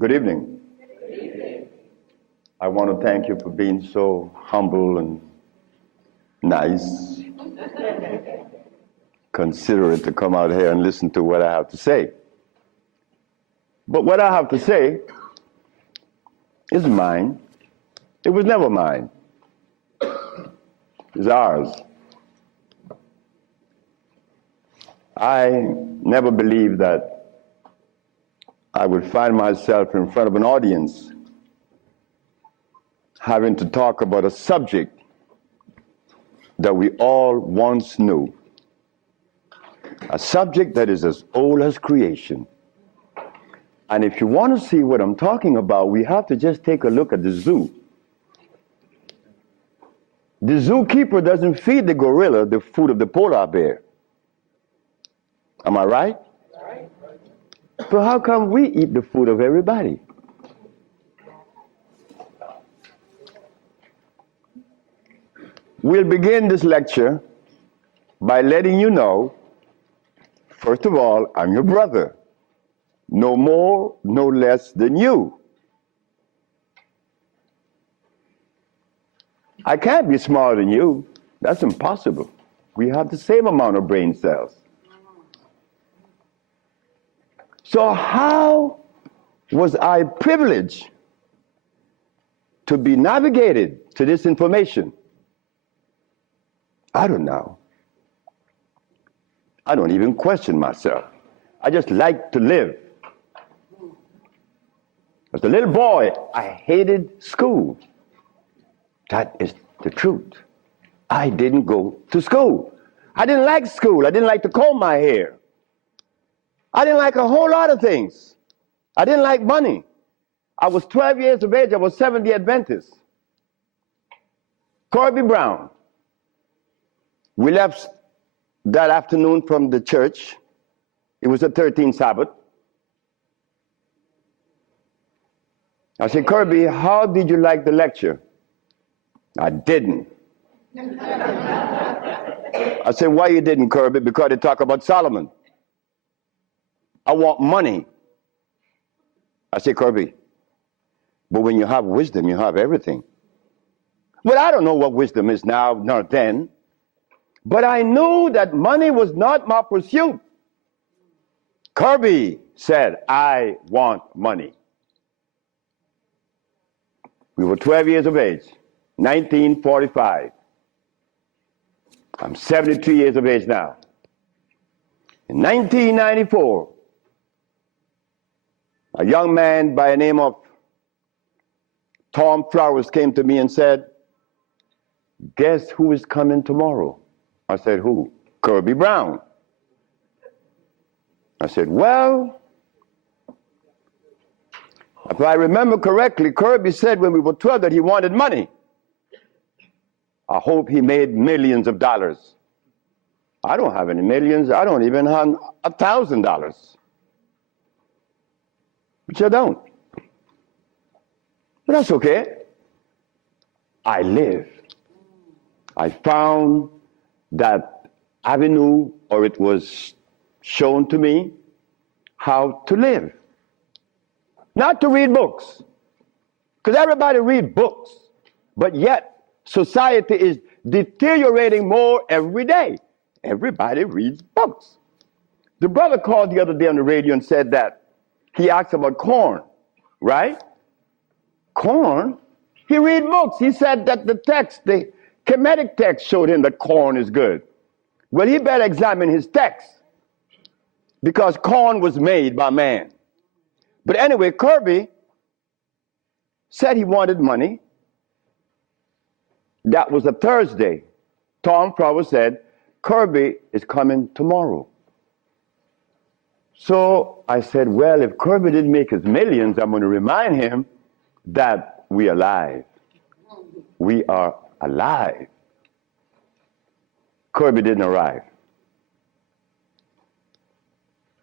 Good evening. I want to thank you for being so humble and nice, considerate to come out here and listen to what I have to say. But what I have to say is mine. It was never mine. It's ours. I never believed that I would find myself in front of an audience having to talk about a subject that we all once knew. A subject that is as old as creation. And if you want to see what I'm talking about, we have to just take a look at the zoo. The zookeeper doesn't feed the gorilla the food of the polar bear. Am I right? So how come we eat the food of everybody? We'll begin this lecture by letting you know, first of all, I'm your brother. No more, no less than you. I can't be smarter than you. That's impossible. We have the same amount of brain cells. So how was I privileged to be navigated to this information? I don't know. I don't even question myself. I just like to live. As a little boy, I hated school. That is the truth. I didn't go to school. I didn't like school. I didn't like to comb my hair. I didn't like a whole lot of things. I didn't like money. I was 12 years of age. I was Seventh-day Adventist. Corby Brown. We left that afternoon from the church. It was the 13th Sabbath. I said, Kirby, how did you like the lecture? I didn't. I said, why you didn't, Kirby? Because they talk about Solomon. I want money. I said, Kirby, but when you have wisdom, you have everything. Well, I don't know what wisdom is now, nor then, but I knew that money was not my pursuit. Kirby said, I want money. We were 12 years of age, 1945. I'm 73 years of age now. In 1994, a young man by the name of Tom Flowers came to me and said, guess who is coming tomorrow? I said, who? Kirby Brown. I said, well, if I remember correctly, Kirby said when we were 12 that he wanted money. I hope he made millions of dollars. I don't have any millions. I don't even have $1,000. Which I don't. But that's okay. I live. I found that avenue, or it was shown to me how to live. Not to read books. Because everybody reads books. But yet, society is deteriorating more every day. Everybody reads books. The brother called the other day on the radio and said that he asked about corn, right? Corn? He read books. He said that the text, the Kemetic text showed him that corn is good. Well, he better examine his text because corn was made by man. But anyway, Kirby said he wanted money. That was a Thursday. Tom Flowers said, Kirby is coming tomorrow. So I said, well, if Kirby didn't make his millions, I'm going to remind him that we're alive. We are alive. Kirby didn't arrive.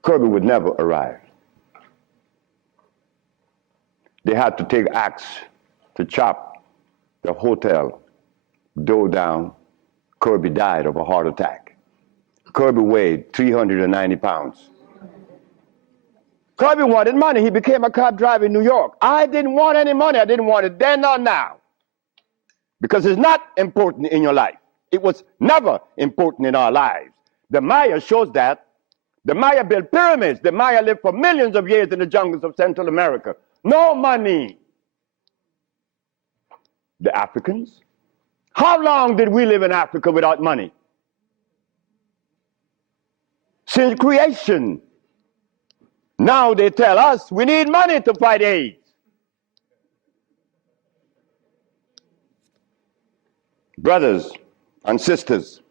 Kirby would never arrive. They had to take axe to chop the hotel door down. Kirby died of a heart attack. Kirby weighed 390 pounds. Because he wanted money. He became a cab driver in New York. I didn't want any money. I didn't want it then or now. Because it's not important in your life. It was never important in our lives. The Maya shows that. The Maya built pyramids. The Maya lived for millions of years in the jungles of Central America. No money. The Africans? How long did we live in Africa without money? Since creation. Now they tell us we need money to fight AIDS. Brothers and sisters,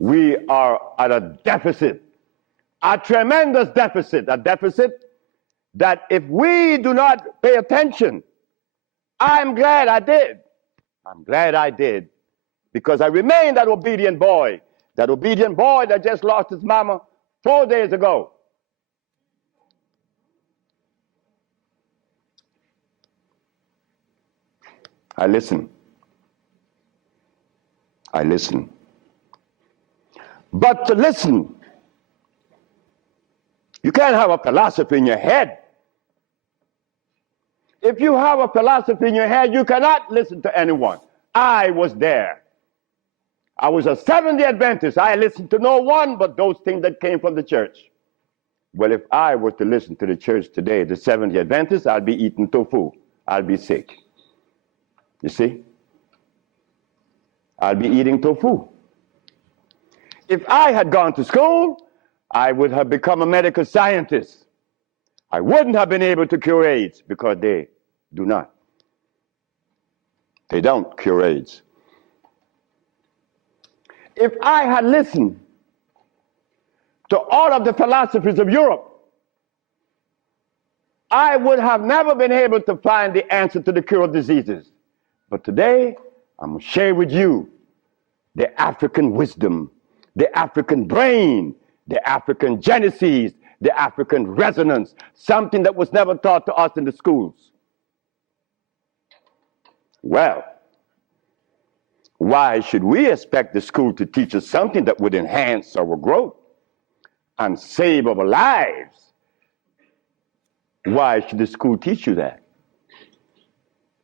we are at a deficit, a tremendous deficit, a deficit that if we do not pay attention, I'm glad I did. I'm glad I did, because I remain that obedient boy that just lost his mama 4 days ago. I listen. I listen. But to listen, you can't have a philosophy in your head. If you have a philosophy in your head, you cannot listen to anyone. I was there. I was a Seventh-day Adventist. I listened to no one but those things that came from the church. Well, if I were to listen to the church today, the Seventh-day Adventists, I'd be eating tofu. I'll be sick. You see? I'll be eating tofu. If I had gone to school, I would have become a medical scientist. I wouldn't have been able to cure AIDS, because they do not. They don't cure AIDS. If I had listened to all of the philosophies of Europe, I would have never been able to find the answer to the cure of diseases. But today, I'm going to share with you the African wisdom, the African brain, the African genesis, the African resonance, something that was never taught to us in the schools. Well, why should we expect the school to teach us something that would enhance our growth and save our lives? Why should the school teach you that?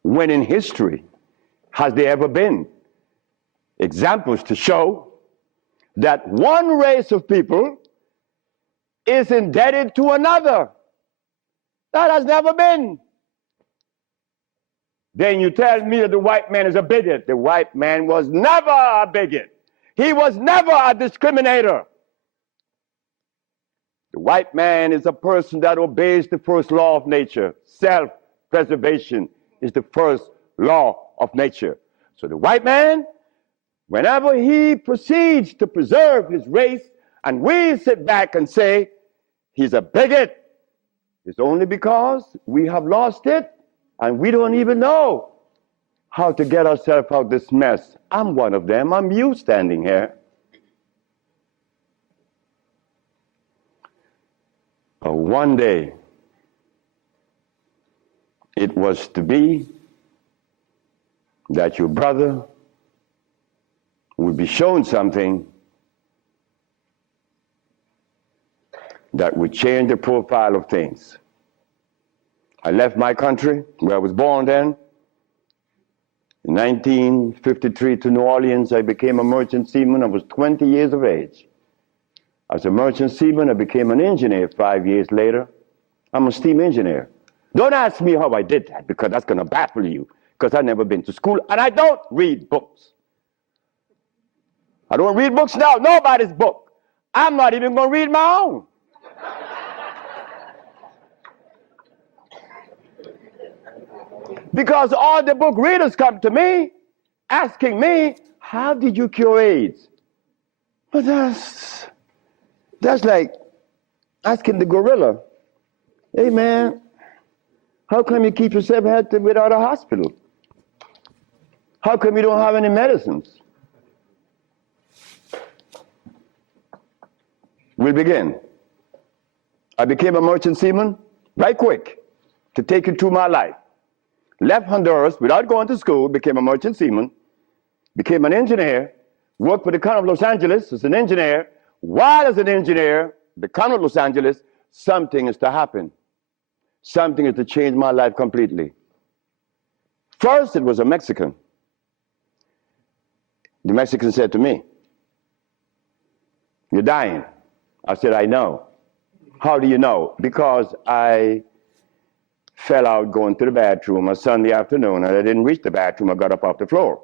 When in history has there ever been examples to show that one race of people is indebted to another? That has never been. Then you tell me that the white man is a bigot. The white man was never a bigot. He was never a discriminator. The white man is a person that obeys the first law of nature. Self-preservation is the first law of nature. So the white man, whenever he proceeds to preserve his race, and we sit back and say he's a bigot, it's only because we have lost it and we don't even know how to get ourselves out of this mess. I'm one of them. I'm you standing here. But one day, it was to be that your brother would be shown something that would change the profile of things. I left my country, where I was born then. In 1953 to New Orleans, I became a merchant seaman. I was 20 years of age. As a merchant seaman, I became an engineer 5 years later. I'm a steam engineer. Don't ask me how I did that, because that's going to baffle you, because I've never been to school, and I don't read books. I don't read books now, nobody's book. I'm not even going to read my own. Because all the book readers come to me, asking me, how did you cure AIDS? But that's like asking the gorilla, hey man, how come you keep yourself healthy without a hospital? How come you don't have any medicines? We'll begin. I became a merchant seaman, right quick, to take you through my life. Left Honduras without going to school, became a merchant seaman, became an engineer, worked for the County of Los Angeles as an engineer. While as an engineer, the County of Los Angeles something is to happen. Something is to change my life completely. First, it was a Mexican. The Mexican said to me, "You're dying." I said, "I know." "How do you know?" "Because I fell out going to the bathroom on Sunday afternoon, and I didn't reach the bathroom. I got up off the floor.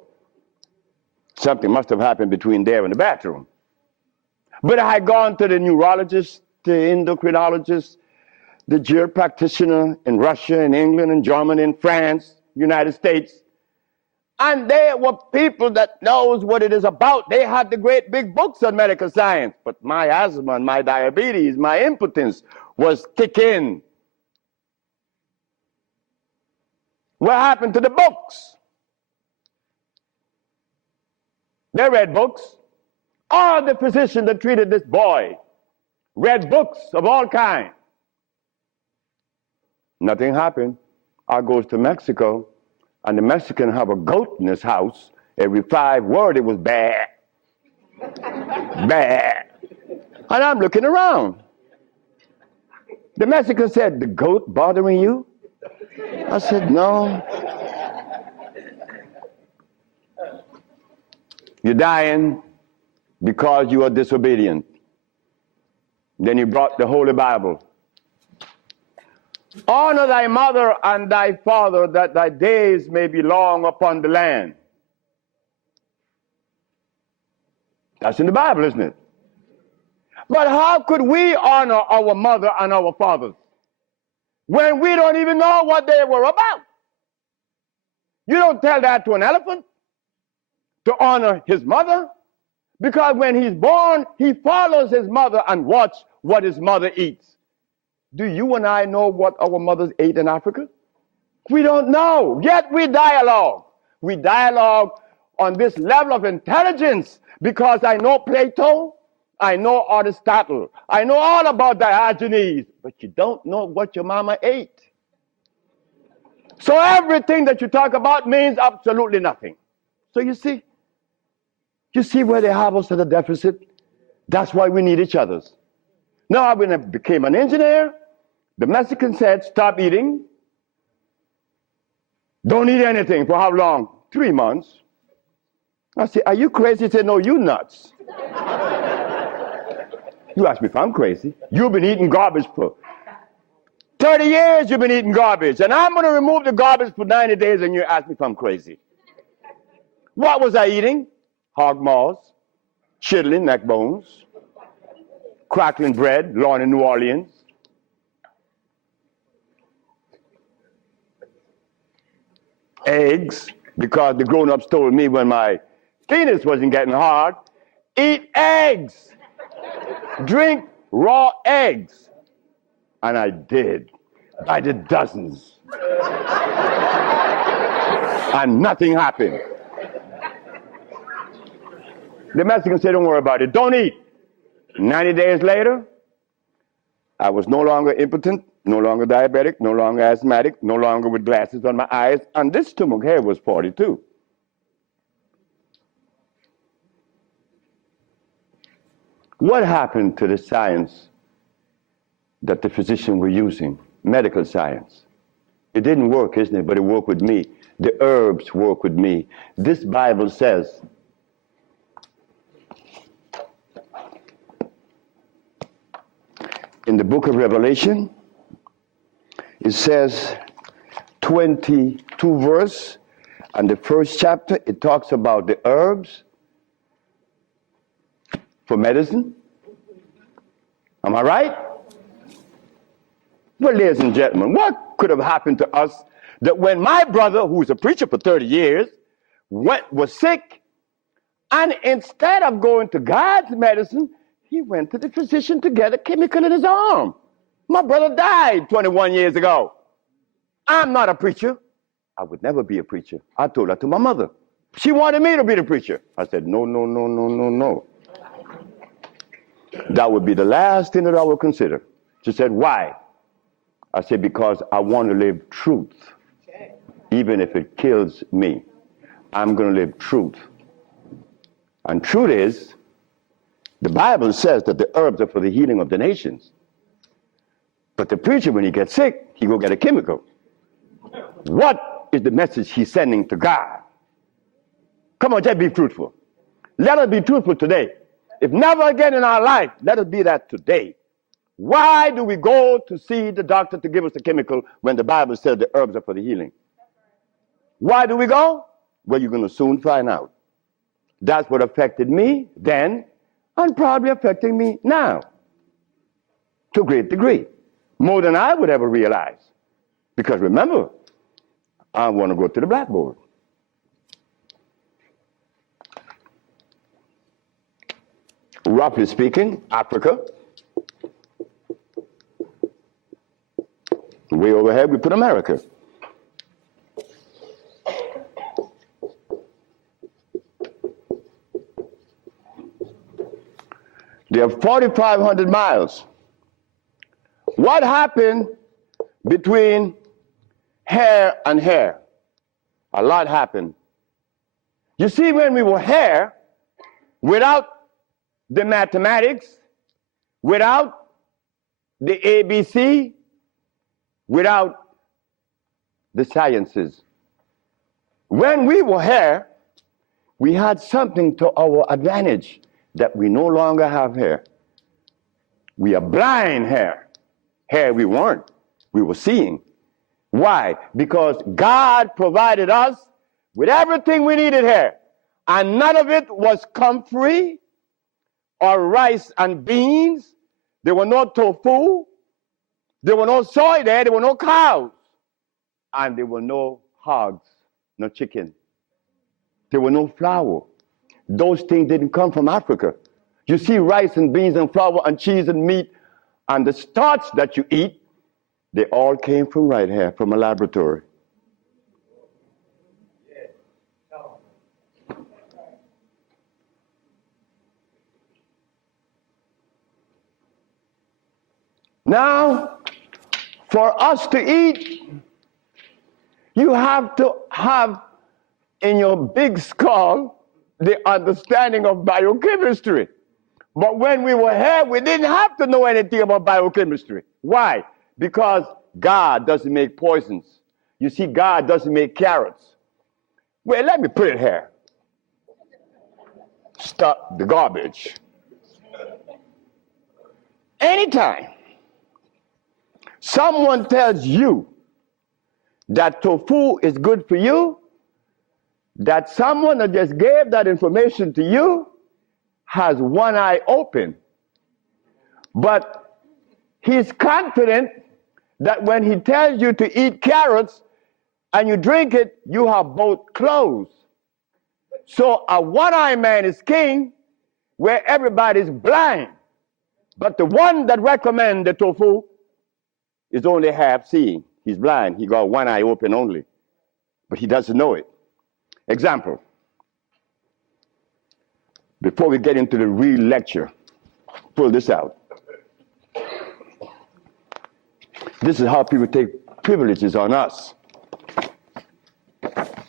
Something must have happened between there and the bathroom." But I had gone to the neurologist, the endocrinologist, the GER practitioner in Russia, in England, in Germany, in France, United States. And they were people that knows what it is about. They had the great big books on medical science. But my asthma and my diabetes, my impotence was kicking. What happened to the books? They read books. All the physicians that treated this boy read books of all kinds. Nothing happened. I goes to Mexico, and the Mexican have a goat in his house. Every 5 words it was bad, bad. And I'm looking around. The Mexican said, "The goat bothering you?" I said, "No." "You're dying because you are disobedient." Then he brought the Holy Bible. "Honor thy mother and thy father, that thy days may be long upon the land." That's in the Bible, isn't it? But how could we honor our mother and our fathers when we don't even know what they were about? You don't tell that to an elephant, to honor his mother, because when he's born, he follows his mother and watch what his mother eats. Do you and I know what our mothers ate in Africa? We don't know, yet we dialogue. We dialogue on this level of intelligence because I know Plato, I know Aristotle, I know all about Diogenes, but you don't know what your mama ate. So everything that you talk about means absolutely nothing. So you see where they have us at a deficit? That's why we need each other's. Now, when I became an engineer, the Mexican said, "Stop eating. Don't eat anything." For how long? 3 months. I said, "Are you crazy?" He said, "No, you nuts." You ask me if I'm crazy. You've been eating garbage for 30 years. You've been eating garbage. And I'm going to remove the garbage for 90 days, and you ask me if I'm crazy. What was I eating? Hog maws, chitlin, neck bones, crackling bread, Lorne in New Orleans. Eggs, because the grown-ups told me when my penis wasn't getting hard, eat eggs, drink raw eggs. And I did, by the dozens. And nothing happened. The Mexican said, "Don't worry about it, don't eat." 90 days later, I was no longer impotent, no longer diabetic, no longer asthmatic, no longer with glasses on my eyes, and this stomach hair was 42. What happened to the science that the physicians were using, medical science? It didn't work, isn't it? But it worked with me. The herbs work with me. This Bible says, in the book of Revelation, it says 22 verse, and the first chapter, it talks about the herbs for medicine. Am I right? Well, ladies and gentlemen, what could have happened to us that when my brother, who's a preacher for 30 years, was sick, and instead of going to God's medicine, he went to the physician to get a chemical in his arm. My brother died 21 years ago. I'm not a preacher. I would never be a preacher. I told that to my mother. She wanted me to be the preacher. I said, no, no, no, no, no, no. That would be the last thing that I would consider. She said, "Why?" I said, "Because I want to live truth. Even if it kills me, I'm going to live truth." And truth is, the Bible says that the herbs are for the healing of the nations. But the preacher, when he gets sick, he go get a chemical. What is the message he's sending to God? Come on, just be truthful. Let us be truthful today. If never again in our life, let us be that today. Why do we go to see the doctor to give us a chemical when the Bible says the herbs are for the healing? Why do we go? Well, you're going to soon find out. That's what affected me then and probably affecting me now to a great degree, more than I would ever realize. Because remember, I want to go to the blackboard. Roughly speaking, Africa. Way overhead, we put America. They are 4,500 miles. What happened between here and here? A lot happened. You see, when we were here, without the mathematics, without the ABC, without the sciences, when we were here, we had something to our advantage that we no longer have here. We are blind here. Here we weren't. We were seeing. Why? Because God provided us with everything we needed here. And none of it was comfrey or rice and beans. There were no tofu. There were no soy there. There were no cows. And there were no hogs, no chicken. There were no flour. Those things didn't come from Africa. You see rice and beans and flour and cheese and meat and the starch that you eat, they all came from right here, from a laboratory. Now, for us to eat, you have to have in your big skull the understanding of biochemistry. But when we were here, we didn't have to know anything about biochemistry. Why? Because God doesn't make poisons. You see, God doesn't make carrots. Well, let me put it here. Stop the garbage. Anytime someone tells you that tofu is good for you, that someone that just gave that information to you has one eye open. But he's confident that when he tells you to eat carrots and you drink it, you have both closed. So a one-eyed man is king where everybody's blind. But the one that recommends the tofu is only half seeing. He's blind. He got one eye open only. But he doesn't know it. Example. Before we get into the real lecture, pull this out. This is how people take privileges on us.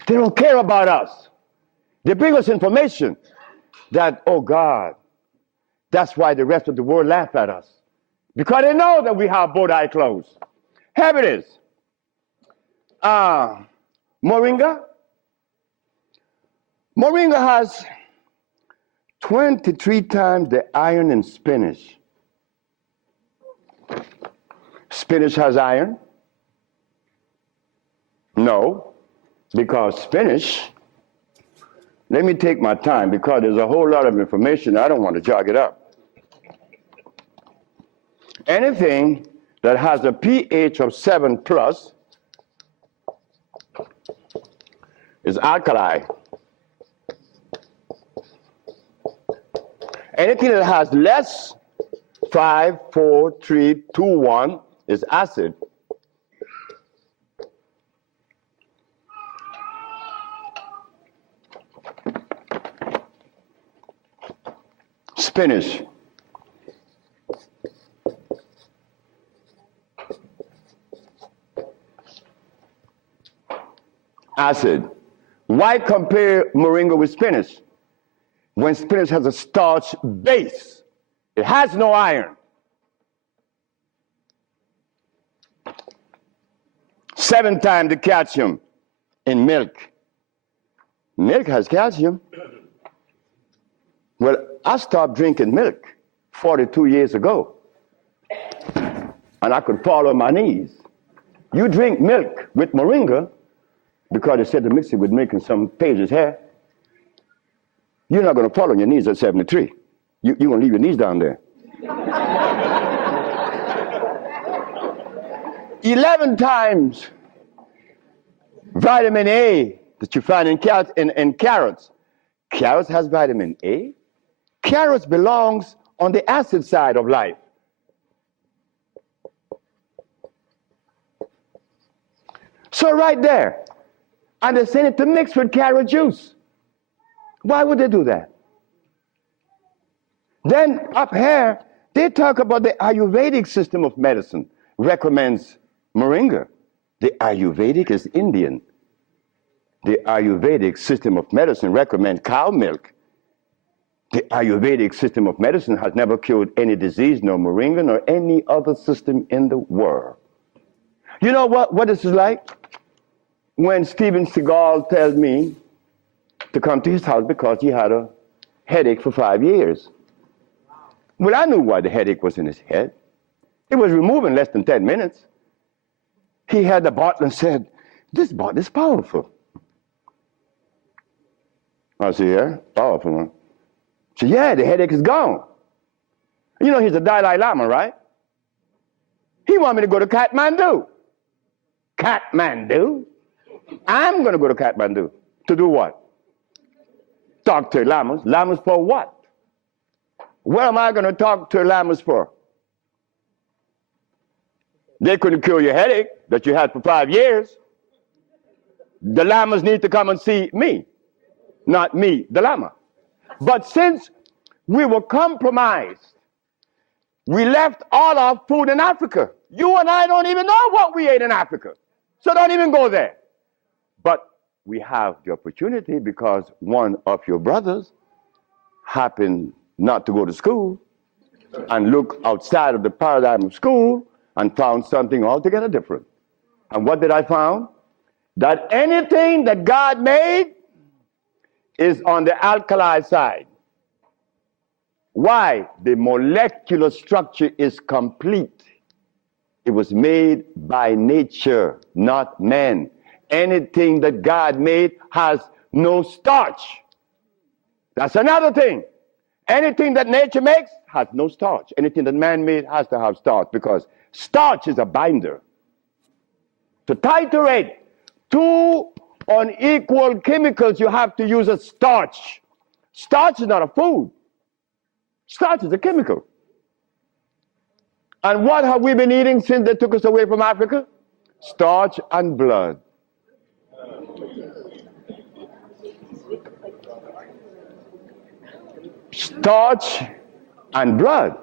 They don't care about us. They bring us information that, oh God, that's why the rest of the world laugh at us. Because they know that we have both eyes closed. Here it is. Moringa. Moringa has 23 times the iron in spinach. Spinach has iron? No, because spinach, let me take my time because there's a whole lot of information. I don't want to jog it up. Anything that has a pH of 7 plus is alkali. Anything that has less, 5, 4, 3, 2, 1, is acid. Spinach. Acid. Why compare moringa with spinach? When spinach has a starch base, it has no iron. 7 times the calcium in milk. Milk has calcium. Well, I stopped drinking milk 42 years ago, and I could fall on my knees. You drink milk with moringa, because they said to mix it with milk and some pages here, you're not going to fall on your knees at 73. You're going to leave your knees down there. 11 times vitamin A that you find in carrots. Carrots has vitamin A. Carrots belongs on the acid side of life. So right there, and they send it to mix with carrot juice. Why would they do that? Then up here, they talk about the Ayurvedic system of medicine recommends moringa. The Ayurvedic is Indian. The Ayurvedic system of medicine recommends cow milk. The Ayurvedic system of medicine has never cured any disease, nor moringa, nor any other system in the world. You know what this is like? When Steven Seagal tells me to come to his house because he had a headache for 5 years. Well, I knew why the headache was in his head. It was removed in less than 10 minutes. He had the bottle and said, "This bottle is powerful." I said, "Yeah, powerful, huh?" He said, "Yeah, the headache is gone." You know, he's a Dalai Lama, right? He wanted me to go to Kathmandu. Kathmandu? I'm going to go to Kathmandu. To do what? Talk to lamas. Lamas for what? What am I going to talk to lamas for? They couldn't cure your headache that you had for 5 years. The lamas need to come and see me, not me, the lama. But since we were compromised, we left all our food in Africa. You and I don't even know what we ate in Africa. So don't even go there. But we have the opportunity because one of your brothers happened not to go to school and look outside of the paradigm of school and found something altogether different. And what did I find? That anything that God made is on the alkali side. Why? The molecular structure is complete. It was made by nature, not man. Anything that God made has no starch. That's another thing. Anything that nature makes has no starch. Anything that man made has to have starch because starch is a binder. To titrate 2 unequal chemicals, you have to use a starch. Starch is not a food. Starch is a chemical. And what have we been eating since they took us away from Africa? Starch and blood. Starch and blood.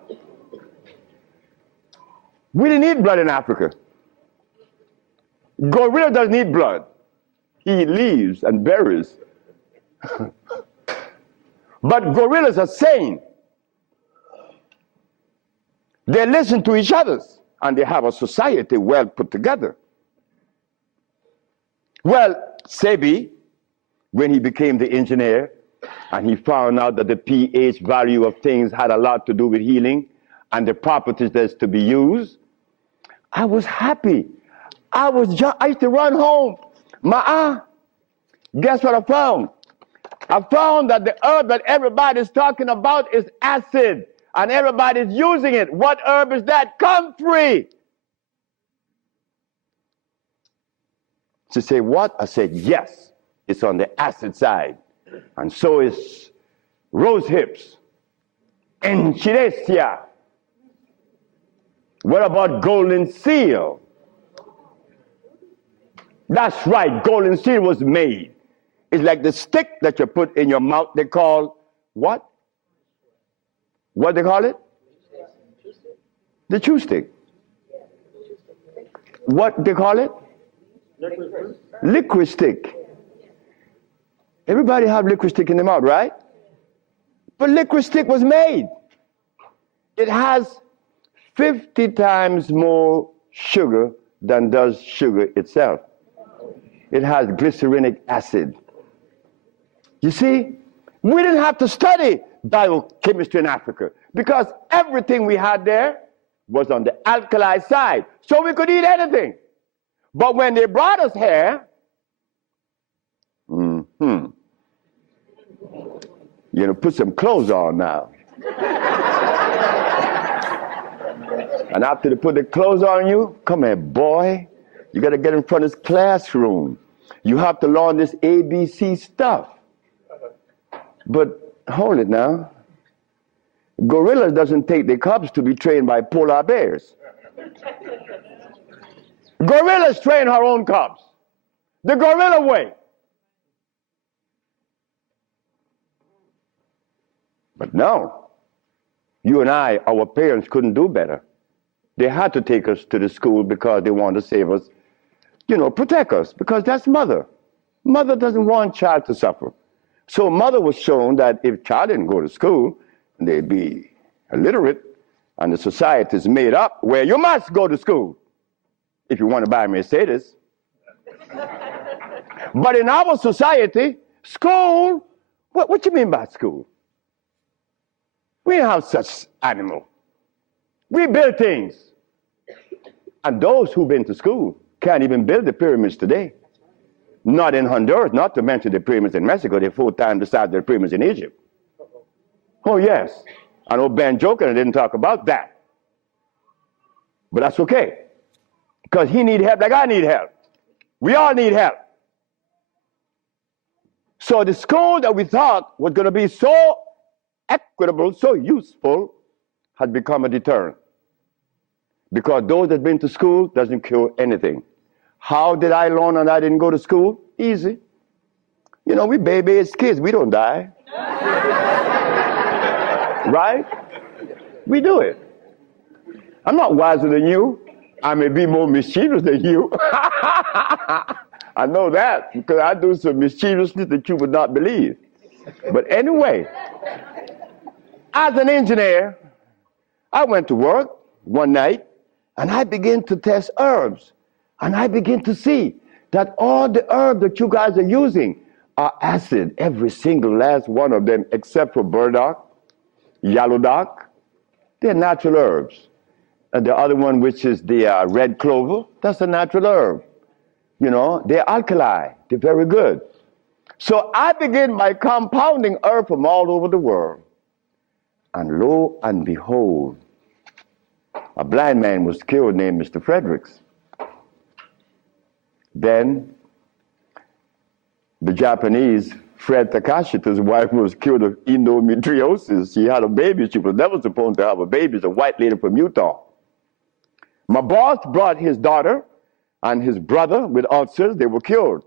We didn't eat blood in Africa. Gorilla doesn't eat blood. He eats leaves and berries. But gorillas are sane. They listen to each other, and they have a society well put together. Well, Sebi, when he became the engineer, and he found out that the pH value of things had a lot to do with healing and the properties that's to be used, I was happy. I used to run home. Guess what I found? I found that the herb that everybody's talking about is acid, and everybody's using it. What herb is that? Comfrey. She said, what? I said, yes, it's on the acid side. And so is rose hips, 𝐤𝐨𝐬𝐤𝐞. What about golden seal? That's right, golden seal was made. It's like the stick that you put in your mouth. They call what? What they call it? The chew stick. What they call it? Liquid stick. Everybody have liquid stick in the mouth, right? But liquid stick was made. It has 50 times more sugar than does sugar itself. It has glycerinic acid. You see, we didn't have to study biochemistry in Africa because everything we had there was on the alkali side, so we could eat anything. But when they brought us here, put some clothes on now. And after they put the clothes on you, come here, boy. You got to get in front of this classroom. You have to learn this ABC stuff. But hold it now. Gorillas doesn't take their cubs to be trained by polar bears. Gorillas train her own cubs. The gorilla way. But no, you and I, our parents couldn't do better. They had to take us to the school because they wanted to save us, protect us, because that's mother. Mother doesn't want child to suffer. So mother was shown that if child didn't go to school, they'd be illiterate, and the society is made up where you must go to school if you want to buy a Mercedes. But in our society, school, what you mean by school? We don't have such animal. We build things. And those who've been to school can't even build the pyramids today. Not in Honduras, not to mention the pyramids in Mexico. They're 4 times the size of the pyramids in Egypt. Oh, yes. I know Ben Joker didn't talk about that. But that's okay. Because he needs help like I need help. We all need help. So the school that we thought was going to be so equitable, so useful, has become a deterrent. Because those that been to school doesn't cure anything. How did I learn and I didn't go to school? Easy. We baby-aged kids, we don't die. Right? We do it. I'm not wiser than you. I may be more mischievous than you. I know that because I do some mischievousness that you would not believe. But anyway, as an engineer, I went to work one night and I began to test herbs. And I begin to see that all the herbs that you guys are using are acid, every single last one of them, except for burdock, yellow dock. They're natural herbs. And the other one, which is the red clover, that's a natural herb. They're alkali. They're very good. So I begin by compounding herb from all over the world. And lo and behold, a blind man was killed named Mr. Fredericks. Then the Japanese, Fred Takashita's wife was killed of endometriosis. She had a baby. She was never supposed to have a baby. It's a white lady from Utah. My boss brought his daughter and his brother with ulcers. They were cured.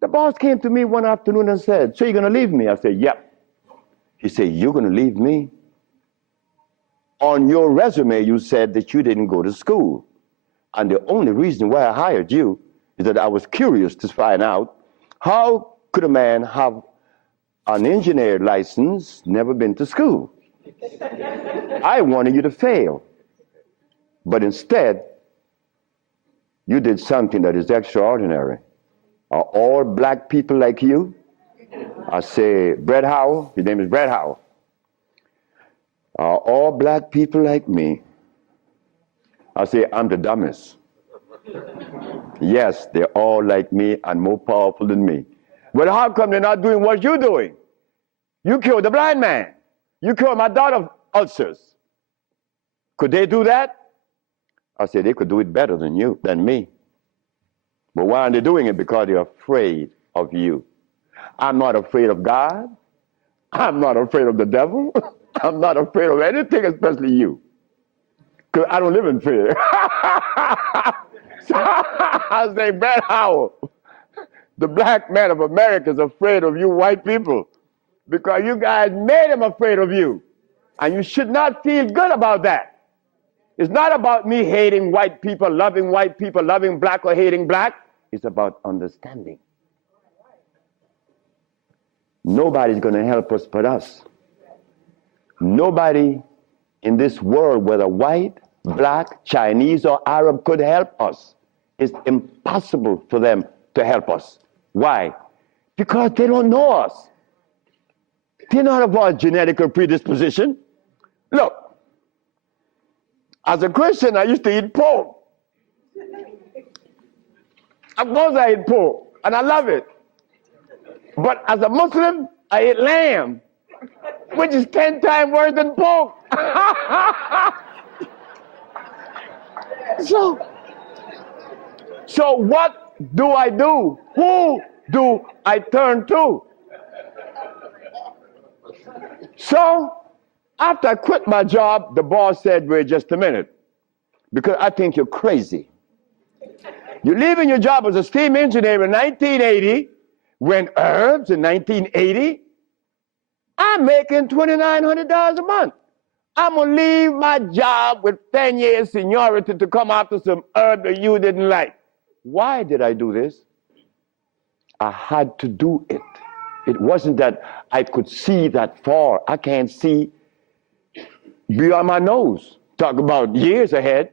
The boss came to me one afternoon and said, "So you're going to leave me?" I said, "Yep." He said, "You're going to leave me? On your resume, you said that you didn't go to school. And the only reason why I hired you is that I was curious to find out how could a man have an engineer license, never been to school? I wanted you to fail. But instead, you did something that is extraordinary. Are all black people like you?" I say, "Brett Howell," his name is Brett Howell. "Are all black people like me?" I say, "I'm the dumbest." "Yes, they're all like me and more powerful than me." "Well, how come they're not doing what you're doing? You killed the blind man. You killed my daughter ulcers. Could they do that?" I said, "They could do it better than me. But why aren't they doing it? Because they're afraid of you." I'm not afraid of God. I'm not afraid of the devil. I'm not afraid of anything, especially you. Because I don't live in fear. So I say, "Brett Howell, the black man of America is afraid of you white people because you guys made him afraid of you. And you should not feel good about that. It's not about me hating white people, loving black or hating black. It's about understanding. Nobody's going to help us but us. Nobody in this world, whether white, black, Chinese, or Arab, could help us it's impossible for them to help us. Why? Because they don't know us. They don't have our genetic predisposition. Look, as a Christian, I used to eat pork. Of course I eat pork, and I love it. But as a Muslim, I eat lamb, which is 10 times worse than pork. So what do I do? Who do I turn to? So after I quit my job, the boss said, wait just a minute, because I think you're crazy. You're leaving your job as a steam engineer in 1980, when herbs in 1980, I'm making $2,900 a month. I'm gonna leave my job with 10 years seniority to come after some herb that you didn't like. Why did I do this? I had to do it. It wasn't that I could see that far. I can't see beyond my nose. Talk about years ahead.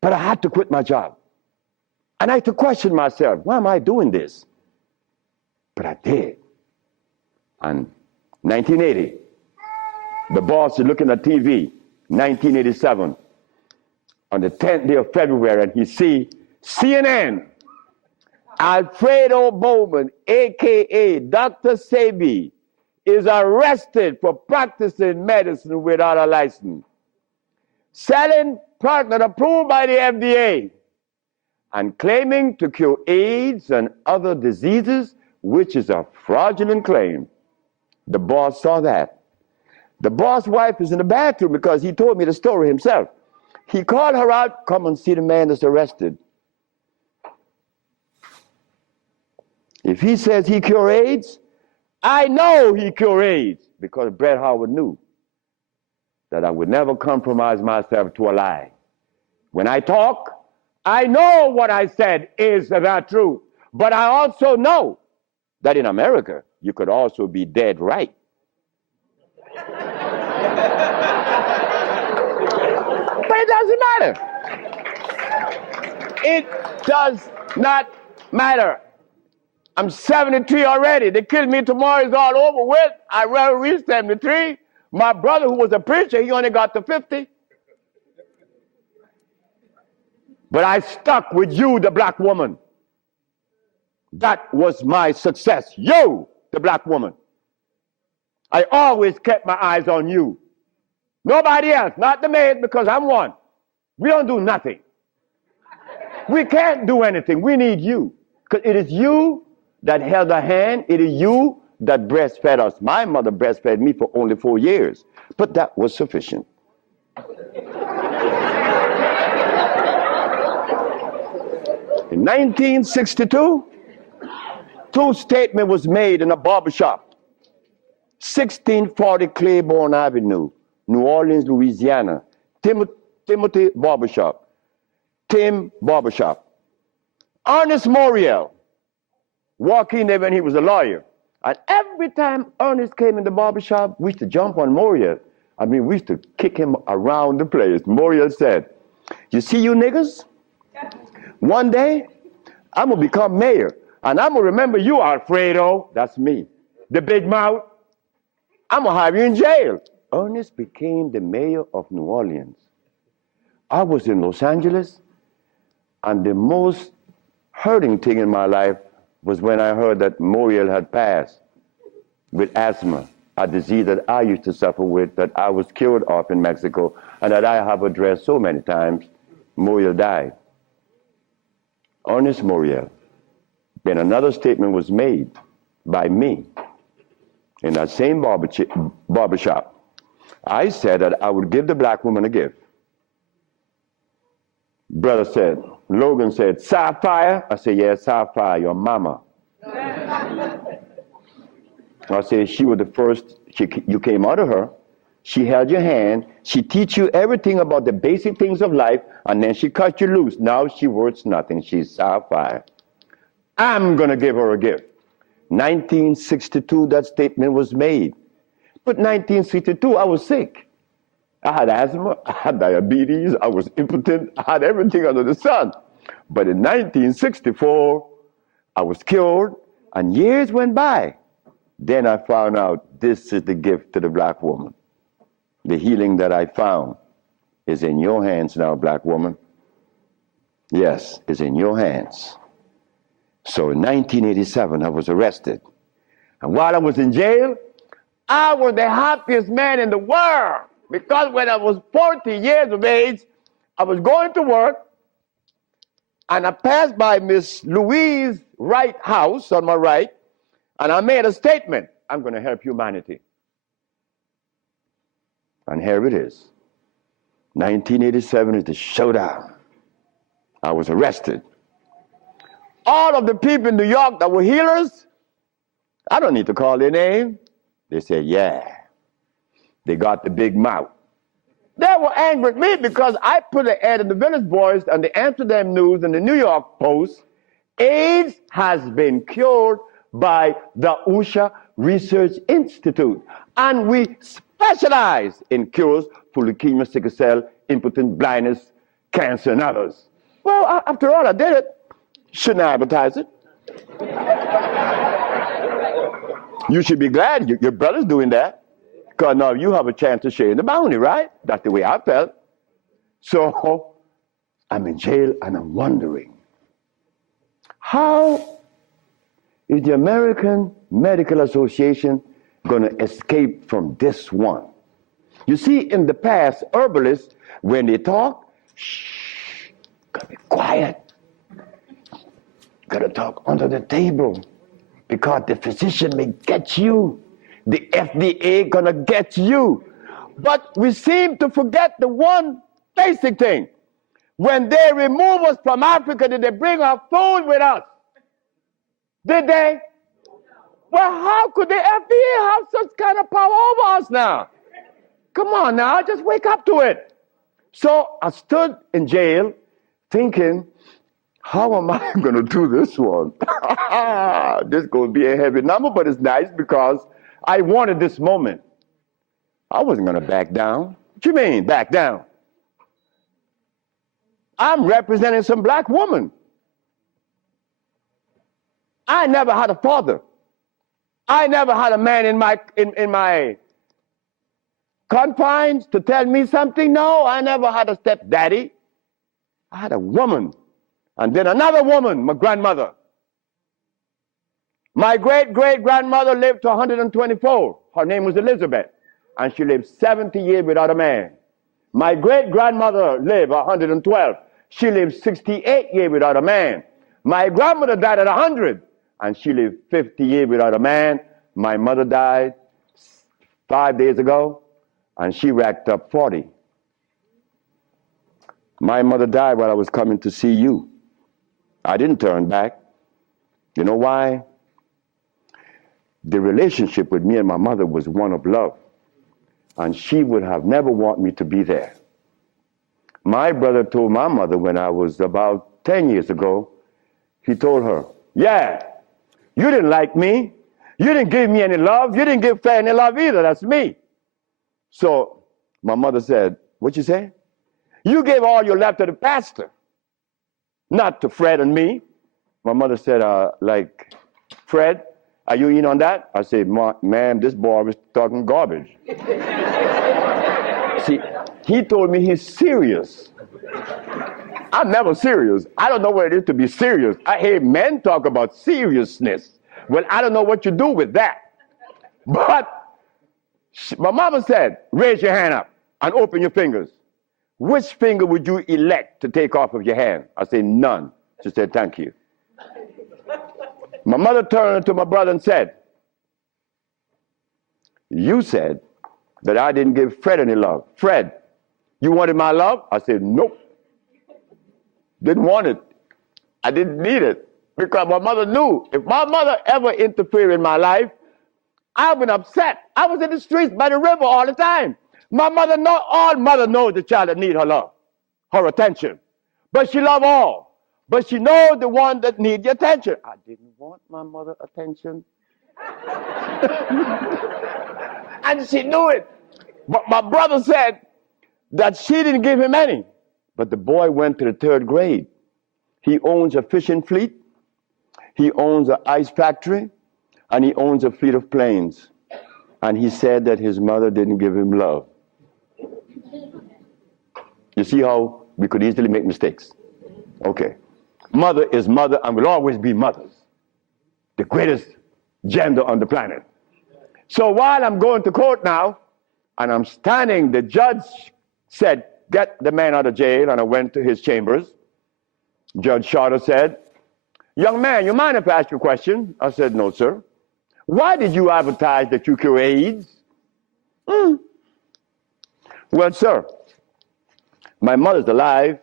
But I had to quit my job. And I had to question myself, why am I doing this? But I did. And 1980, the boss is looking at TV, 1987, on the 10th day of February, and he see CNN, Alfredo Bowman, AKA Dr. Sebi, is arrested for practicing medicine without a license, selling product approved by the FDA, and claiming to cure AIDS and other diseases, which is a fraudulent claim. The boss saw that. The boss' wife is in the bathroom because he told me the story himself. He called her out, come and see the man that's arrested. If he says he cure AIDS, I know he cure AIDS, because Bret Howard knew that I would never compromise myself to a lie. When I talk, I know what I said is the truth, but I also know that in America, you could also be dead right. But it doesn't matter. It does not matter. I'm 73 already. They kill me tomorrow, it's all over with. I rather reach 73. My brother, who was a preacher, he only got to 50. But I stuck with you, the black woman. That was my success. You, the black woman. I always kept my eyes on you. Nobody else, not the maid, because I'm one. We don't do nothing. We can't do anything. We need you. Because it is you that held our hand. It is you that breastfed us. My mother breastfed me for only 4 years. But that was sufficient. In 1962, two statements was made in a barbershop. 1640 Claiborne Avenue, New Orleans, Louisiana. Timothy Barbershop. Tim Barbershop. Ernest Morial walked in there when he was a lawyer. And every time Ernest came in the barbershop, we used to jump on Morial. I mean, we used to kick him around the place. Morial said, you see you niggas? One day, I'm going to become mayor. And I'm going to remember you, Alfredo. That's me. The big mouth. I'm going to have you in jail. Ernest became the mayor of New Orleans. I was in Los Angeles, and the most hurting thing in my life was when I heard that Morial had passed with asthma, a disease that I used to suffer with, that I was cured of in Mexico, and that I have addressed so many times. Morial died. Ernest Morial. Then another statement was made by me in that same barbershop. I said that I would give the black woman a gift. Brother said, Logan said, Sapphire? I said, yes, Sapphire, your mama. I said, she was the first, you came out of her. She held your hand. She teach you everything about the basic things of life, and then she cut you loose. Now she worth nothing. She's Sapphire. I'm going to give her a gift. 1962, that statement was made. But 1962, I was sick. I had asthma, I had diabetes, I was impotent, I had everything under the sun. But in 1964, I was cured, and years went by. Then I found out this is the gift to the black woman. The healing that I found is in your hands now, black woman. Yes, it's in your hands. So in 1987, I was arrested. And while I was in jail, I was the happiest man in the world. Because when I was 40 years of age, I was going to work, and I passed by Miss Louise Wright's house on my right, and I made a statement: I'm going to help humanity. And here it is. 1987 is the showdown. I was arrested. All of the people in New York that were healers, I don't need to call their name. They said, yeah. They got the big mouth. They were angry at me because I put an ad in the Village Voice and the Amsterdam News and the New York Post. AIDS has been cured by the 𝐦𝐨𝐬𝐿 Research Institute. And we specialize in cures for leukemia, sickle cell, impotence, blindness, cancer, and others. Well, after all, I did it. Shouldn't I advertise it? You should be glad your brother's doing that. Because now you have a chance to share in the bounty, right? That's the way I felt. So I'm in jail and I'm wondering, how is the American Medical Association going to escape from this one? You see, in the past, herbalists, when they talk, shh, gotta be quiet. Gotta talk under the table because the physician may get you. The FDA gonna get you. But we seem to forget the one basic thing. When they remove us from Africa, did they bring our food with us? Did they? Well, how could the FDA have such kind of power over us now? Come on now, just wake up to it. So I stood in jail thinking, how am I going to do this one? This is going to be a heavy number, but it's nice because I wanted this moment. I wasn't going to back down. What you mean, back down? I'm representing some black woman. I never had a father. I never had a man in my confines to tell me something. No, I never had a stepdaddy. I had a woman. And then another woman, my grandmother. My great-great-grandmother lived to 124. Her name was Elizabeth. And she lived 70 years without a man. My great-grandmother lived 112. She lived 68 years without a man. My grandmother died at 100. And she lived 50 years without a man. My mother died 5 days ago. And she racked up 40. My mother died while I was coming to see you. I didn't turn back. You know why? The relationship with me and my mother was one of love. And she would have never wanted me to be there. My brother told my mother when I was about 10 years ago, he told her, yeah, you didn't like me. You didn't give me any love. You didn't give Fred any love either. That's me. So my mother said, what you say? You gave all your love to the pastor, not to Fred and me. My mother said, like, Fred, are you in on that? I said, ma'am, this boy was talking garbage. See, he told me he's serious. I'm never serious. I don't know what it is to be serious. I hear men talk about seriousness. Well, I don't know what you do with that. But my mama said, raise your hand up and open your fingers. Which finger would you elect to take off of your hand? I said, none. She said, thank you. My mother turned to my brother and said, you said that I didn't give Fred any love. Fred, you wanted my love? I said, nope. Didn't want it. I didn't need it. Because my mother knew if my mother ever interfered in my life, I would have been upset. I was in the streets by the river all the time. My mother knows, all mother knows the child that needs her love, her attention. But she loves all. But she knows the one that needs the attention. I didn't want my mother's attention. And she knew it. But my brother said that she didn't give him any. But the boy went to the 3rd grade. He owns a fishing fleet, he owns an ice factory, and he owns a fleet of planes. And he said that his mother didn't give him love. You see how we could easily make mistakes? Okay. Mother is mother and will always be mothers. The greatest gender on the planet. So while I'm going to court now, and I'm standing, the judge said, get the man out of jail, and I went to his chambers. Judge Shorter said, young man, you mind if I ask you a question? I said, no, sir. Why did you advertise that you cure AIDS? Well, sir, my mother's alive,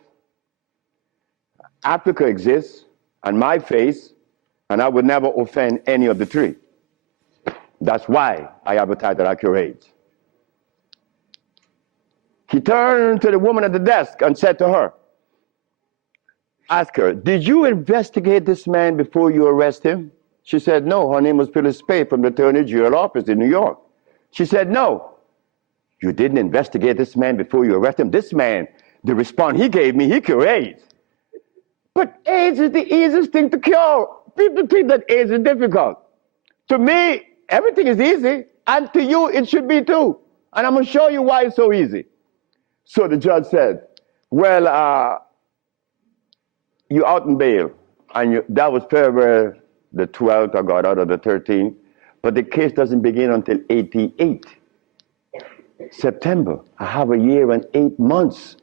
Africa exists, and my face, and I would never offend any of the three. That's why I advertise that I cure AIDS. He turned to the woman at the desk and said to her, ask her, did you investigate this man before you arrest him? She said, no. Her name was Phyllis Spade from the Attorney General office in New York. She said, no. You didn't investigate this man before you arrest him? This man, the response he gave me, he cured AIDS. But AIDS is the easiest thing to cure. People think that AIDS is difficult. To me, everything is easy, and to you, it should be too. And I'm going to show you why it's so easy. So the judge said, well, you out in bail. And that was February the 12th, I got out of the 13th. But the case doesn't begin until 88. September. I have a year and 8 months.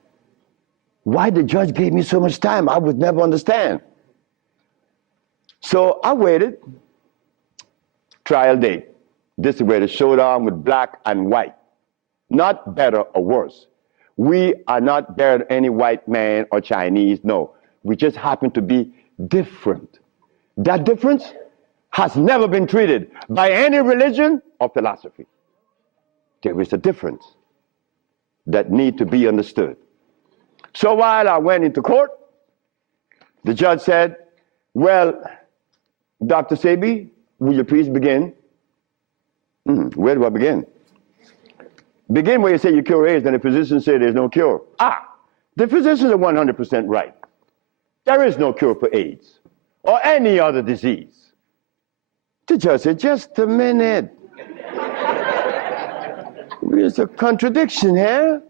Why the judge gave me so much time, I would never understand. So I waited. Trial date. This is where the showdown with black and white. Not better or worse. We are not better than any white man or Chinese, no. We just happen to be different. That difference has never been treated by any religion or philosophy. There is a difference that needs to be understood. So while I went into court, the judge said, well, Dr. Sebi, will you please begin? Where do I begin? Begin where you say you cure AIDS, and the physicians say there's no cure. The physicians are 100% right. There is no cure for AIDS or any other disease. The judge said, just a minute. There's a contradiction here.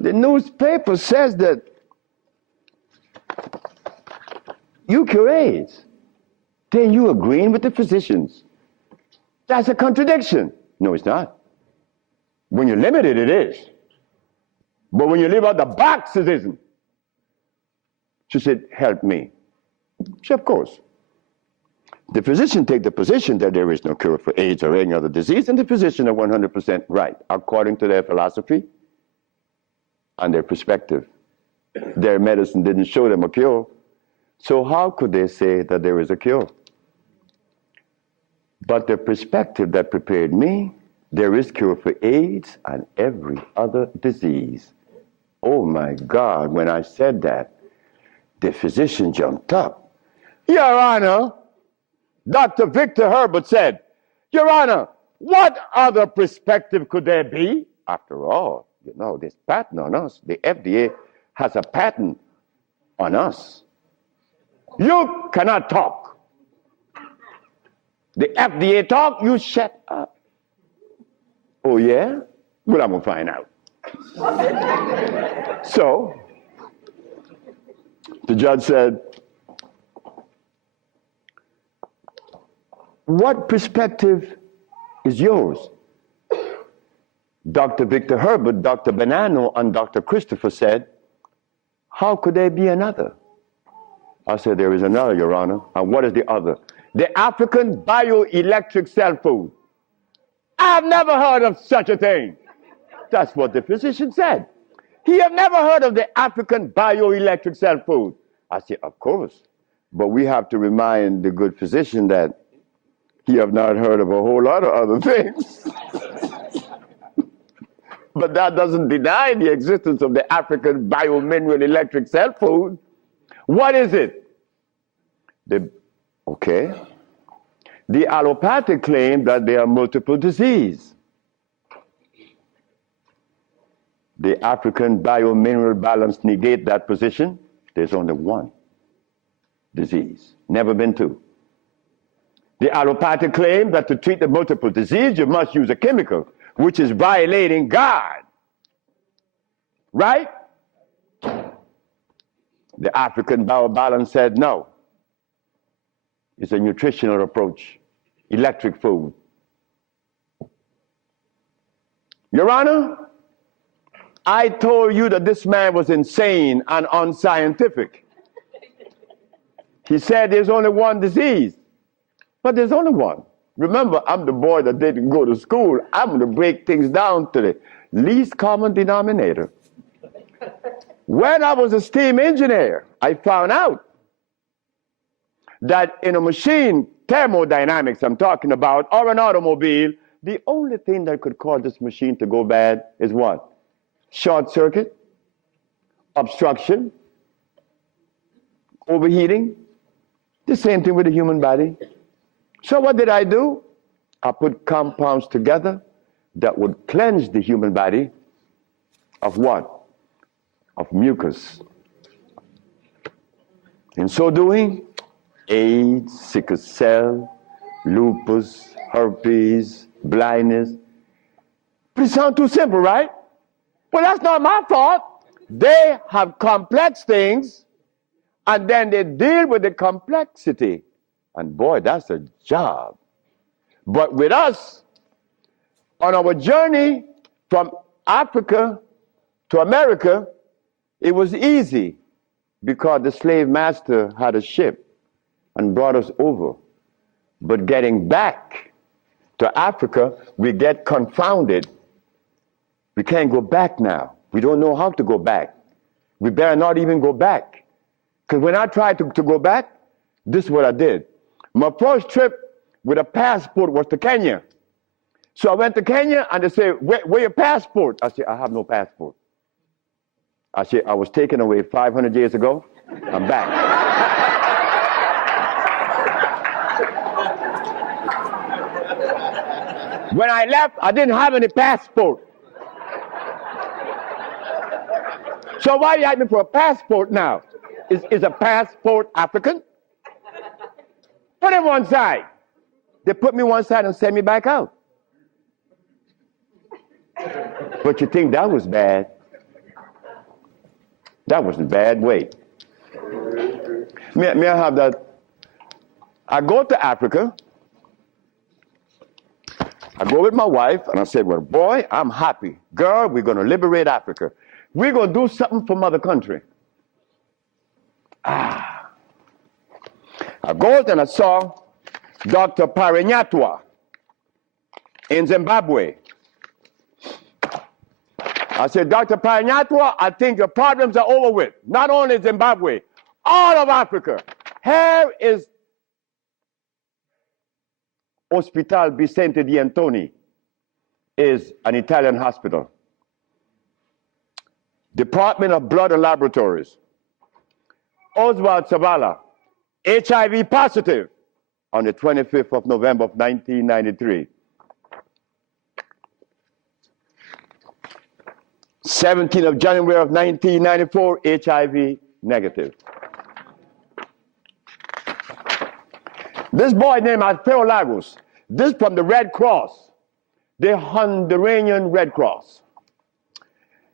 The newspaper says that you cure AIDS. Then you agreeing with the physicians. That's a contradiction. No, it's not. When you're limited, it is. But when you leave out the box, it isn't. She said, help me. She said, of course. The physician take the position that there is no cure for AIDS or any other disease, and the physician are 100% right, according to their philosophy and their perspective. Their medicine didn't show them a cure. So how could they say that there is a cure? But the perspective that prepared me, there is cure for AIDS and every other disease. Oh my God, when I said that, the physician jumped up. Your Honor, Dr. Victor Herbert said, Your Honor, what other perspective could there be? After all, you know, this patent on us, the FDA has a patent on us. You cannot talk. The FDA talk, you shut up. Oh yeah? Well, I'm gonna find out. So, the judge said, what perspective is yours? Dr. Victor Herbert, Dr. Bonanno, and Dr. Christopher said, how could there be another? I said, there is another, Your Honor. And what is the other? The African bioelectric cell food. I've never heard of such a thing. That's what the physician said. He had never heard of the African bioelectric cell food. I said, of course. But we have to remind the good physician that he have not heard of a whole lot of other things. But that doesn't deny the existence of the African biomineral electric cell food. What is it? Okay. The allopathic claim that there are multiple diseases. The African biomineral balance negate that position. There's only one. disease. Never been to. The allopathic claim that to treat the multiple disease, you must use a chemical, which is violating God. Right? The African biobalance said no. It's a nutritional approach, electric food. Your Honor, I told you that this man was insane and unscientific. He said there's only one disease, but there's only one. Remember, I'm the boy that didn't go to school. I'm going to break things down to the least common denominator. When I was a steam engineer, I found out that in a machine, thermodynamics I'm talking about, or an automobile, the only thing that could cause this machine to go bad is what? Short circuit, obstruction, overheating. The same thing with the human body. So what did I do? I put compounds together that would cleanse the human body of what? Of mucus. In so doing, AIDS, sickle cell, lupus, herpes, blindness. But it sounds too simple, right? Well, that's not my fault. They have complex things, and then they deal with the complexity. And boy, that's a job. But with us, on our journey from Africa to America, it was easy because the slave master had a ship and brought us over. But getting back to Africa, we get confounded. We can't go back now. We don't know how to go back. We better not even go back. Because when I tried to go back, this is what I did. My first trip with a passport was to Kenya. So I went to Kenya and they said, where your passport? I said, I have no passport. I said, I was taken away 500 years ago. I'm back. When I left, I didn't have any passport. So why are you asking me for a passport now? Is a passport African? Put it one side. They put me one side and sent me back out. But you think that was bad? That was a bad way. May I have that? I go to Africa. I go with my wife, and I said, well, boy, I'm happy. Girl, we're going to liberate Africa. We're going to do something for mother country. I go and I saw Dr. Parinyatwa in Zimbabwe. I said, Dr. Parinyatwa, I think your problems are over with. Not only Zimbabwe, all of Africa. Here is Hospital Vicente di Antoni, is an Italian hospital. Department of Blood and Laboratories. Oswald Zavala, HIV positive on the 25th of November of 1993. 17th of January of 1994, HIV negative. This boy named Alfredo Lagos, this from the Red Cross, the Honduran Red Cross.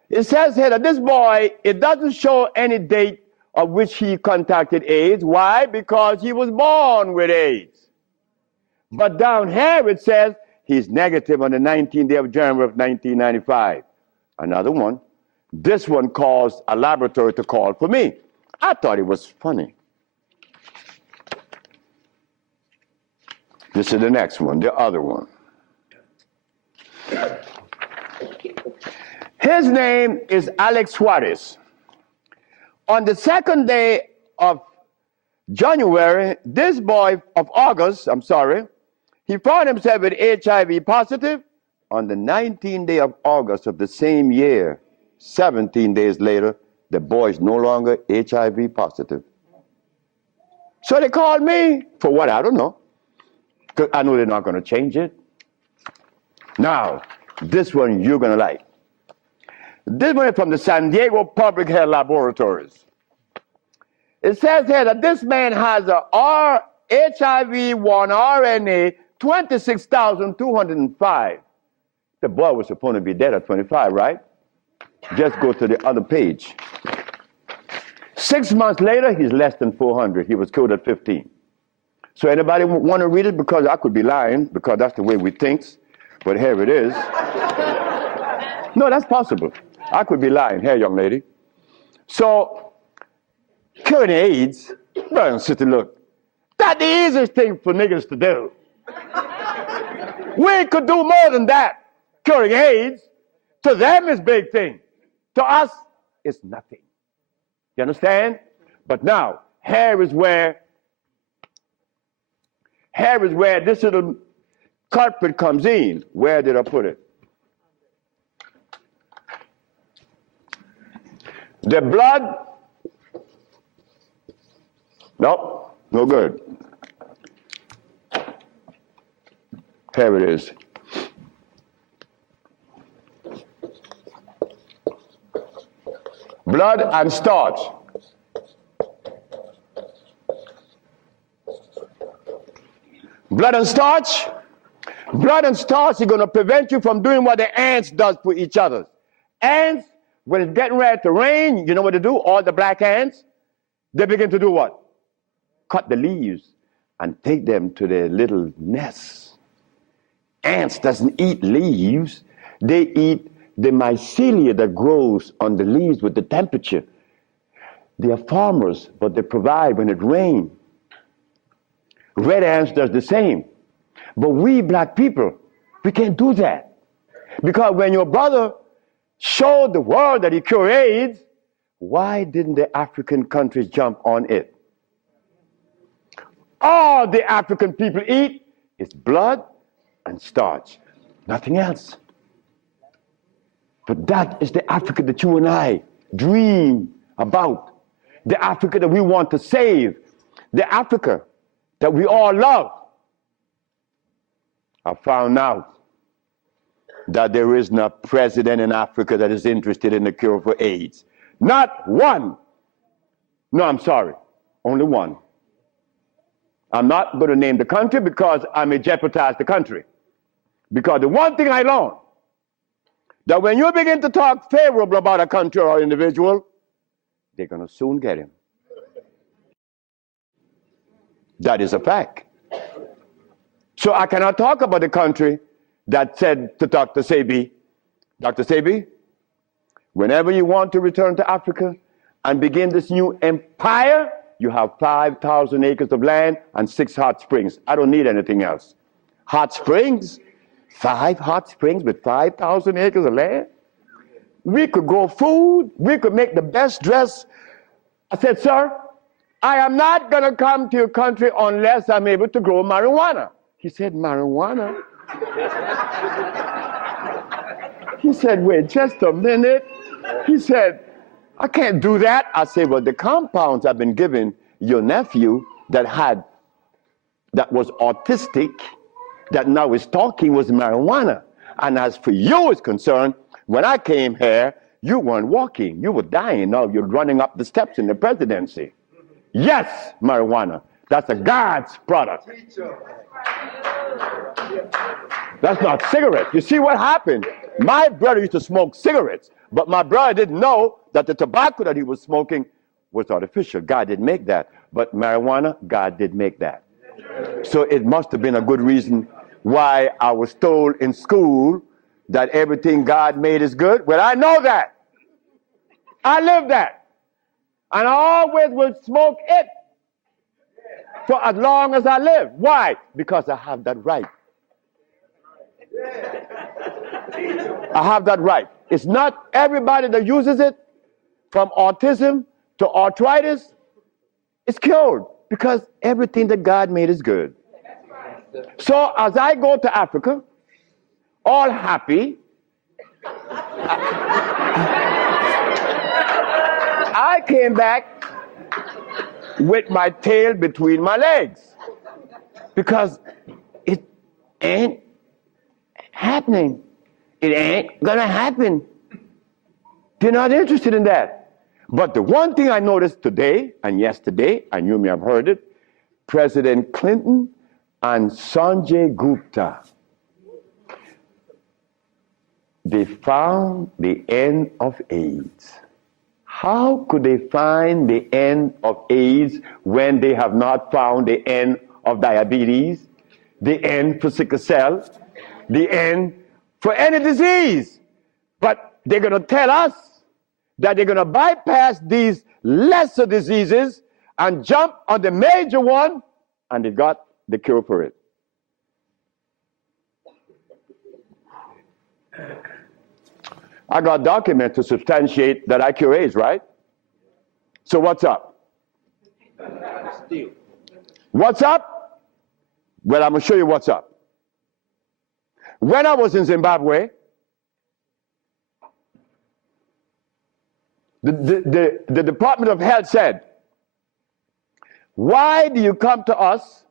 It says here that this boy, it doesn't show any date of which he contracted AIDS. Why? Because he was born with AIDS. But down here it says he's negative on the 19th day of January of 1995. Another one. This one caused a laboratory to call for me. I thought it was funny. This is the next one, the other one. His name is Alex Suarez. On the second day of January, this boy of August, he found himself with HIV positive. On the 19th day of August of the same year, 17 days later, the boy is no longer HIV positive. So they called me for what? I don't know. Because I know they're not going to change it. Now, this one you're going to like. This one is from the San Diego Public Health Laboratories. It says here that this man has a HIV-1 RNA 26,205. The boy was supposed to be dead at 25, right? Just go to the other page. 6 months later, he's less than 400. He was killed at 15. So anybody want to read it? Because I could be lying, because that's the way we think. But here it is. No, that's possible. I could be lying. Here, young lady. So, curing AIDS, brother and sister, look, that's the easiest thing for niggas to do. We could do more than that. Curing AIDS, to them is big thing. To us, it's nothing. You understand? But now, here is where this little culprit comes in. Where did I put it? The blood, nope, no good. Here it is. Blood and starch. Blood and starch. Blood and starch is going to prevent you from doing what the ants does for each other. Ants, when it's getting ready to rain, you know what they do? All the black ants, they begin to do what? Cut the leaves and take them to their little nests. Ants doesn't eat leaves. They eat the mycelia that grows on the leaves with the temperature. They are farmers, but they provide when it rains. Red ants does the same. But we black people, we can't do that. Because when your brother showed the world that he cured AIDS, why didn't the African countries jump on it? All the African people eat is blood and starch, nothing else. But that is the Africa that you and I dream about. The Africa that we want to save. The Africa that we all love. I found out that there is no president in Africa that is interested in the cure for AIDS. Not one. No, I'm sorry. Only one. I'm not going to name the country because I may jeopardize the country. Because the one thing I learned, that when you begin to talk favorable about a country or individual, they're going to soon get him. That is a fact. So I cannot talk about the country that said to Dr. Sebi, Dr. Sebi, whenever you want to return to Africa and begin this new empire, you have 5,000 acres of land and 6 hot springs. I don't need anything else. Hot springs? 5 hot springs with 5,000 acres of land? We could grow food. We could make the best dress. I said, sir, I am not going to come to your country unless I'm able to grow marijuana. He said, marijuana? He said, wait just a minute. He said, I can't do that. I said, well, the compounds I've been giving your nephew that was autistic, that now is talking, was marijuana. And as for you is concerned, when I came here, you weren't walking. You were dying. Now you're running up the steps in the presidency. Yes, marijuana. That's a God's product. That's not cigarettes. You see what happened? My brother used to smoke cigarettes, but my brother didn't know that the tobacco that he was smoking was artificial. God didn't make that. But marijuana, God did make that. So it must have been a good reason why I was told in school that everything God made is good. Well, I know that. I live that. And I always will smoke it for as long as I live. Why? Because I have that right. I have that right. It's not everybody that uses it, from autism to arthritis, is cured, because everything that God made is good. So as I go to Africa, all happy, I came back with my tail between my legs, because it ain't happening. It ain't gonna happen. They're not interested in that. But the one thing I noticed today and yesterday, and you may have heard it, President Clinton and Sanjay Gupta, they found the end of AIDS. How could they find the end of AIDS when they have not found the end of diabetes, the end for sickle cell, the end for any disease? But they're going to tell us that they're going to bypass these lesser diseases and jump on the major one, and they got the cure for it. I got documents to substantiate that I cure AIDS, right? So what's up? What's up? Well, I'm going to show you what's up. When I was in Zimbabwe, the Department of Health said, why do you come to us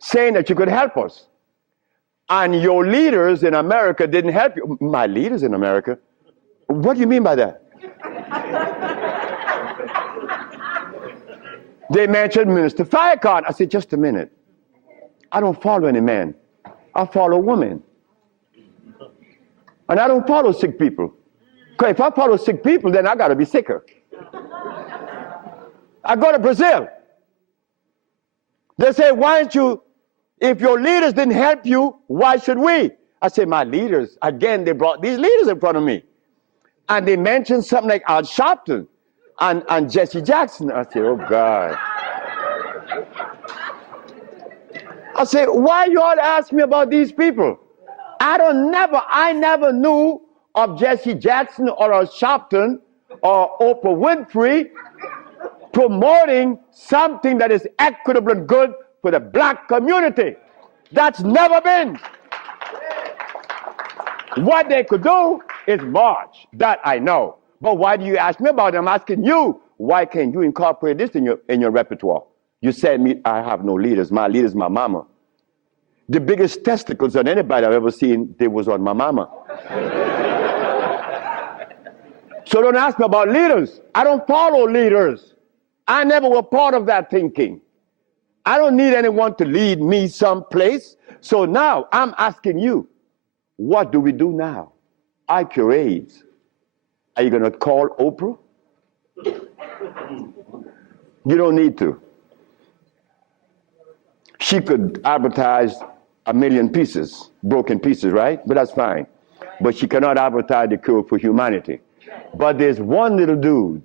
saying that you could help us? And your leaders in America didn't help you. My leaders in America? What do you mean by that? They mentioned Minister Farrakhan. I said, just a minute. I don't follow any man. I follow women. And I don't follow sick people. Because if I follow sick people, then I got to be sicker. I go to Brazil. They say, why don't you, if your leaders didn't help you, why should we? I say, my leaders, again, they brought these leaders in front of me. And they mentioned something like Al Sharpton and Jesse Jackson. I said, oh God. I said, why you all ask me about these people? I never knew of Jesse Jackson or Al Sharpton or Oprah Winfrey promoting something that is equitable and good for the black community. That's never been. What they could do is march. That I know. But why do you ask me about it? I'm asking you, why can't you incorporate this in your repertoire? You said me, I have no leaders. My leader's my mama. The biggest testicles on anybody I've ever seen, they was on my mama. So don't ask me about leaders. I don't follow leaders. I never was part of that thinking. I don't need anyone to lead me someplace. So now I'm asking you, what do we do now? I cure AIDS. Are you going to call Oprah? You don't need to. She could advertise 1 million pieces, broken pieces, right? But that's fine. But she cannot advertise the cure for humanity. But there's one little dude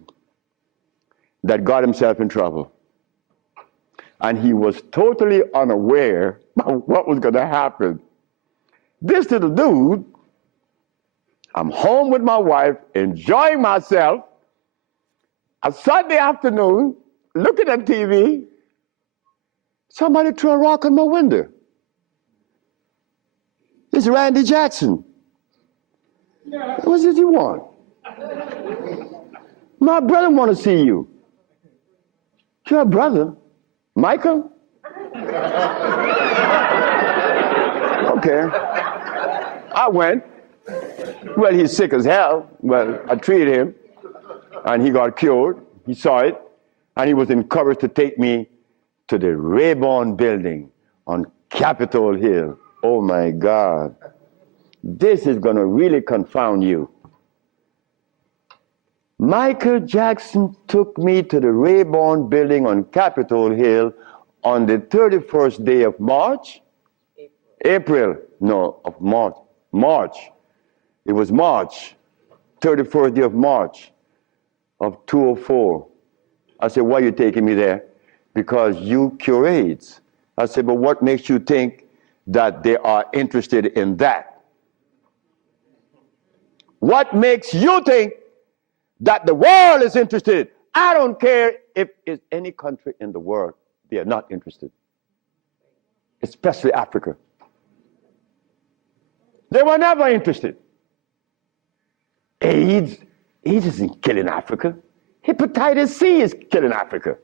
that got himself in trouble. And he was totally unaware of what was going to happen. This little dude, I'm home with my wife, enjoying myself, a Sunday afternoon, looking at TV, somebody threw a rock on my window. It's Randy Jackson. What does he want? My brother want to see you. Your brother? Michael? Okay. I went. Well, he's sick as hell. Well, I treated him, and he got cured. He saw it, and he was encouraged to take me to the Rayborn building on Capitol Hill. Oh my God. This is going to really confound you. Michael Jackson took me to the Rayborn building on Capitol Hill on the 31st day of March? April. No, of March. March. It was March. 31st day of March of 2004. I said, why are you taking me there? Because you cure AIDS. I said, but what makes you think that they are interested in that? What makes you think that the world is interested? I don't care if it's any country in the world, they are not interested. Especially Africa. They were never interested. AIDS isn't killing Africa. Hepatitis C is killing Africa.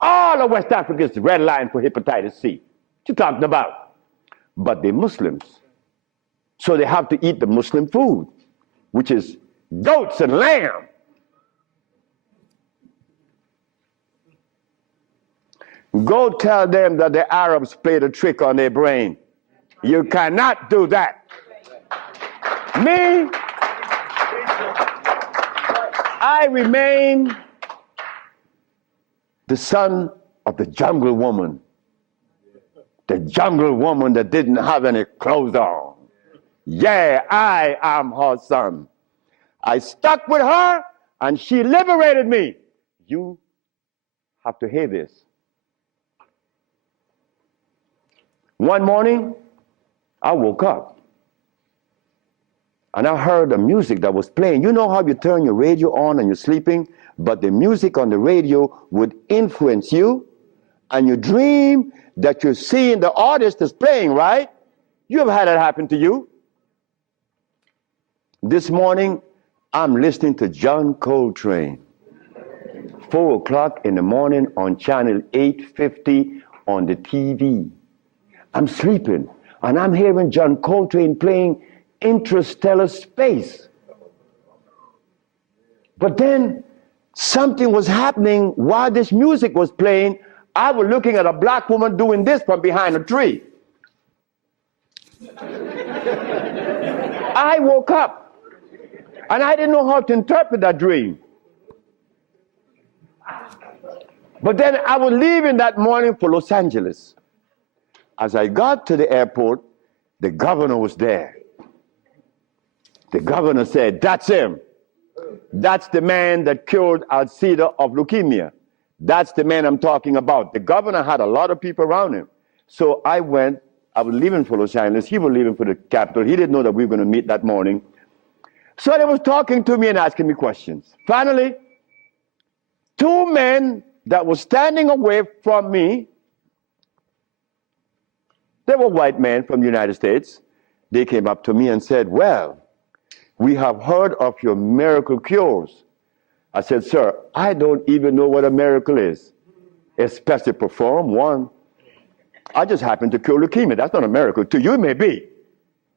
All of West Africa is the red line for hepatitis C. What you talking about? But they're Muslims. So they have to eat the Muslim food, which is goats and lamb. Go tell them that the Arabs played a trick on their brain. You cannot do that. Me, I remain the son of the jungle woman. The jungle woman that didn't have any clothes on. Yeah, I am her son. I stuck with her and she liberated me. You have to hear this. One morning, I woke up and I heard the music that was playing. You know how you turn your radio on and you're sleeping, but the music on the radio would influence you and you dream that you're seeing the artist is playing, right? You have had that happen to you. This morning, I'm listening to John Coltrane. 4 o'clock in the morning on channel 850 on the TV. I'm sleeping, and I'm hearing John Coltrane playing Interstellar Space. But then something was happening while this music was playing. I was looking at a black woman doing this from behind a tree. I woke up, and I didn't know how to interpret that dream. But then I was leaving that morning for Los Angeles. As I got to the airport, the governor was there. The governor said, "That's him. That's the man that cured 𝐦𝐨𝐬𝐬 of leukemia. That's the man I'm talking about." The governor had a lot of people around him. So I went, I was leaving for Los Angeles, he was leaving for the capital. He didn't know that we were going to meet that morning. So they was talking to me and asking me questions. Finally, 2 men that were standing away from me, they were white men from the United States. They came up to me and said, "Well, we have heard of your miracle cures." I said, "Sir, I don't even know what a miracle is, especially perform one. I just happen to cure leukemia. That's not a miracle. To you, it may be.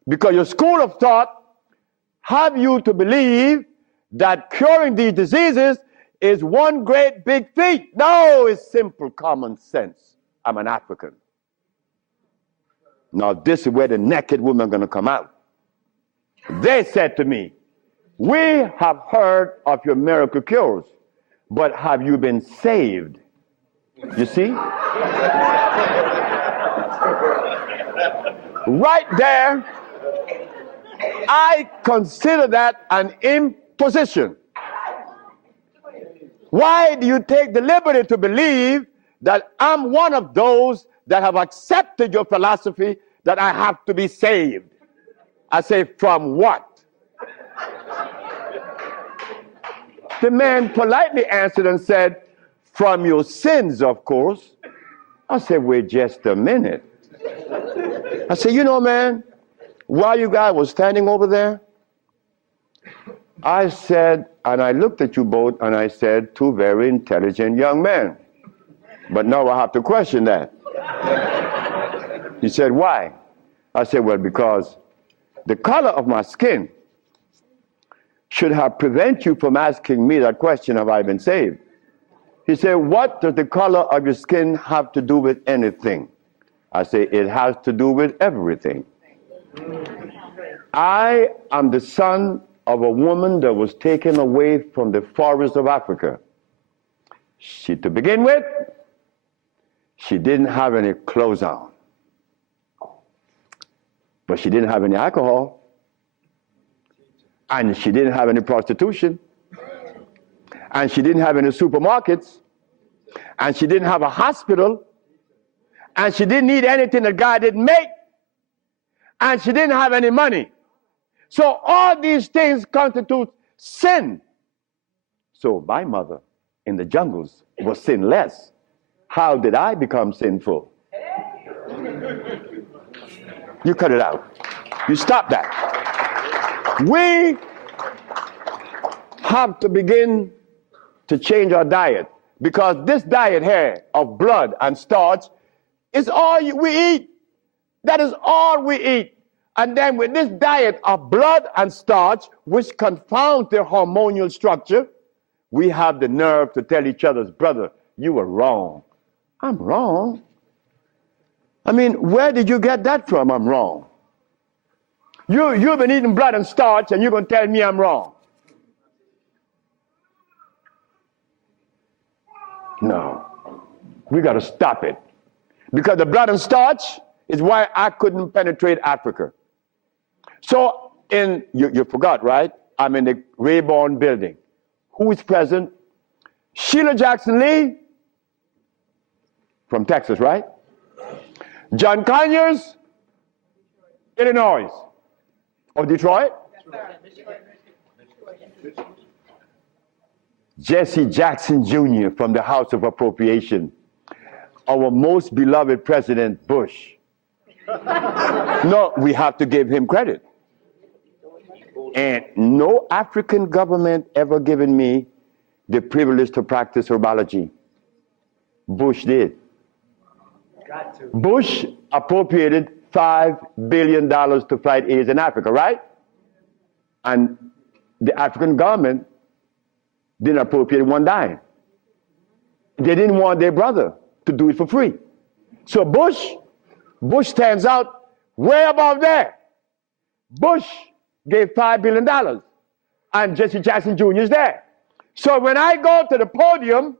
Because your school of thought have you to believe that curing these diseases is one great big feat. No, it's simple common sense. I'm an African. Now, this is where the naked women are going to come out. They said to me, "We have heard of your miracle cures, but have you been saved?" You see? Right there, I consider that an imposition. Why do you take the liberty to believe that I'm one of those that have accepted your philosophy that I have to be saved? I say, from what? The man politely answered and said, "From your sins, of course." I said, "Wait just a minute." I said, "You know, man, while you guys were standing over there, I said," and I looked at you both, and I said, "2 very intelligent young men. But now I have to question that." He said, "Why?" I said, "Well, because the color of my skin should have prevented you from asking me that question, have I been saved?" He said, "What does the color of your skin have to do with anything?" I say, "It has to do with everything. I am the son of a woman that was taken away from the forest of Africa. To begin with, she didn't have any clothes on. But she didn't have any alcohol. And she didn't have any prostitution. And she didn't have any supermarkets. And she didn't have a hospital. And she didn't need anything that God didn't make. And she didn't have any money. So all these things constitute sin. So my mother in the jungles was sinless. How did I become sinful?" You cut it out. You stop that. We have to begin to change our diet, because this diet here of blood and starch is all we eat. That is all we eat. And then with this diet of blood and starch, which confounds their hormonal structure, we have the nerve to tell each other, brother, you were wrong. I'm wrong? I mean, where did you get that from, I'm wrong? You've been eating blood and starch and you're going to tell me I'm wrong. No, we got to stop it. Because the blood and starch is why I couldn't penetrate Africa. So, you forgot, right? I'm in the Rayborn building. Who is present? Sheila Jackson Lee from Texas, right? John Conyers, Illinois. Of Detroit? Jesse Jackson Jr. from the House of Appropriation. Our most beloved President Bush. No, we have to give him credit. And no African government ever given me the privilege to practice herbology. Bush did. Bush appropriated $5 billion to fight AIDS in Africa, right? And the African government didn't appropriate one dime. They didn't want their brother to do it for free. So Bush stands out way above there. Bush gave $5 billion, and Jesse Jackson Jr. is there. So when I go to the podium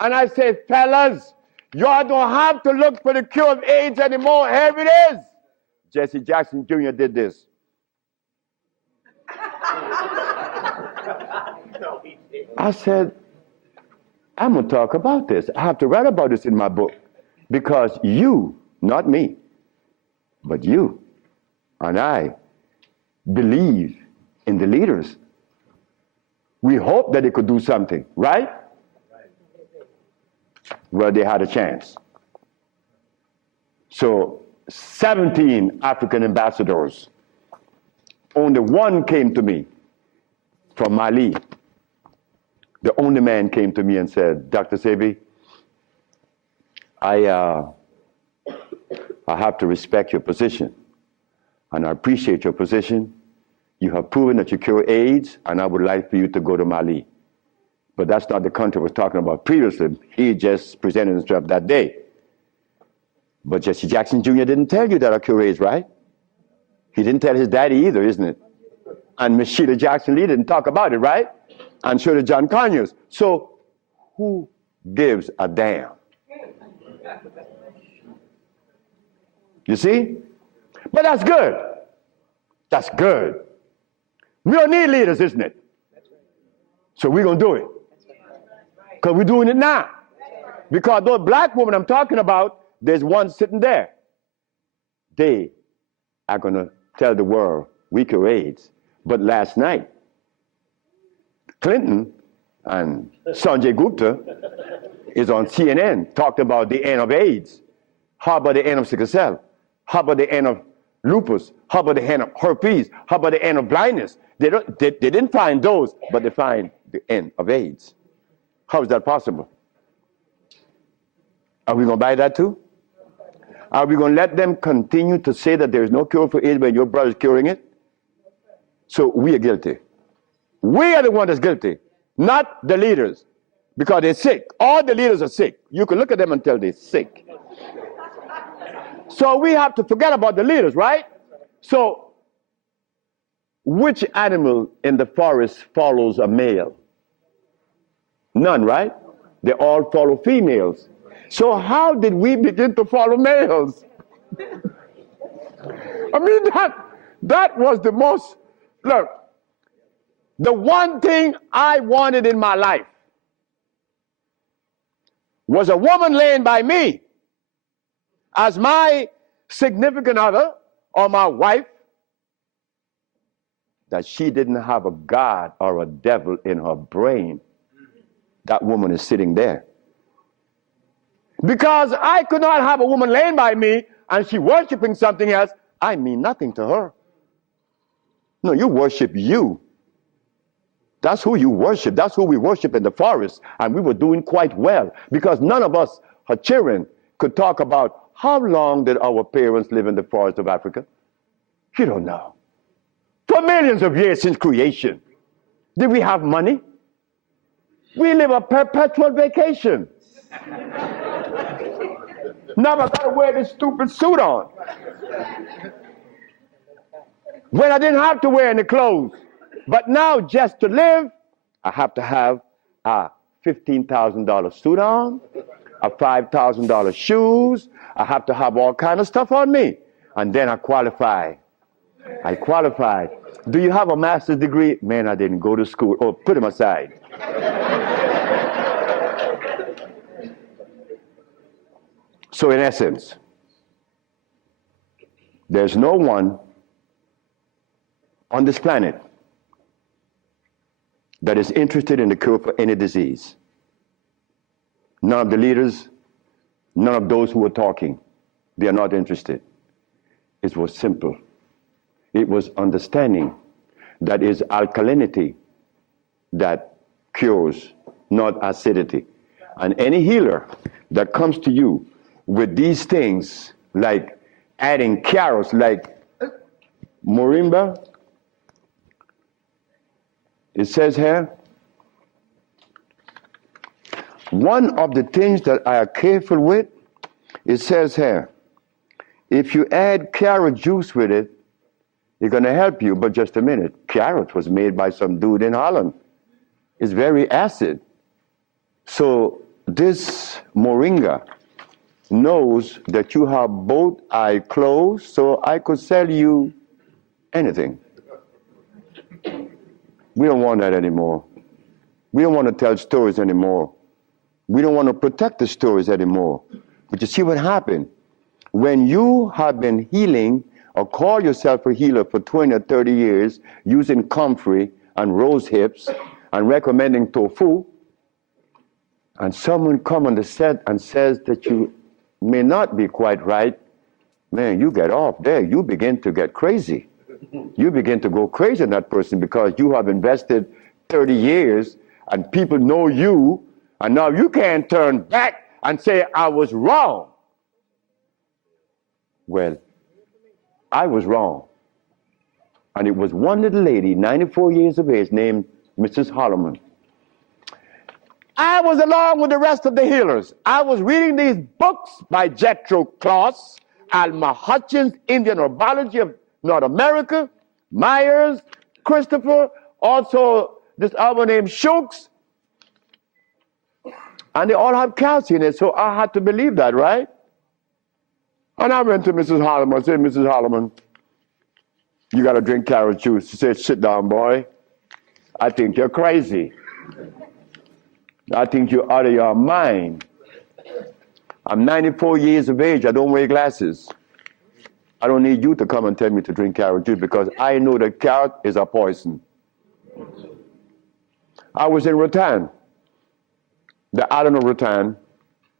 and I say, fellas, y'all don't have to look for the cure of AIDS anymore. Here it is. Jesse Jackson Jr. did this. I said, I'm going to talk about this. I have to write about this in my book. Because you, not me, but you and I believe in the leaders. We hope that they could do something, right? Well, they had a chance. So 17 African ambassadors, only one came to me from Mali. The only man came to me and said, Dr. Sebi, I have to respect your position, and I appreciate your position. You have proven that you cure AIDS, and I would like for you to go to Mali. But that's not the country I was talking about previously. He just presented himself that day. But Jesse Jackson Jr. didn't tell you that I cure AIDS, right? He didn't tell his daddy either, isn't it? And Miss Sheila Jackson Lee didn't talk about it, right? And so did John Conyers. So who gives a damn? You see? But that's good. That's good. We don't need leaders, isn't it? So we're going to do it. Because we're doing it now. Because those black women I'm talking about, there's one sitting there. They are going to tell the world we cure AIDS. But last night, Clinton and 𝐦𝐨𝐬𝐵 Gupta is on CNN talking about the end of AIDS. How about the end of sickle cell? How about the end of lupus? How about the end of herpes? How about the end of blindness? They didn't find those, but they find the end of AIDS. How is that possible? Are we going to buy that too? Are we going to let them continue to say that there's no cure for AIDS when your brother's curing it? So we are guilty. We are the one that's guilty, not the leaders, because they're sick. All the leaders are sick. You can look at them and tell they're sick. So we have to forget about the leaders, right? So which animal in the forest follows a male? None, right? They all follow females. So how did we begin to follow males? I mean, that was the most, look, the one thing I wanted in my life was a woman laying by me as my significant other or my wife, that she didn't have a God or a devil in her brain. That woman is sitting there. Because I could not have a woman laying by me and she worshiping something else. I mean nothing to her. No, you worship you. That's who you worship. That's who we worship in the forest. And we were doing quite well because none of us, her children, could talk about how long did our parents live in the forest of Africa? You don't know. For millions of years since creation, did we have money? We live a perpetual vacation. Now I gotta wear this stupid suit on. When I didn't have to wear any clothes. But now just to live, I have to have a $15,000 suit on, a $5,000 shoes. I have to have all kind of stuff on me. And then I qualify. Do you have a master's degree? Man, I didn't go to school. Oh, put him aside. So in essence, there's no one on this planet that is interested in the cure for any disease. None of the leaders, none of those who are talking, they are not interested. It was simple. It was understanding that is alkalinity that cures, not acidity. And any healer that comes to you with these things, like adding carrots, like moringa, it says here, one of the things that I are careful with, it says here, if you add carrot juice with it, it's going to help you. But just a minute, carrot was made by some dude in Holland. It's very acid. So this moringa knows that you have both eyes closed, so I could sell you anything. We don't want that anymore. We don't want to tell stories anymore. We don't want to protect the stories anymore. But you see what happened? When you have been healing or call yourself a healer for 20 or 30 years using comfrey and rose hips and recommending tofu, and someone come on the set and says that you may not be quite right, man, you get off there. You begin to get crazy. You begin to go crazy on that person because you have invested 30 years and people know you, and now you can't turn back and say, I was wrong. Well, I was wrong. And it was one little lady, 94 years of age, named Mrs. Holloman. I was along with the rest of the healers. I was reading these books by 𝐥𝐤𝐞, Alma Hutchins, Indian Herbology of North America, Myers, Christopher, also this other named Shooks. And they all have calcium in it, so I had to believe that, right? And I went to Mrs. Holloman. I said, Mrs. Holloman, you got to drink carrot juice. She said, sit down, boy. I think you're crazy. I think you're out of your mind. I'm 94 years of age. I don't wear glasses. I don't need you to come and tell me to drink carrot juice because I know that carrot is a poison. I was in Rattan, the island of Rattan,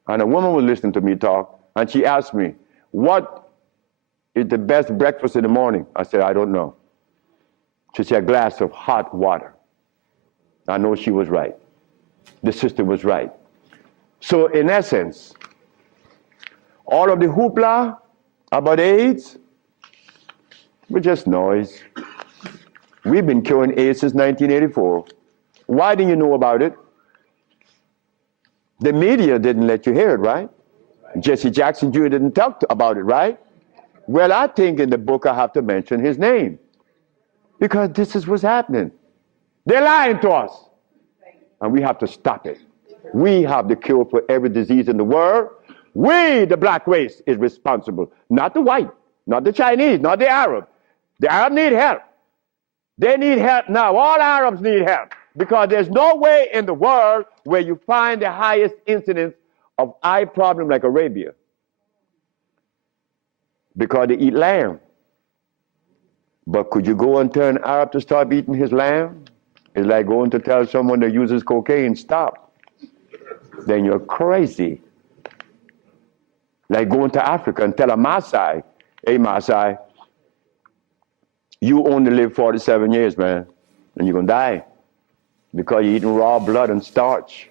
and a woman was listening to me talk, and she asked me, what is the best breakfast in the morning? I said, I don't know. She said, a glass of hot water. I know she was right. The sister was right. So in essence, all of the hoopla about AIDS was just noise. We've been curing AIDS since 1984. Why didn't you know about it? The media didn't let you hear it, right? Jesse Jackson Jr. didn't talk about it, right? Well, I think in the book I have to mention his name because this is what's happening. They're lying to us. And we have to stop it. We have the cure for every disease in the world. We, the black race, is responsible. Not the white, not the Chinese, not the Arab. The Arab need help. They need help now. All Arabs need help because there's no way in the world where you find the highest incidence of eye problem like Arabia. Because they eat lamb. But could you go and tell an Arab to stop eating his lamb? It's like going to tell someone that uses cocaine, stop. Then you're crazy. Like going to Africa and tell a Maasai, hey Maasai, you only live 47 years, man, and you're gonna die because you're eating raw blood and starch.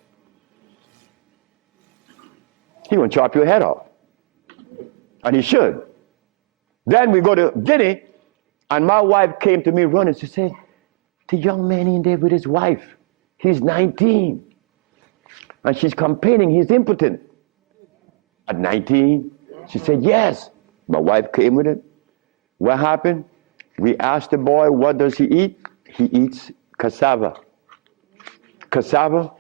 He's gonna chop your head off. And he should. Then we go to Guinea, And my wife came to me running. She said, the young man in there with his wife, he's 19. And she's complaining he's impotent. At 19, she said, yes. My wife came with it. What happened? We asked the boy, what does he eat? He eats cassava. Cassava.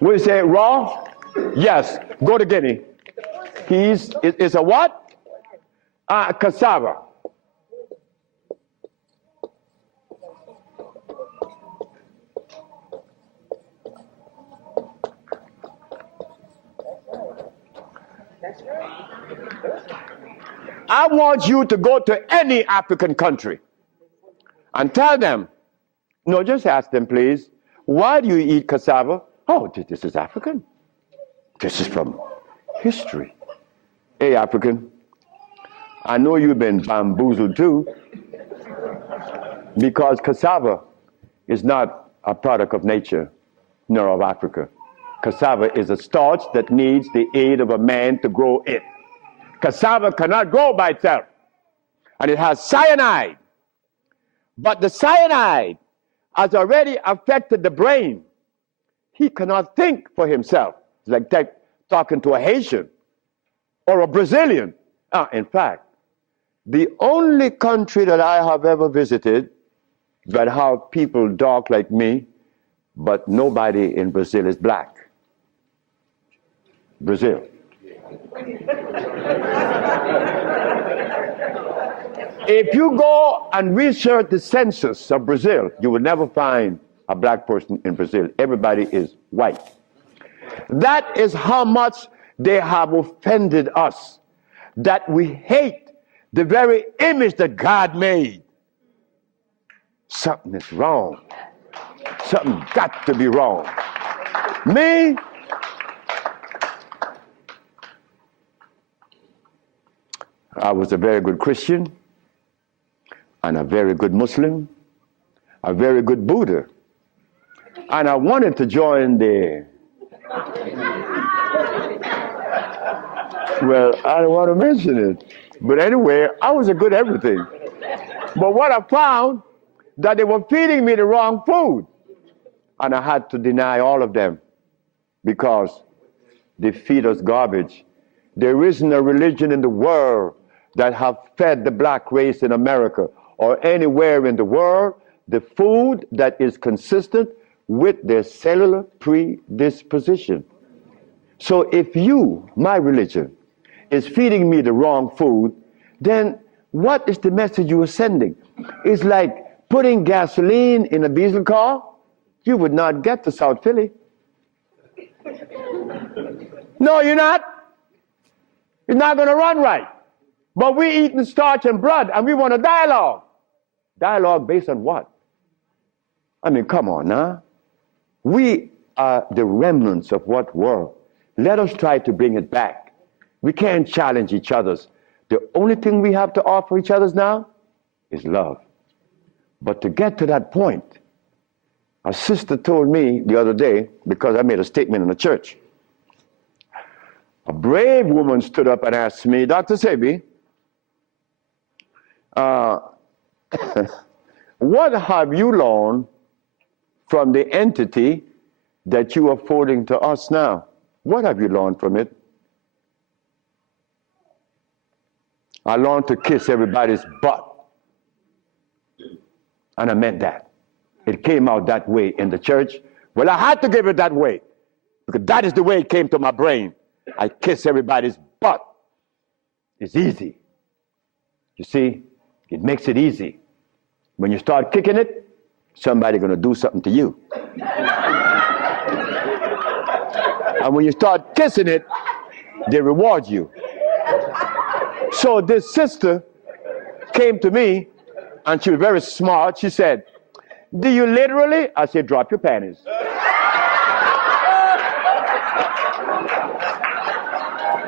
We say raw? Yes. Go to Guinea. It's a what? Cassava. I want you to go to any African country and tell them, no, just ask them, please, why do you eat cassava? Oh, this is African. This is from history. Hey, African, I know you've been bamboozled too, because cassava is not a product of nature, nor of Africa. Cassava is a starch that needs the aid of a man to grow it. Cassava cannot grow by itself, and it has cyanide. But the cyanide has already affected the brain. He cannot think for himself. It's like talking to a Haitian or a Brazilian. In fact, the only country that I have ever visited that have people dark like me, but nobody in Brazil is black. Brazil. If you go and research the census of Brazil, you will never find a black person in Brazil. Everybody is white. That is how much they have offended us, that we hate the very image that God made. Something is wrong. Something got to be wrong. Me, I was a very good Christian, and a very good Muslim, a very good Buddha. And I wanted to join the, well, I don't want to mention it. But anyway, I was a good everything. But what I found, that they were feeding me the wrong food. And I had to deny all of them because they feed us garbage. There isn't a religion in the world that have fed the black race in America or anywhere in the world the food that is consistent with their cellular predisposition. So if you, my religion, is feeding me the wrong food, then what is the message you are sending? It's like putting gasoline in a diesel car. You would not get to South Philly. No, you're not. It's not going to run right. But we're eating starch and blood, and we want a dialogue. Dialogue based on what? I mean, come on now. We are the remnants of what were. Let us try to bring it back. We can't challenge each other's. The only thing we have to offer each other's now is love. But to get to that point, a sister told me the other day, because I made a statement in the church, a brave woman stood up and asked me, Dr. Sebi, what have you learned from the entity that you are forwarding to us now? What have you learned from it? I learned to kiss everybody's butt. And I meant that. It came out that way in the church. Well, I had to give it that way, because that is the way it came to my brain. I kiss everybody's butt. It's easy. You see, it makes it easy. When you start kicking it, somebody's going to do something to you. And when you start kissing it, they reward you. So this sister came to me, and she was very smart. She said, do you literally? I said, drop your panties.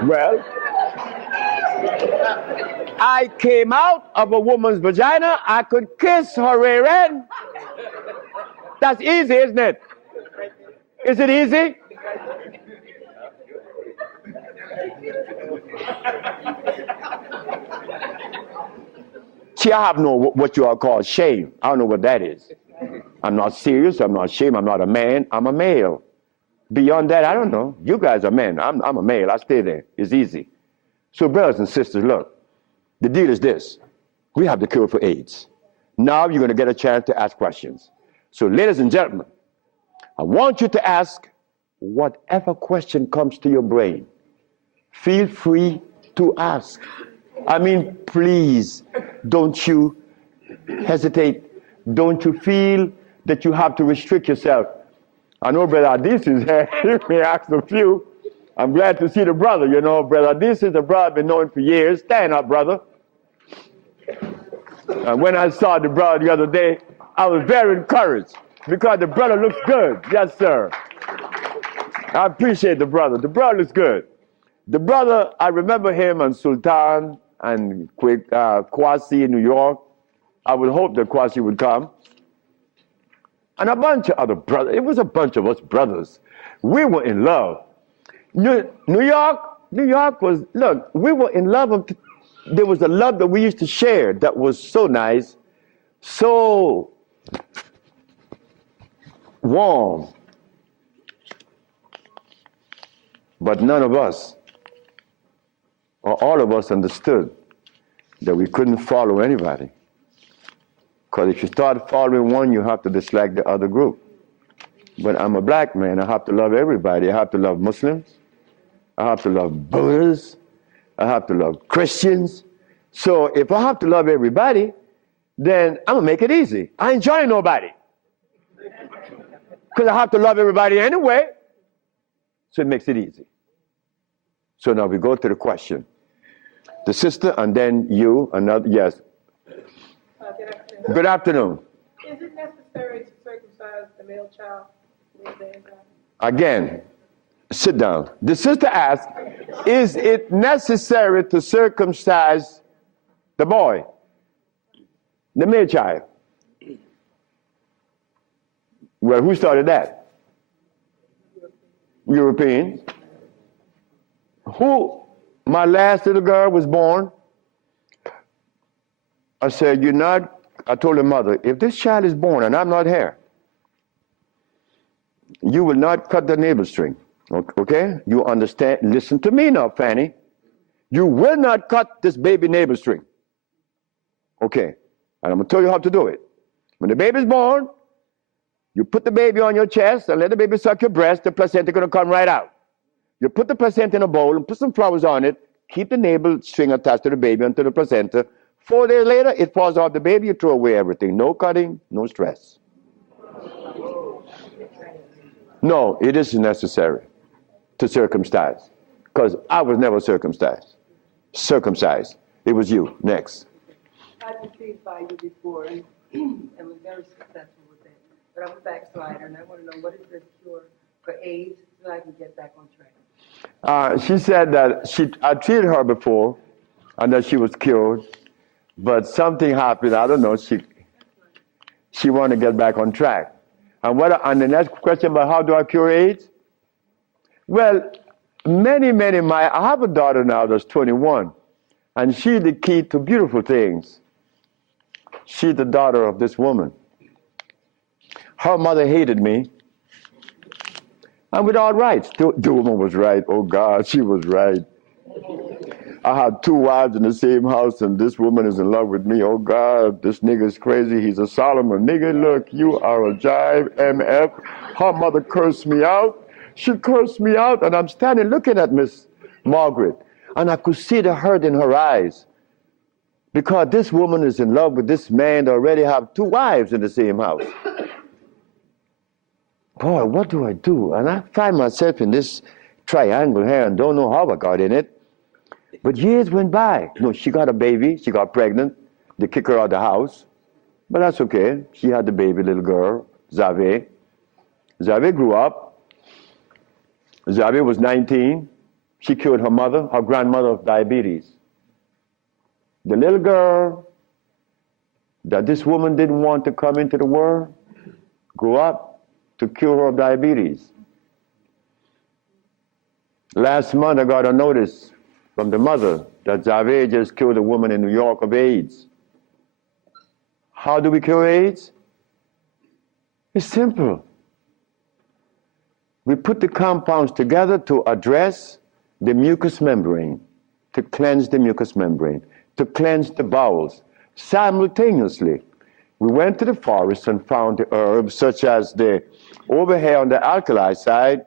Well, I came out of a woman's vagina. I could kiss her rear end. That's easy, isn't it? Is it easy? See, I have no what you all call shame. I don't know what that is. I'm not serious. I'm not ashamed. I'm not a man. I'm a male. Beyond that, I don't know. You guys are men. I'm a male. I stay there. It's easy. So brothers and sisters, look, the deal is this. We have the cure for AIDS. Now you're going to get a chance to ask questions. So ladies and gentlemen, I want you to ask whatever question comes to your brain. Feel free to ask. I mean, please, don't you hesitate. Don't you feel that you have to restrict yourself. I know Brother Adis is here. He may ask a few. I'm glad to see the brother. You know, Brother Adis is a brother I've been knowing for years. Stand up, brother. And when I saw the brother the other day, I was very encouraged because the brother looks good. Yes, sir. I appreciate the brother. The brother looks good. The brother, I remember him and Sultan and Kwasi in New York. I would hope that Kwasi would come. And a bunch of other brothers. It was a bunch of us brothers. We were in love. New York was, look, we were in love. There was a love that we used to share that was so nice, so warm. But none of us, or all of us, understood that we couldn't follow anybody. Because if you start following one, you have to dislike the other group. But I'm a black man. I have to love everybody. I have to love Muslims. I have to love Buddhists. I have to love Christians. So if I have to love everybody, then I'm going to make it easy. I ain't joining nobody. Because I have to love everybody anyway. So it makes it easy. So now we go to the question. The sister and then you, another, yes. Good afternoon. Good afternoon. Is it necessary to circumcise the male child? Again, sit down. The sister asked, is it necessary to circumcise the boy, the male child? Well, who started that? Europeans. Who? My last little girl was born. I said, I told her mother, if this child is born and I'm not here, you will not cut the navel string, okay? You understand? Listen to me now, Fanny. You will not cut this baby navel string, okay? And I'm gonna tell you how to do it. When the baby's born, you put the baby on your chest and let the baby suck your breast. The placenta gonna come right out. You put the placenta in a bowl and put some flowers on it. Keep the navel string attached to the baby until the placenta. 4 days later, it falls off the baby. You throw away everything. No cutting, no stress. No, it isn't necessary to circumcise, because I was never circumcised. It was you. Next. I conceived by you before and was very successful with it. But I'm a backslider, and I want to know, what is the cure for AIDS so I can get back on track? She said that I treated her before and that she was cured, but something happened. I don't know. She wanted to get back on track. And the next question about how do I cure AIDS? Well, I have a daughter now that's 21, and she's the key to beautiful things. She's the daughter of this woman. Her mother hated me, and with all rights. The woman was right. Oh God, she was right. I had 2 wives in the same house, and this woman is in love with me. Oh God, this nigga's crazy. He's a Solomon. Nigga, look, you are a jive, MF. Her mother cursed me out. She cursed me out, and I'm standing looking at Miss Margaret, and I could see the hurt in her eyes, because this woman is in love with this man that already have 2 wives in the same house. Boy, what do I do? And I find myself in this triangle here and don't know how I got in it. But years went by. No, she got a baby. She got pregnant. They kicked her out of the house. But that's okay. She had the baby, little girl, 𝐦𝐤𝐬. 𝐦𝐤𝐬 grew up. 𝐦𝐤𝐬 was 19. She cured her mother, her grandmother, of diabetes. The little girl that this woman didn't want to come into the world grew up to cure her of diabetes. Last month I got a notice from the mother that 𝐦𝐤𝐬 just killed a woman in New York of AIDS. How do we cure AIDS? It's simple. We put the compounds together to address the mucous membrane, to cleanse the mucous membrane, to cleanse the bowels. Simultaneously, we went to the forest and found the herbs such as over here on the alkali side,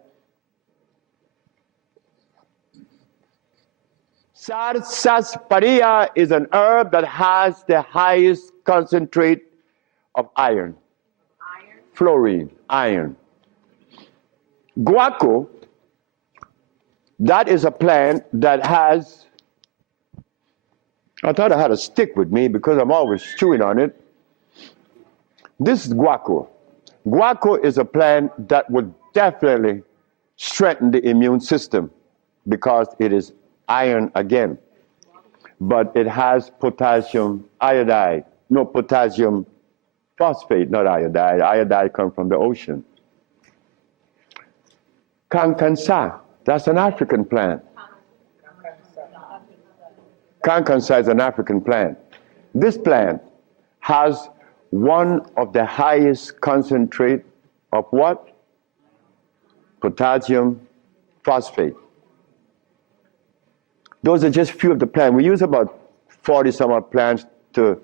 sarsaparilla is an herb that has the highest concentrate of iron. Fluorine, iron. Guaco, that is a plant that has, I thought I had a stick with me because I'm always chewing on it. This is guaco. Guaco is a plant that would definitely strengthen the immune system because it is iron again. But it has potassium iodide, no potassium phosphate, not iodide. Iodide comes from the ocean. Kankansa, that's an African plant. Kankansa is an African plant. This plant has one of the highest concentrate of what? Potassium phosphate. Those are just few of the plants. We use about 40 some odd plants to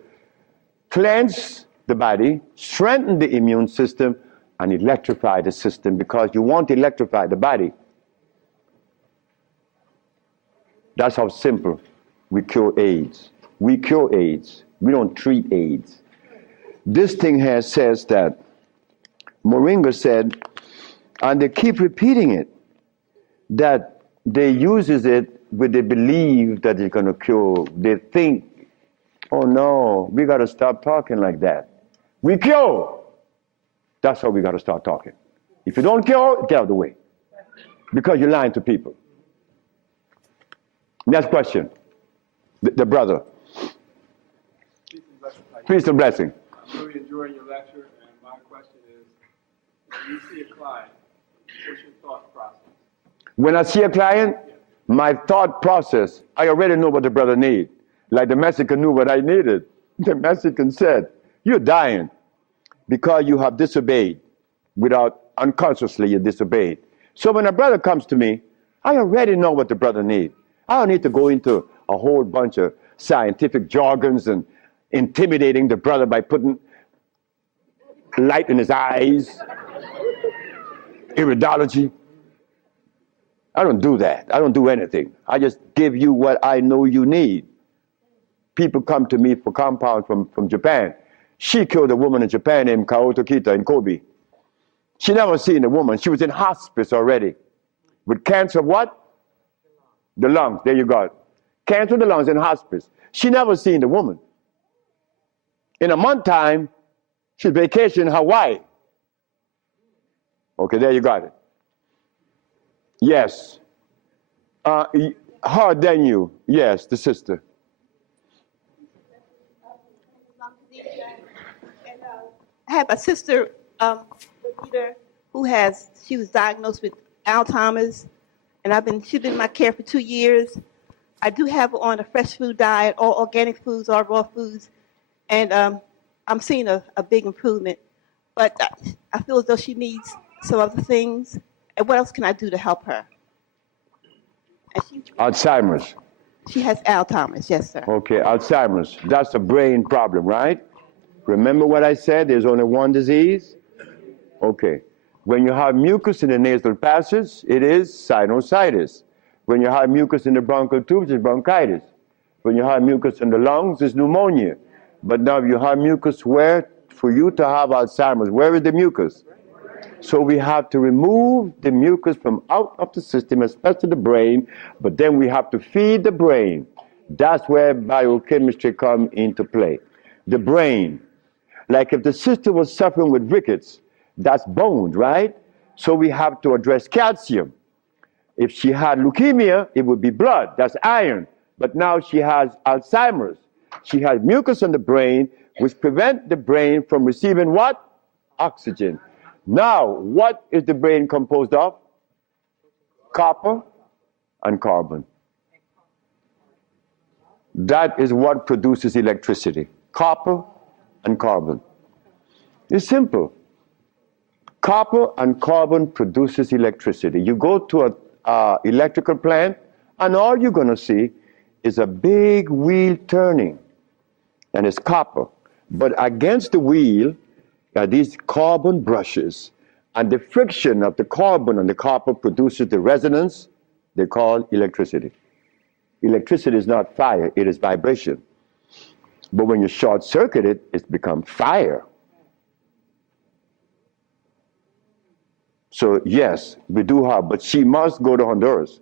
cleanse the body, strengthen the immune system, and electrify the system because you want to electrify the body. That's how simple we cure AIDS. We cure AIDS. We don't treat AIDS. This thing here says that Moringa said, and they keep repeating it, that they uses it when they believe that it's going to cure. They think, oh no, we got to stop talking like that. We cure. That's how we got to start talking. If you don't cure, get out of the way. Because you're lying to people. Next question. The brother. Peace and blessing. I'm really enjoying your lecture, and my question is, when you see a client, what's your thought process? When I see a client, my thought process, I already know what the brother needs. Like the Mexican knew what I needed. The Mexican said, you're dying because you have disobeyed. Unconsciously you disobeyed. So when a brother comes to me, I already know what the brother needs. I don't need to go into a whole bunch of scientific jargons and intimidating the brother by putting light in his eyes, iridology. I don't do that. I don't do anything. I just give you what I know you need. People come to me for compound from Japan. She killed a woman in Japan named 𝐤𝐤𝐤𝐞 in Kobe. She never seen a woman. She was in hospice already with cancer of what? The lungs. There you go. Cancer of the lungs in hospice. She never seen the woman. In a month time, she's vacationing in Hawaii. Okay, there you got it. Yes. Her than you. Yes, the sister. I have a sister who she was diagnosed with Alzheimer's, and she's been in my care for 2 years. I do have her on a fresh food diet, all organic foods, all raw foods, and I'm seeing a big improvement. But I feel as though she needs some other things. And what else can I do to help her? Alzheimer's. She has Alzheimer's, yes, sir. Okay, Alzheimer's. That's a brain problem, right? Remember what I said? There's only one disease? Okay. When you have mucus in the nasal passage, it is sinusitis. When you have mucus in the bronchial tubes, it's bronchitis. When you have mucus in the lungs, it's pneumonia. But now you have mucus where? For you to have Alzheimer's, where is the mucus? So we have to remove the mucus from out of the system, especially the brain, but then we have to feed the brain. That's where biochemistry comes into play. The brain. Like if the sister was suffering with rickets, that's bones, right? So we have to address calcium. If she had leukemia, it would be blood, that's iron. But now she has Alzheimer's. She has mucus in the brain, which prevent the brain from receiving what? Oxygen. Now, what is the brain composed of? Copper, and carbon. That is what produces electricity. Copper and carbon. It's simple. Copper and carbon produces electricity. You go to an electrical plant, and all you're going to see is a big wheel turning, and it's copper. But against the wheel are these carbon brushes, and the friction of the carbon and the copper produces the resonance they call electricity. Electricity is not fire, it is vibration. But when you short circuit it, it's become fire. So yes, we do have, but she must go to Honduras.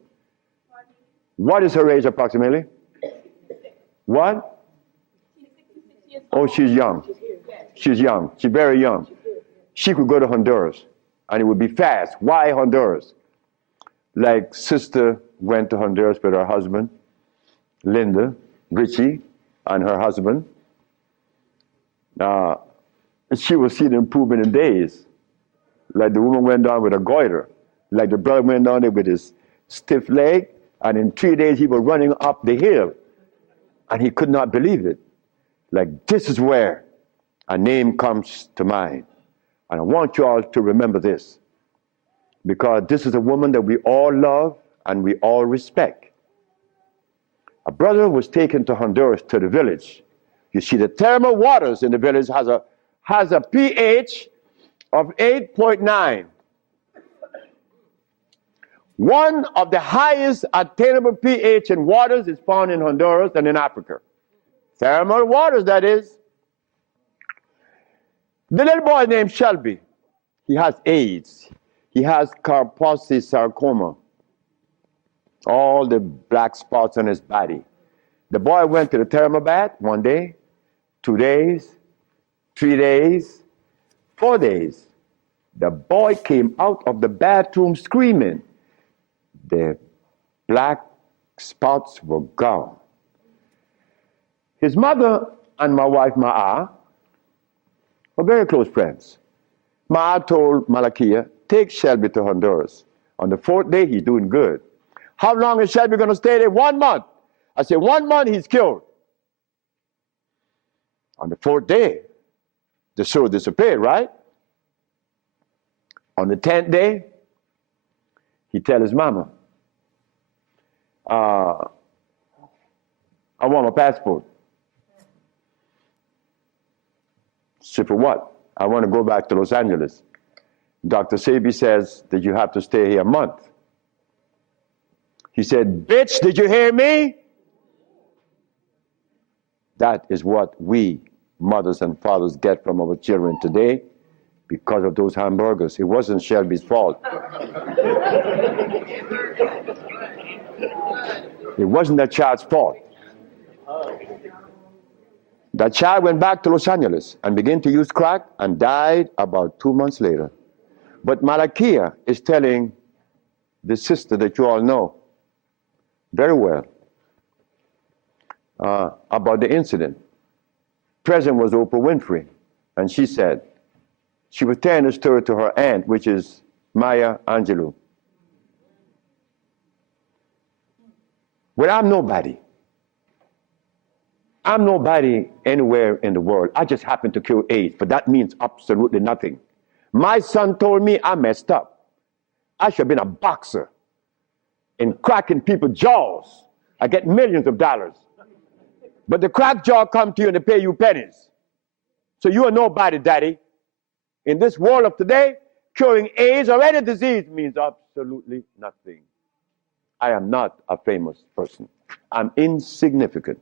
What is her age approximately? What? Oh, she's young. She's young. She's very young. She could go to Honduras, and it would be fast. Why Honduras? Like sister went to Honduras with her husband, Linda, Richie, and her husband. She will see the improvement in days. Like the woman went down with a goiter. Like the brother went down there with his stiff leg, and in 3 days he was running up the hill. And he could not believe it. Like, this is where a name comes to mind. And I want you all to remember this, because this is a woman that we all love and we all respect. A brother was taken to Honduras, to the village. You see, the thermal waters in the village has a pH of 8.9. One of the highest attainable pH in waters is found in Honduras and in Africa. Thermal waters, that is. The little boy named Shelby, he has AIDS. He has Kaposi sarcoma. All the black spots on his body. The boy went to the thermal bath 1 day, 2 days, 3 days, 4 days. The boy came out of the bathroom screaming. The black spots were gone. His mother and my wife, Ma'a, were very close friends. Ma'a told Malakia, take Shelby to Honduras. On the 4th day, he's doing good. How long is Shelby going to stay there? 1 month. I said, 1 month, he's cured. On the 4th day, the sore disappeared, right? On the 10th day, he tell his mama, I want my passport. She said, for what? I want to go back to Los Angeles. Dr. Sebi says that you have to stay here a month. He said, bitch, did you hear me? That is what we, mothers and fathers, get from our children today because of those hamburgers. It wasn't Shelby's fault. It wasn't that child's fault. That child went back to Los Angeles and began to use crack and died about 2 months later. But Malakia is telling the sister that you all know very well about the incident. Present was Oprah Winfrey, and she said, she was telling the story to her aunt, which is Maya Angelou. Well, I'm nobody. I'm nobody anywhere in the world. I just happen to cure AIDS, but that means absolutely nothing. My son told me I messed up. I should have been a boxer and cracking people's jaws. I get millions of dollars. But the crack jaw come to you and they pay you pennies. So you are nobody, daddy. In this world of today, curing AIDS or any disease means absolutely nothing. I am not a famous person. I'm insignificant.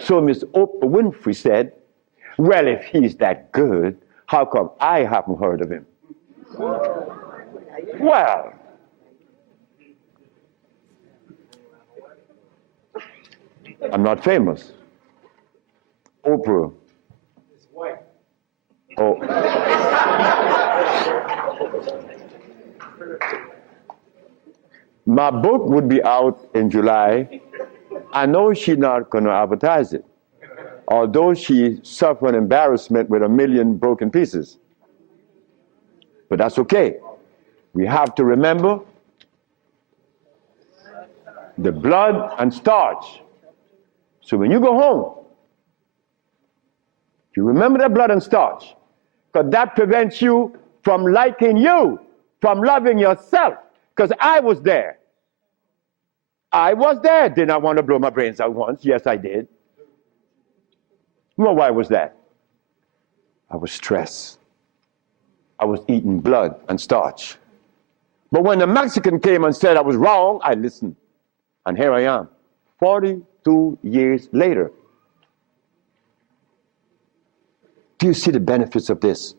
So Miss Oprah Winfrey said, well, if he's that good, how come I haven't heard of him? Well, I'm not famous. Oprah. Oh. My book would be out in July. I know she's not going to advertise it, although she suffered embarrassment with 1 million broken pieces. But that's okay. We have to remember the blood and starch. So when you go home, you remember the blood and starch, because that prevents you from liking you, from loving yourself, because I was there. I was there. Did I want to blow my brains out once? Yes, I did. Well, why was that? I was stressed. I was eating blood and starch. But when the Mexican came and said I was wrong, I listened. And here I am, 42 years later. Do you see the benefits of this?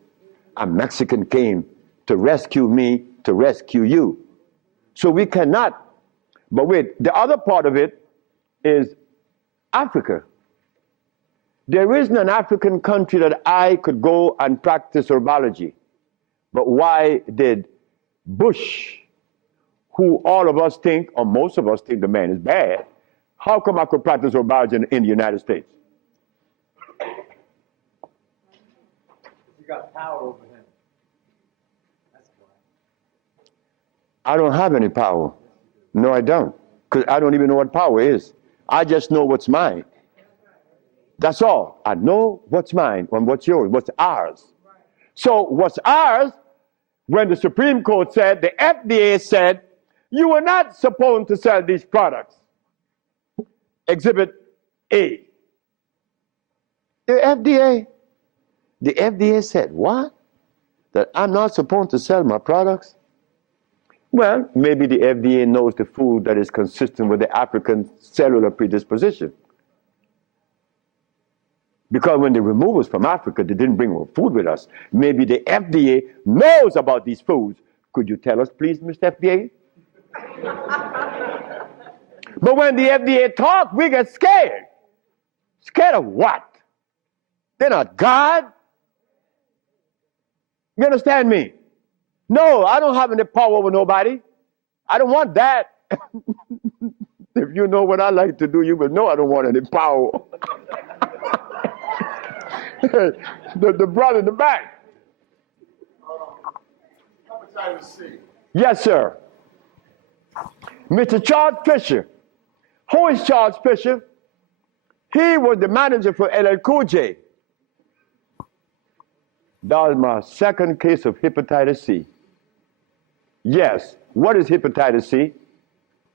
A Mexican came to rescue me, to rescue you. So we cannot. But wait, the other part of it is Africa. There isn't an African country that I could go and practice herbology. But why did Bush, who all of us think, or most of us think the man is bad, how come I could practice herbology in the United States? You got power over him. That's why. I don't have any power. No, I don't. Because I don't even know what power is. I just know what's mine. That's all. I know what's mine and what's yours, what's ours. So what's ours, when the Supreme Court said, the FDA said, you are not supposed to sell these products. Exhibit A. The FDA said, what? That I'm not supposed to sell my products? Well, maybe the FDA knows the food that is consistent with the African cellular predisposition. Because when they removed us from Africa, they didn't bring our food with us. Maybe the FDA knows about these foods. Could you tell us, please, Mr. FDA? But when the FDA talks, we get scared. Scared of what? They're not God. You understand me? No, I don't have any power over nobody. I don't want that. If you know what I like to do, you will know I don't want any power. the brother in the back. Hepatitis C. Yes, sir. Mr. Charles Fisher. Who is Charles Fisher? He was the manager for 𝐥𝐤𝐤. That was my second case of hepatitis C. Yes. What is hepatitis C?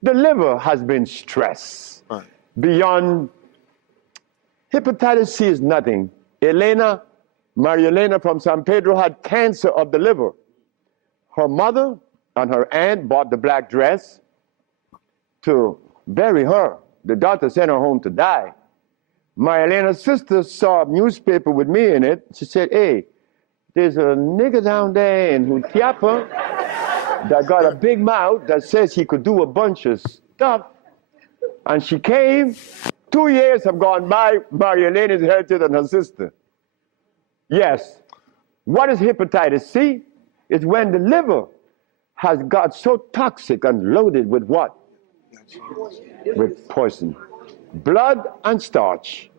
The liver has been stressed beyond. Hepatitis C is nothing. Maria Elena from San Pedro had cancer of the liver. Her mother and her aunt bought the black dress to bury her. The doctor sent her home to die. Maria Elena's sister saw a newspaper with me in it. She said, hey, there's a nigger down there in Hutiapa that got a big mouth that says he could do a bunch of stuff. And she came. 2 years have gone by. Maria Elena is healthier than her sister. Yes. What is hepatitis C? It's when the liver has got so toxic and loaded with what? With poison. Blood and starch.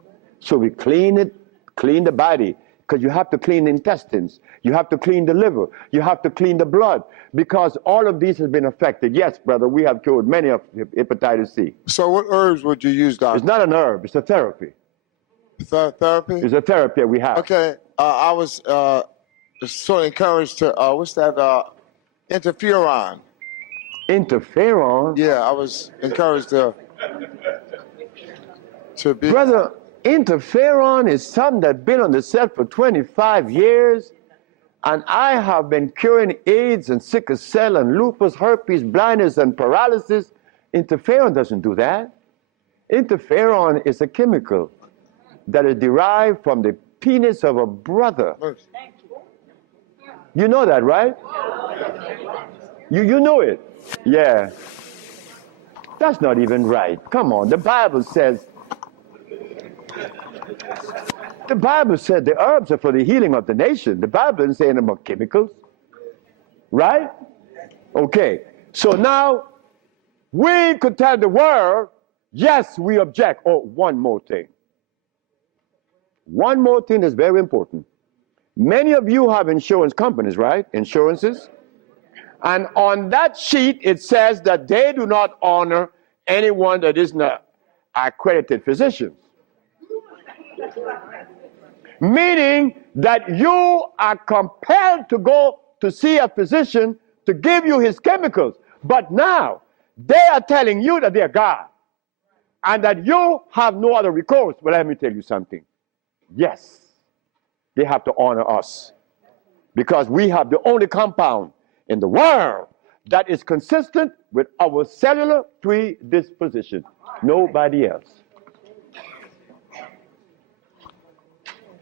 So we clean it, clean the body. Because you have to clean the intestines. You have to clean the liver. You have to clean the blood. Because all of these has been affected. Yes, brother, we have cured many of hepatitis C. So what herbs would you use, doctor? It's not an herb. It's a therapy. Therapy? It's a therapy we have. Okay. I was sort of encouraged to, what's that, interferon. Interferon? Yeah, I was encouraged to be. Brother, interferon is something that's been on the set for 25 years. And I have been curing AIDS and sickle cell and lupus, herpes, blindness, and paralysis. Interferon doesn't do that. Interferon is a chemical that is derived from the penis of a brother. You know that, right? You know it. Yeah. That's not even right. Come on. The Bible says the herbs are for the healing of the nation. The Bible isn't saying about chemicals. Right? Okay. So now we could tell the world, yes, we object. Oh, one more thing. One more thing that's very important. Many of you have insurance companies, right? Insurances. And on that sheet, it says that they do not honor anyone that isn't an accredited physician. Meaning that you are compelled to go to see a physician to give you his chemicals. But now, they are telling you that they're God and that you have no other recourse. Well, let me tell you something. Yes, they have to honor us because we have the only compound in the world that is consistent with our cellular predisposition. Nobody else.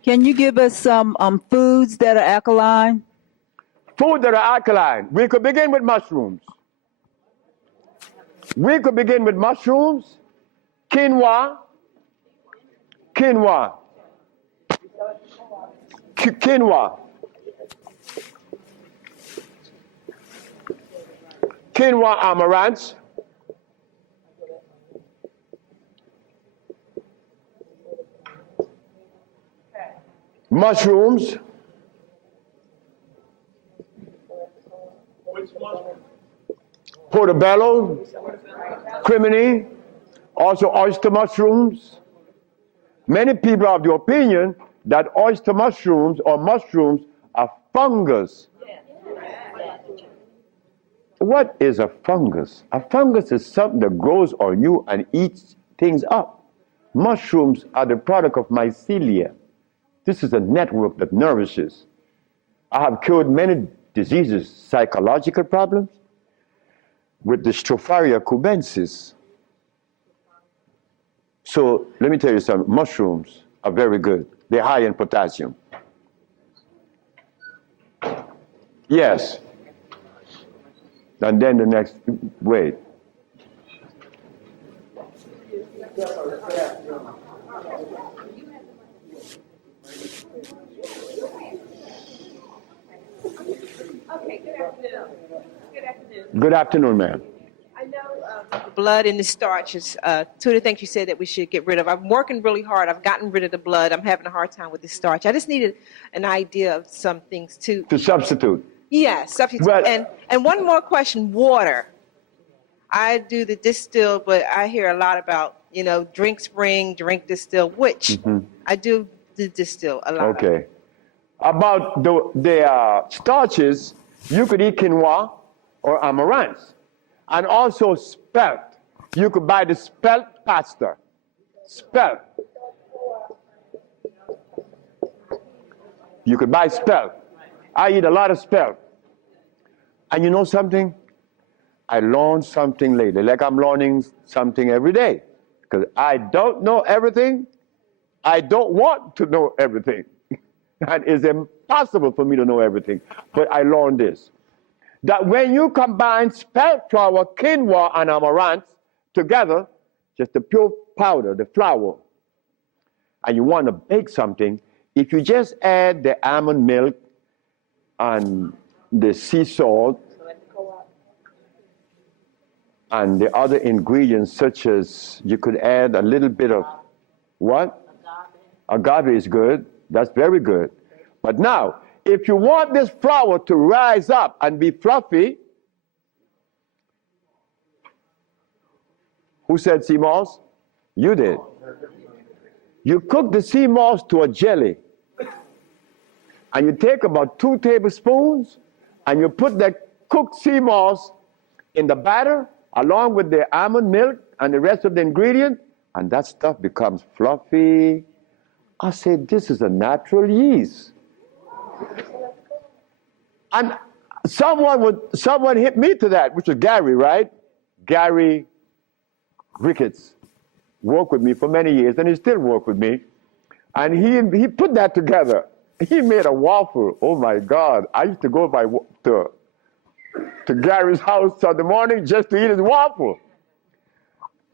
Can you give us some foods that are alkaline? Food that are alkaline. We could begin with mushrooms. We could begin with mushrooms, quinoa, quinoa, quinoa, quinoa amaranth, mushrooms, portobello, crimini, also oyster mushrooms. Many people are of the opinion that oyster mushrooms or mushrooms are fungus. What is a fungus? A fungus is something that grows on you and eats things up. Mushrooms are the product of mycelia. This is a network that nourishes. I have cured many diseases, psychological problems, with the Stropharia cubensis. So let me tell you something, mushrooms are very good. They're high in potassium. Yes. And then the next, wait. Okay, good afternoon. Good afternoon. Good afternoon, ma'am. I know blood and the starches, two of the things you said that we should get rid of. I'm working really hard. I've gotten rid of the blood. I'm having a hard time with the starch. I just needed an idea of some things too. To substitute. Yeah, substitute. Well, and one more question, water. I do the distill, but I hear a lot about, drink spring, drink distill, which I do the distill a lot. Okay. About the starches, you could eat quinoa or amaranth. And also spelt. You could buy the spelt pasta. Spelt. You could buy spelt. I eat a lot of spelt. And you know something? I learned something lately, like I'm learning something every day. Because I don't know everything. I don't want to know everything. And it's impossible for me to know everything. But I learned this. That when you combine spelt flour, quinoa, and amaranth together, just the pure powder, the flour, and you want to bake something, if you just add the almond milk and the sea salt and the other ingredients, such as you could add a little bit of what? Agave is good. That's very good. But now, if you want this flour to rise up and be fluffy, who said sea moss? You did. You cook the sea moss to a jelly. And you take about 2 tablespoons and you put that cooked sea moss in the batter along with the almond milk and the rest of the ingredient, and that stuff becomes fluffy. I said, this is a natural yeast. And someone hit me to that, which was Gary, right? Gary Ricketts worked with me for many years, and he still works with me. And he put that together. He made a waffle. Oh my God! I used to go to Gary's house Sunday morning just to eat his waffle.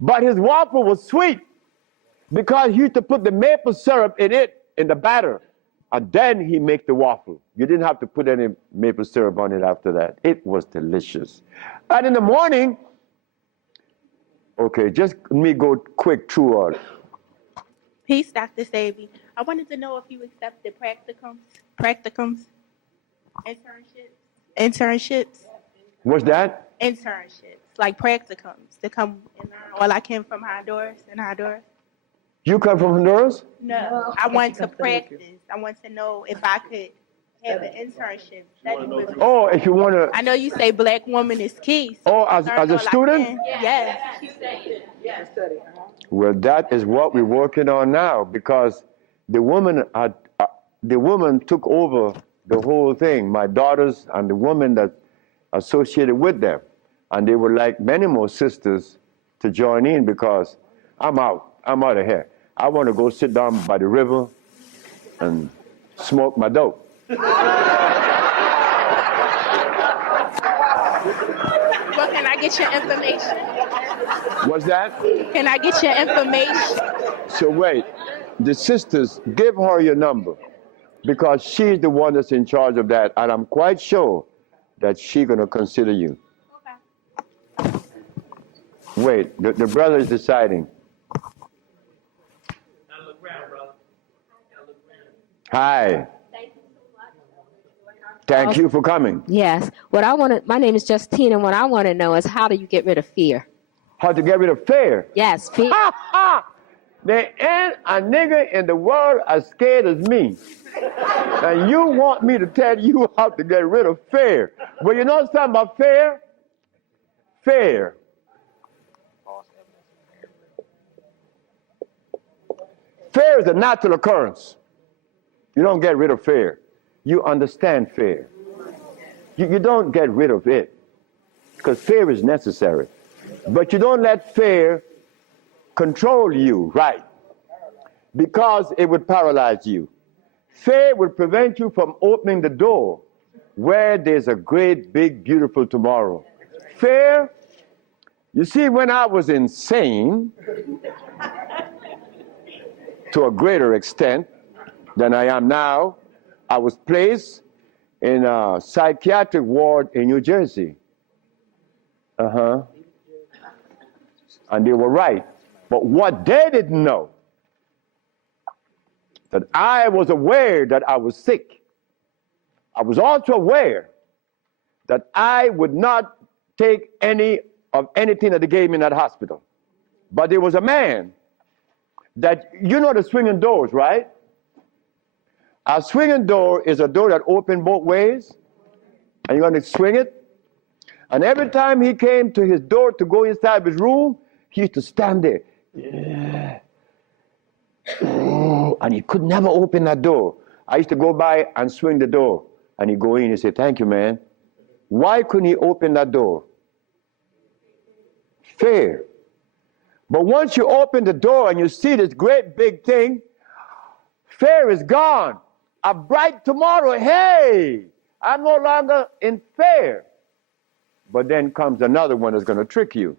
But his waffle was sweet because he used to put the maple syrup in it, in the batter. And then he make the waffle. You didn't have to put any maple syrup on it after that. It was delicious. And in the morning, okay, just let me go quick through all. Peace, Dr. Sebi. I wanted to know if you accept the practicums, internships. What's that? Internships, like practicums to come and learn, or like him from Honduras and Honduras? You come from Honduras? No, I want to practice. I want to know if I could have an internship. Oh, if you want to. I know you say black woman is key. So Oh, as a student? Yes. Well, that is what we're working on now, because the woman took over the whole thing. My daughters and the women that associated with them, and they were like many more sisters to join in, because I'm out of here. I want to go sit down by the river and smoke my dope. Well, can I get your information? What's that? Can I get your information? So wait, the sisters, give her your number, because she's the one that's in charge of that, and I'm quite sure that she's going to consider you. Okay. Wait, the brother is deciding. Hi. Thank you for coming. Yes. My name is Justine, and what I want to know is, how do you get rid of fear? How to get rid of fear? Yes, fear. There ain't a nigger in the world as scared as me. And you want me to tell you how to get rid of fear. Well, you know something about fear? Fear. Fear is a natural occurrence. You don't get rid of fear. You understand fear. You don't get rid of it, because fear is necessary. But you don't let fear control you, right? Because it would paralyze you. Fear would prevent you from opening the door where there's a great, big, beautiful tomorrow. Fear, you see, when I was insane, to a greater extent than I am now, I was placed in a psychiatric ward in New Jersey. And they were right. But what they didn't know, that I was aware that I was sick. I was also aware that I would not take any of anything that they gave me in that hospital. But there was a man that, you know the swinging doors, right? A swinging door is a door that opens both ways, and you're going to swing it. And every time he came to his door to go inside his room, he used to stand there. And he could never open that door. I used to go by and swing the door, and he'd go in and say, "Thank you, man." Why couldn't he open that door? Fear. But once you open the door and you see this great big thing, fear is gone. A bright tomorrow, hey, I'm no longer in fear. But then comes another one that's going to trick you.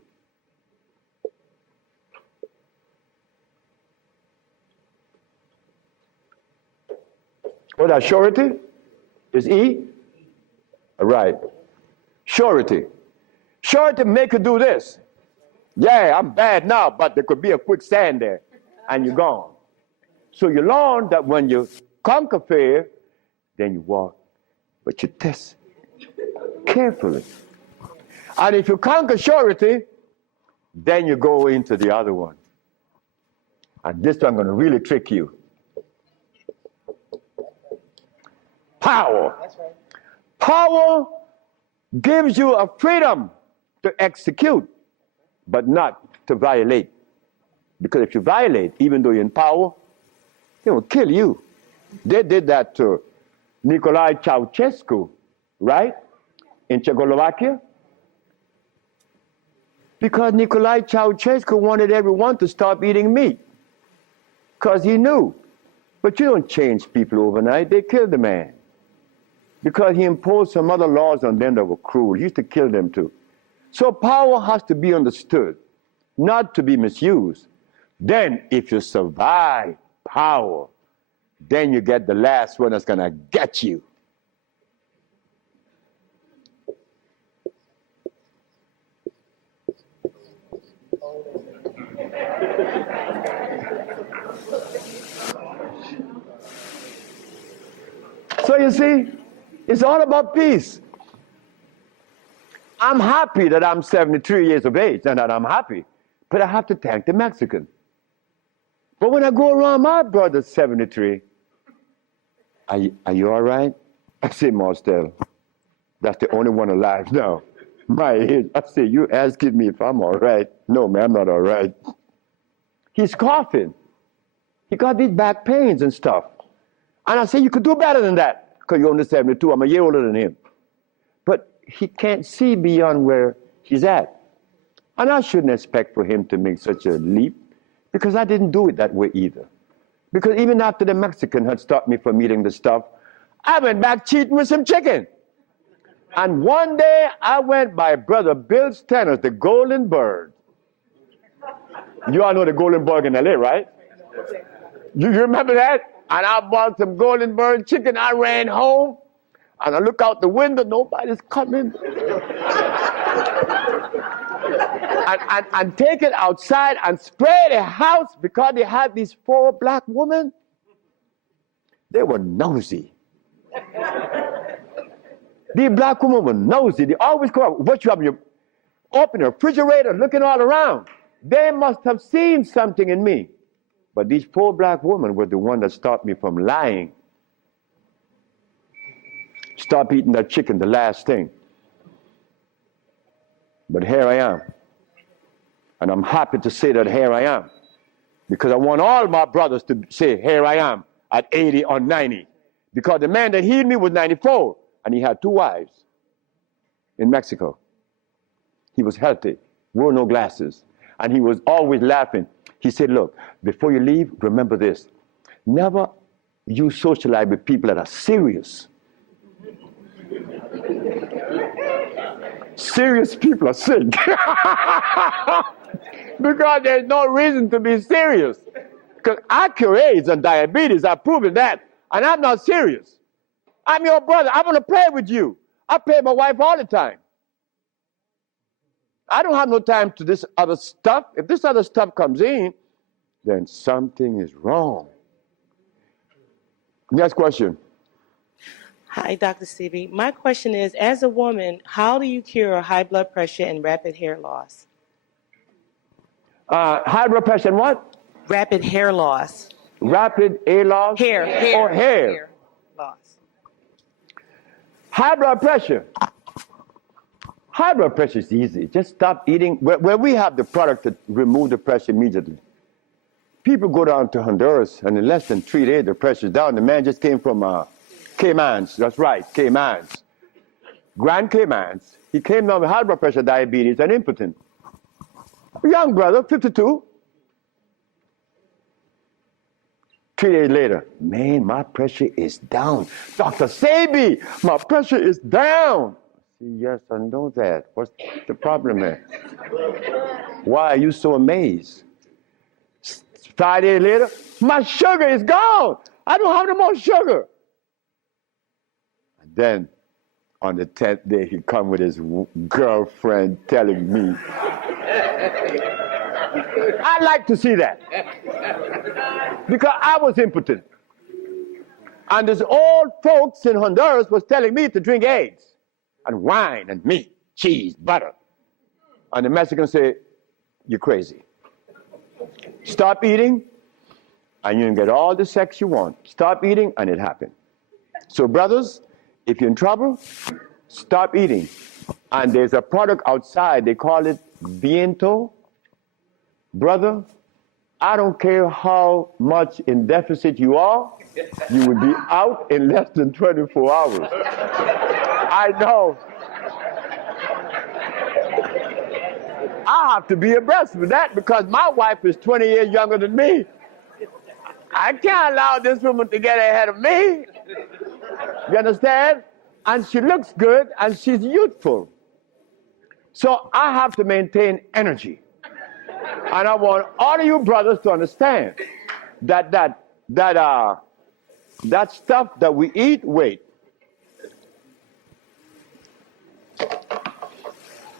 Oh, that surety is E? All right. Surety. Surety make you do this. Yeah, I'm bad now, but there could be a quicksand there, and you're gone. So you learn that when you conquer fear, then you walk, but you test carefully. And if you conquer surety, then you go into the other one. And this one I'm going to really trick you. Power. That's right. Power gives you a freedom to execute, but not to violate. Because if you violate, even though you're in power, they will kill you. They did that to 𝐦𝐨𝐬𝐿, right? In Czechoslovakia. Because 𝐦𝐨𝐬𝐿 wanted everyone to stop eating meat. Because he knew. But you don't change people overnight. They killed the man. Because he imposed some other laws on them that were cruel. He used to kill them too. So power has to be understood, not to be misused. Then if you survive power, then you get the last one that's going to get you. So you see, it's all about peace. I'm happy that I'm 73 years of age and that I'm happy, but I have to thank the Mexican. But when I go around my brother 73, are you all right? I say, Marcel, that's the only one alive now. My age. I say, you asking me if I'm all right? No, man, I'm not all right. He's coughing. He got these back pains and stuff. And I say, you could do better than that, because you're only 72. I'm a year older than him. But he can't see beyond where he's at. And I shouldn't expect for him to make such a leap, because I didn't do it that way either. Because even after the Mexican had stopped me from eating the stuff, I went back cheating with some chicken. And one day I went by Brother Bill Stenner's, the Golden Bird. You all know the Golden Bird in LA, right? You remember that? And I bought some Golden Bird chicken. I ran home, and I look out the window, nobody's coming. and take it outside and spray the house, because they had these 4 black women. They were nosy. These black women were nosy. They always come up, what you have in your, open the refrigerator, looking all around. They must have seen something in me. But these 4 black women were the one that stopped me from lying. Stop eating that chicken, the last thing. But here I am. And I'm happy to say that here I am. Because I want all my brothers to say, here I am, at 80 or 90. Because the man that healed me was 94, and he had 2 wives in Mexico. He was healthy, wore no glasses, and he was always laughing. He said, look, before you leave, remember this. Never you socialize with people that are serious. Serious people are sick. Because there's no reason to be serious. Because I cure AIDS and diabetes, I've proven that. And I'm not serious. I'm your brother. I want to play with you. I play with my wife all the time. I don't have no time to this other stuff. If this other stuff comes in, then something is wrong. Next question. Hi, Dr. Sebi. My question is, as a woman, how do you cure high blood pressure and rapid hair loss? High blood pressure and what? Rapid hair loss. Rapid hair loss? Hair. Or hair? Hair loss. High blood pressure. High blood pressure is easy. Just stop eating. Where we have the product to remove the pressure immediately. People go down to Honduras, and in less than 3 days, the pressure's down. The man just came from 𝐦𝐸𝐬𝐬. That's right, 𝐦𝐸𝐸𝐬𝐬. Grand 𝐦𝐸𝐸𝐬𝐬. He came down with high blood pressure, diabetes, and impotent. A young brother, 52. 3 days later, man, my pressure is down. Dr. Sebi, my pressure is down. I say, yes, I know that. What's the problem there? Why are you so amazed? 5 days later, my sugar is gone. I don't have no more sugar. And then on the 10th day, he come with his girlfriend telling me. I like to see that. Because I was impotent. And this old folks in Honduras was telling me to drink eggs and wine and meat, cheese, butter. And the Mexican say, you're crazy. Stop eating, and you can get all the sex you want. Stop eating, and it happened. So brothers, if you're in trouble, stop eating. And there's a product outside, they call it viento. Brother, I don't care how much in deficit you are, you will be out in less than 24 hours. I know. I have to be abreast with that because my wife is 20 years younger than me. I can't allow this woman to get ahead of me. You understand? And she looks good and she's youthful. So I have to maintain energy. And I want all of you brothers to understand that stuff that we eat, wait.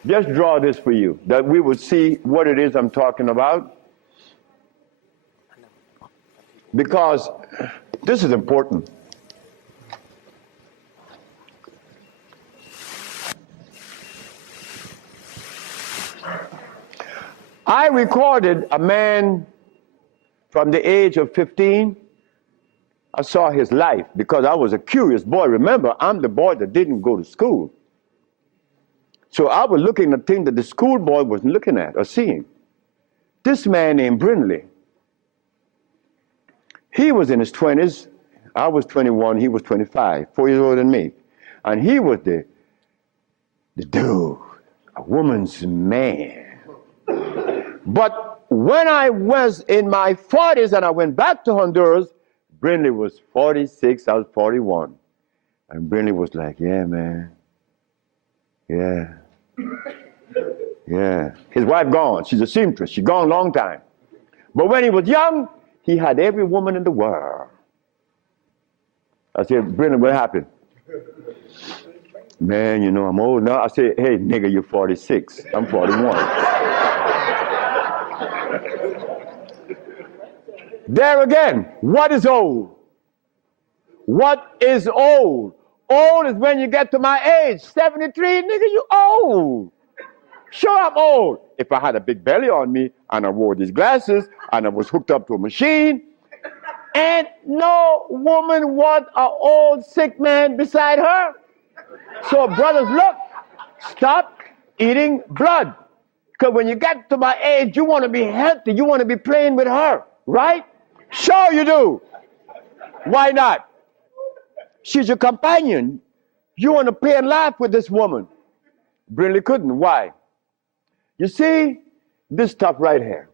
Just draw this for you, that we would see what it is I'm talking about. Because this is important. I recorded a man from the age of 15. I saw his life because I was a curious boy. Remember, I'm the boy that didn't go to school. So I was looking at things that the school boy wasn't looking at or seeing. This man named Brindley, he was in his 20s. I was 21, he was 25, 4 years older than me. And he was the dude, a woman's man. But when I was in my 40s and I went back to Honduras, Brindley was 46, I was 41. And Brindley was like, yeah, man. Yeah. Yeah. His wife gone. She's a seamstress. She's gone a long time. But when he was young, he had every woman in the world. I said, Brindley, what happened? Man, you know, I'm old now. I said, hey, nigga, you're 46. I'm 41. There again, what is old? What is old? Old is when you get to my age. 73, nigga, you old. Sure, I'm old. If I had a big belly on me and I wore these glasses and I was hooked up to a machine, and no woman want an old sick man beside her. So brothers, look, stop eating blood. Because when you get to my age, you want to be healthy. You want to be playing with her, right? Sure you do. Why not? She's your companion. You want to play and laugh with this woman. Brindley couldn't. Why? You see, this stuff right here.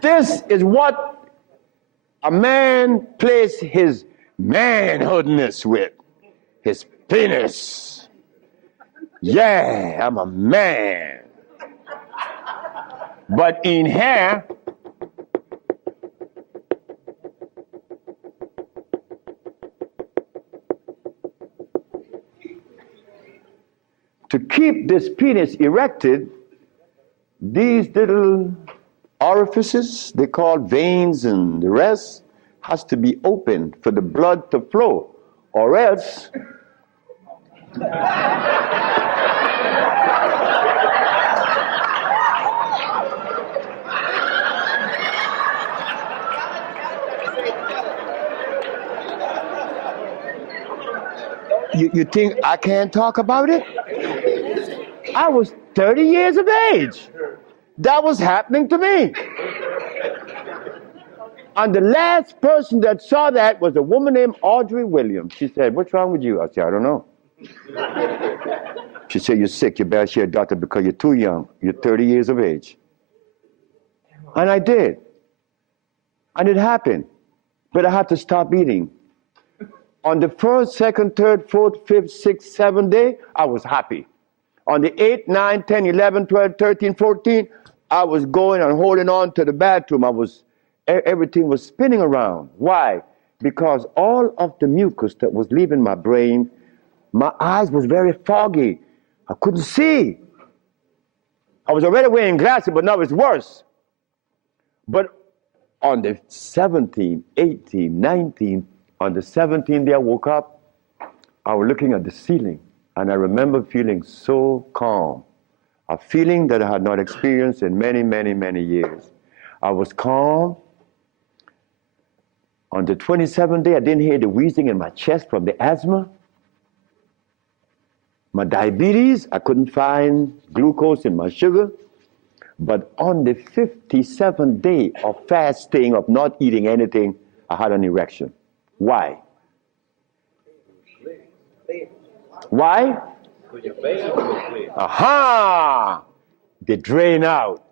This is what a man plays his manhoodness with, his penis. Yeah, I'm a man. But in here, to keep this penis erected, these little orifices, they call veins and the rest, has to be opened for the blood to flow, or else you think I can't talk about it? I was 30 years of age. That was happening to me. And the last person that saw that was a woman named Audrey Williams. She said, what's wrong with you? I said, I don't know. She said, you're sick. You better see a doctor because you're too young. You're 30 years of age. And I did. And it happened. But I had to stop eating. On the first, second, third, fourth, fifth, sixth, seventh day, I was happy. On the 8th, 9th, 10th, 11th, 12th, 13th, 14th, I was going and holding on to the bathroom. Everything was spinning around. Why? Because all of the mucus that was leaving my brain, my eyes was very foggy. I couldn't see. I was already wearing glasses, but now it's worse. But on the 17th, 18th, 19th, on the 17th day I woke up, I was looking at the ceiling, and I remember feeling so calm, a feeling that I had not experienced in many, many, many years. I was calm. On the 27th day, I didn't hear the wheezing in my chest from the asthma. My diabetes, I couldn't find glucose in my sugar. But on the 57th day of fasting, of not eating anything, I had an erection. Why? Why? Aha! They drain out.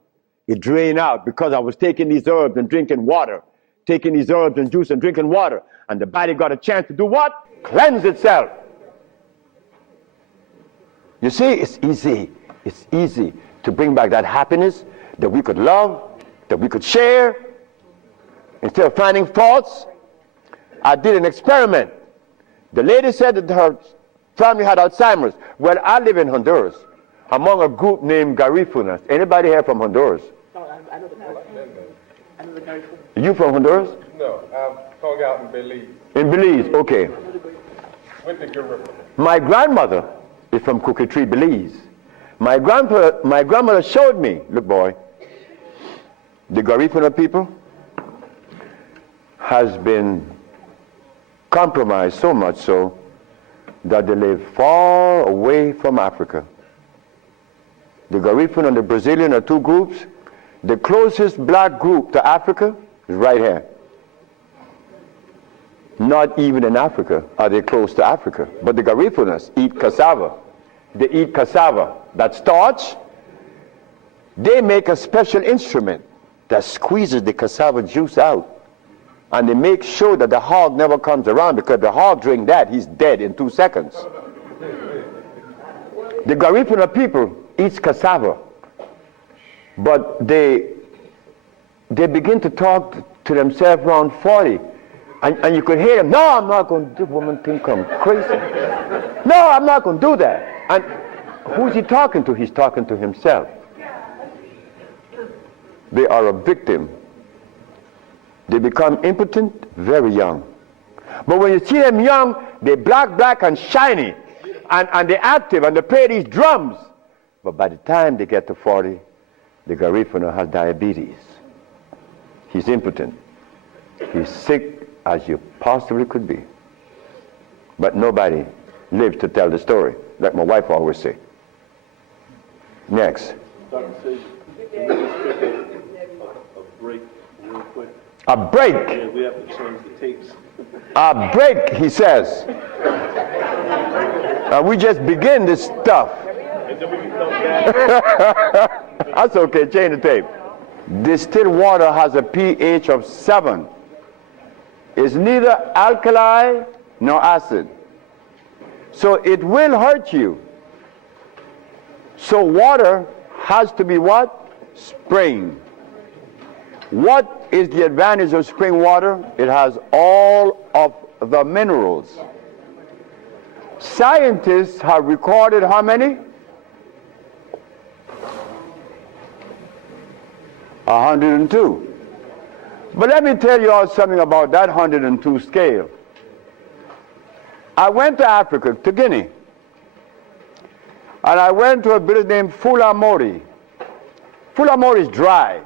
It drained out because I was taking these herbs and drinking water. Taking these herbs and juice and drinking water. And the body got a chance to do what? Cleanse itself. You see, it's easy. It's easy to bring back that happiness that we could love, that we could share. Instead of finding faults, I did an experiment. The lady said that her family had Alzheimer's. Well, I live in Honduras, among a group named Garifuna. Anybody here from Honduras? You from Honduras? No, I'm hung out in Belize In Belize, okay. with the Garifuna. My grandmother is from 𝐭𝐡𝐢, Belize. My grandmother showed me, look boy, the Garifuna people has been compromised so much so that they live far away from Africa. The Garifuna and the Brazilian are two groups. The closest black group to Africa is right here. Not even in Africa are they close to Africa. But the Garifunas eat cassava. They eat cassava. That starch, they make a special instrument that squeezes the cassava juice out. And they make sure that the hog never comes around, because the hog drink that, he's dead in 2 seconds. The Garifuna people eat cassava. But they begin to talk to themselves around 40. And you could hear them, no, I'm not going to do, woman think I'm crazy. No, I'm not going to do that. And who's he talking to? He's talking to himself. They are a victim. They become impotent very young. But when you see them young, they're black, and shiny. And they're active, and they play these drums. But by the time they get to 40, the Garifuna has diabetes. He's impotent. He's sick as you possibly could be. But nobody lives to tell the story, like my wife always say. Next. Dr. Sebi, can we just take a break real quick? A break? Yeah, we have to change the tapes. A break, he says. We just begin this stuff. And then we can come back. That's okay, change the tape. Distilled water has a pH of 7. It's neither alkali nor acid. So it will hurt you. So water has to be what? Spring. What is the advantage of spring water? It has all of the minerals. Scientists have recorded how many? 102. But let me tell you all something about that 102 scale. I went to Africa, to Guinea, and I went to a village named Fulamori. Fulamori is dry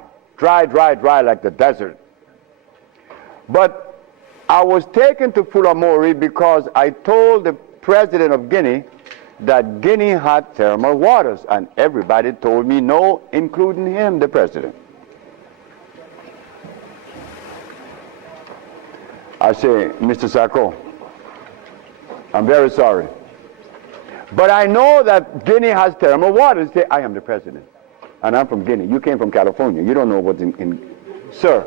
like the desert. But I was taken to Fulamori because I told the president of Guinea that Guinea had thermal waters, and everybody told me no, including him, the president. I say, Mr. 𝐦𝐨𝐵𝐞, I'm very sorry. But I know that Guinea has thermal waters. Say, I am the president. And I'm from Guinea. You came from California. You don't know what's in. Sir,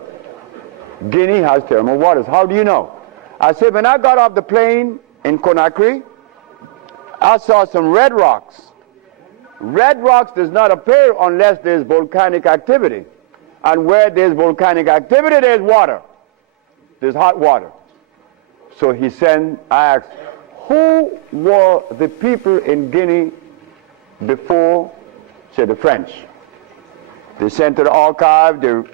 Guinea has thermal waters. How do you know? I said, when I got off the plane in Conakry, I saw some red rocks. Red rocks does not appear unless there's volcanic activity. And where there's volcanic activity, there's water. There's hot water. So he sent, I asked, who were the people in Guinea before, say, the French? They sent to the archive, the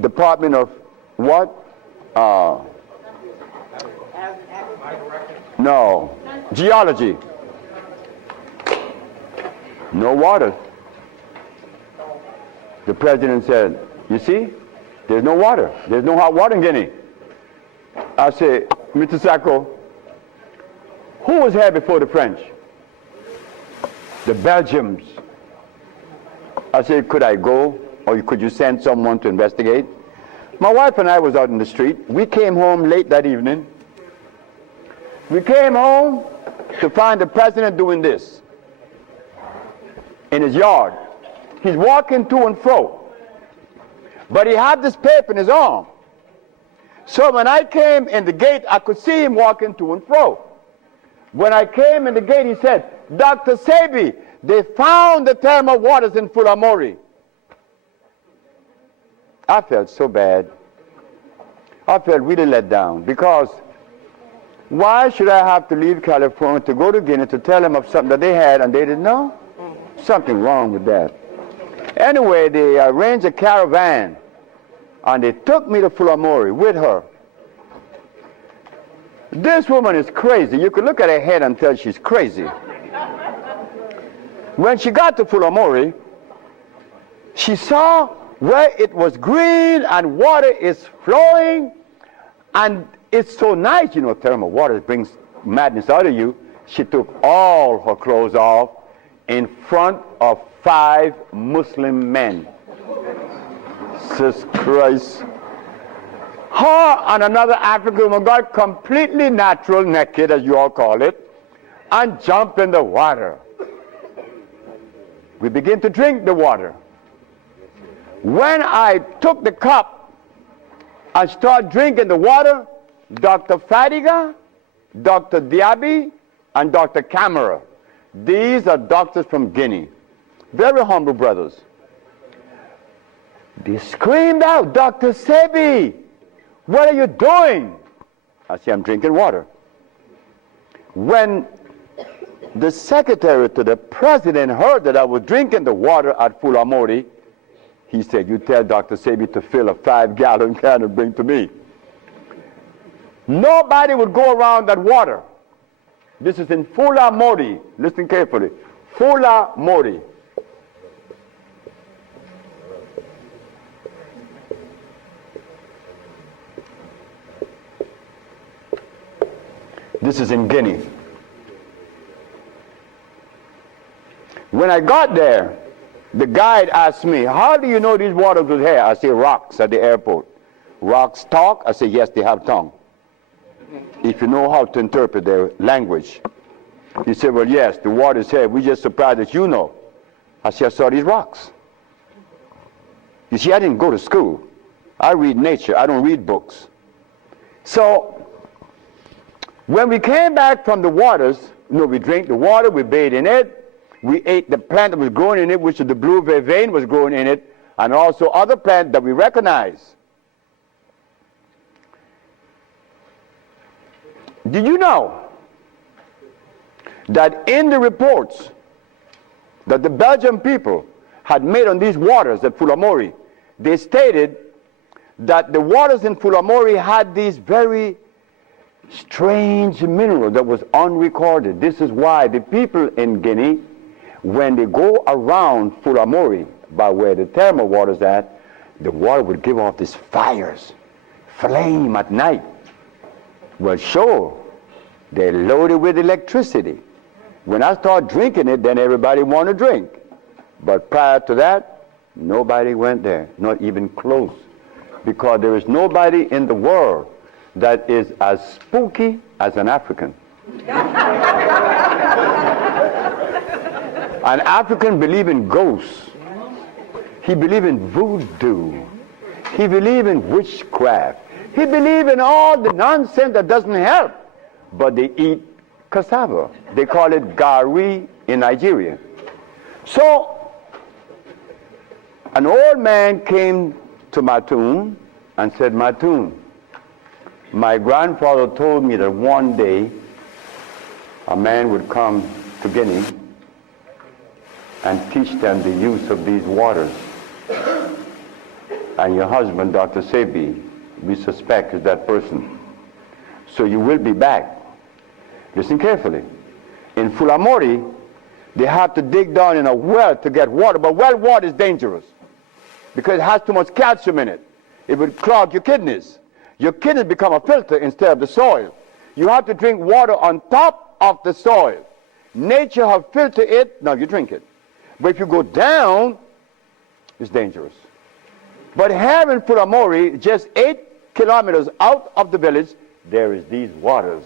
Department of what? No, geology. No water. The president said, you see, there's no water. There's no hot water in Guinea. I say, Mr. 𝐦𝐨𝐶, who was here before the French? The Belgians. I said, could I go, or could you send someone to investigate? My wife and I was out in the street. We came home late that evening. We came home to find the president doing this in his yard. He's walking to and fro. But he had this paper in his arm. So when I came in the gate, I could see him walking to and fro. When I came in the gate, he said, Dr. Sebi, they found the thermal waters in Fulamori. I felt so bad. I felt really let down, because why should I have to leave California to go to Guinea to tell them of something that they had and they didn't know? Something wrong with that. Anyway, they arranged a caravan, and they took me to Fulamori with her. This woman is crazy. You could look at her head and tell she's crazy. When she got to Fulamori, she saw where it was green and water is flowing, and it's so nice, you know, thermal water brings madness out of you. She took all her clothes off in front of 5 Muslim men. Jesus Christ. Her and another African woman got completely natural, naked, as you all call it, and jumped in the water. We began to drink the water. When I took the cup and started drinking the water, Dr. Fadiga, Dr. Diaby, and Dr. Camara, these are doctors from Guinea, very humble brothers. They screamed out, "Dr. Sebi, what are you doing?" I said, "I'm drinking water." When the secretary to the president heard that I was drinking the water at Fulamori, he said, "You tell Dr. Sebi to fill a 5-gallon can and bring to me." Nobody would go around that water. This is in Fulamori. Listen carefully. Fulamori. This is in Guinea. When I got there, the guide asked me, "How do you know these waters was here?" I say, "Rocks at the airport." "Rocks talk?" I say, "Yes, they have tongue, if you know how to interpret their language." He said, "Well, yes, the water's here. We're just surprised that you know." I said, "I saw these rocks." You see, I didn't go to school. I read nature. I don't read books. So when we came back from the waters, you know, we drank the water, we bathed in it, we ate the plant that was growing in it, which is the blue vervain was growing in it, and also other plants that we recognize. Did you know that in the reports that the Belgian people had made on these waters at Fulamori, they stated that the waters in Fulamori had these very strange mineral that was unrecorded. This is why the people in Guinea, when they go around Fulamori, by where the thermal water's at, the water would give off these fires, flame at night. Well, sure, they're loaded with electricity. When I start drinking it, then everybody want to drink. But prior to that, nobody went there, not even close, because there is nobody in the world that is as spooky as an African. An African believes in ghosts. He believes in voodoo. He believes in witchcraft. He believes in all the nonsense that doesn't help. But they eat cassava. They call it gari in Nigeria. So, an old man came to Matun and said, "Matun, my grandfather told me that one day a man would come to Guinea and teach them the use of these waters. And your husband, Dr. Sebi, we suspect is that person. So you will be back." Listen carefully. In Fulamori, they have to dig down in a well to get water, but well water is dangerous because it has too much calcium in it. It would clog your kidneys. Your kidneys become a filter instead of the soil. You have to drink water on top of the soil. Nature have filtered it, now you drink it. But if you go down, it's dangerous. But here in Fulamori, just 8 kilometers out of the village, there is these waters.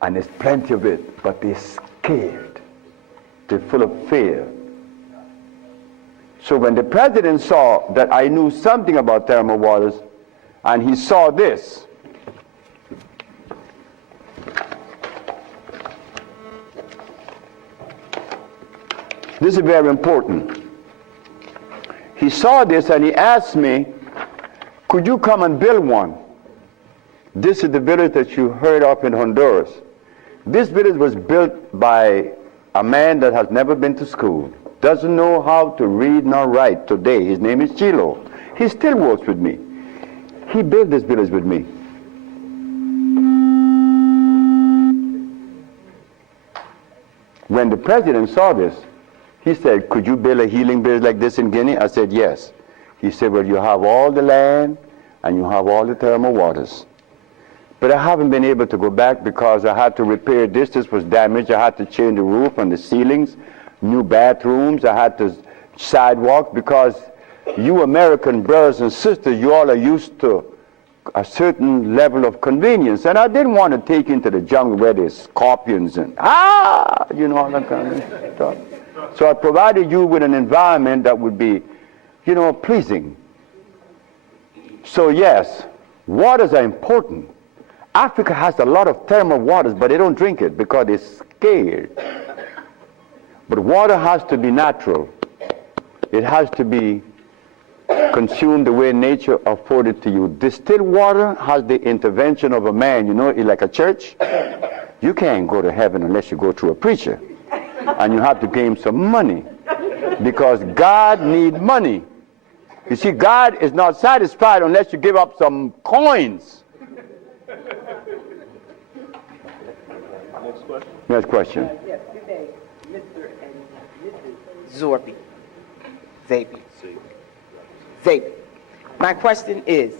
And there's plenty of it, but they're scared. They're full of fear. So when the president saw that I knew something about thermal waters, and he saw this, this is very important. He saw this and he asked me, "Could you come and build one?" This is the village that you heard of in Honduras. This village was built by a man that has never been to school. doesn't know how to read nor write today. His name is Chilo. He still works with me. He built this village with me. When the president saw this, he said, could you build a healing village like this in Guinea? I said, yes. He said, well, you have all the land and you have all the thermal waters. But I haven't been able to go back because I had to repair this. This was damaged. I had to change the roof and the ceilings, new bathrooms. I had to sidewalks because you American brothers and sisters, you all are used to a certain level of convenience. And I didn't want to take into the jungle where there's scorpions and, you know, all that kind of stuff. So I provided you with an environment that would be, you know, pleasing. So yes, waters are important. Africa has a lot of thermal waters, but they don't drink it because they're scared. But water has to be natural. It has to be consumed the way nature afforded to you. Distilled water has the intervention of a man. You know, like a church. You can't go to heaven unless you go through a preacher. And you have to pay him some money. Because God needs money. You see, God is not satisfied unless you give up some coins. Next question. Next question. Yes, good day, Mr. and Mrs. 𝐦𝐨𝐫𝐞. My question is,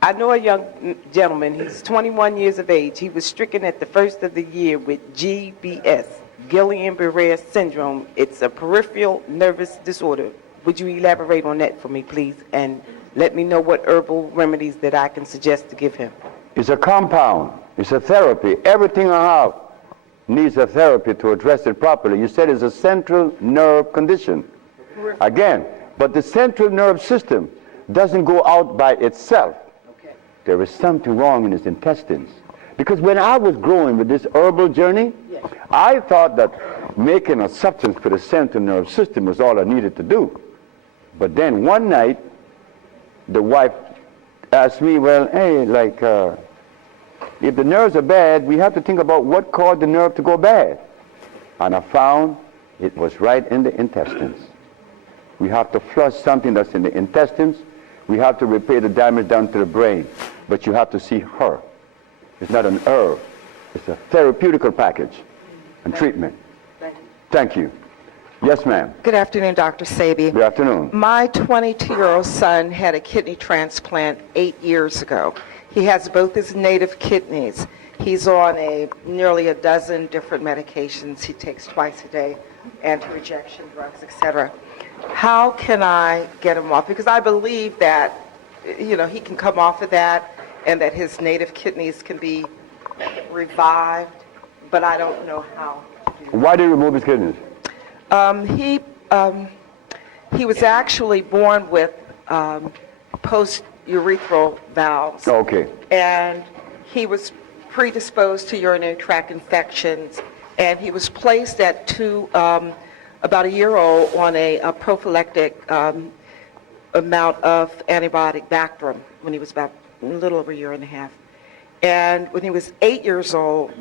I know a young gentleman, he's 21 years of age. He was stricken at the first of the year with GBS, Guillain-Barré syndrome. It's a peripheral nervous disorder. Would you elaborate on that for me, please, and let me know what herbal remedies that I can suggest to give him? It's a compound. It's a therapy. Everything I have needs a therapy to address it properly. You said it's a central nerve condition. Again, but the central nerve system doesn't go out by itself. Okay. There is something wrong in his intestines. Because when I was growing with this herbal journey, Yes. I thought that making a substance for the central nerve system was all I needed to do. But then one night, the wife asked me, well, hey, like, if the nerves are bad, we have to think about what caused the nerve to go bad. And I found it was right in the intestines. We have to flush something that's in the intestines. We have to repair the damage down to the brain. But you have to see her. It's not an herb. It's a therapeutical package and treatment. Thank you. Yes, ma'am. Good afternoon, Dr. Sebi. Good afternoon. My 22-year-old son had a kidney transplant 8 years ago. He has both his native kidneys. He's on nearly a dozen different medications he takes twice a day, anti-rejection drugs, etc. How can I get him off? Because I believe that, you know, he can come off of that and that his native kidneys can be revived, but I don't know how. Why did he remove his kidneys? He was actually born with post-urethral valves. Okay. And he was predisposed to urinary tract infections, and he was placed at about a year old on a prophylactic amount of antibiotic Bactrim when he was about a little over a year and a half. And when he was 8 years old,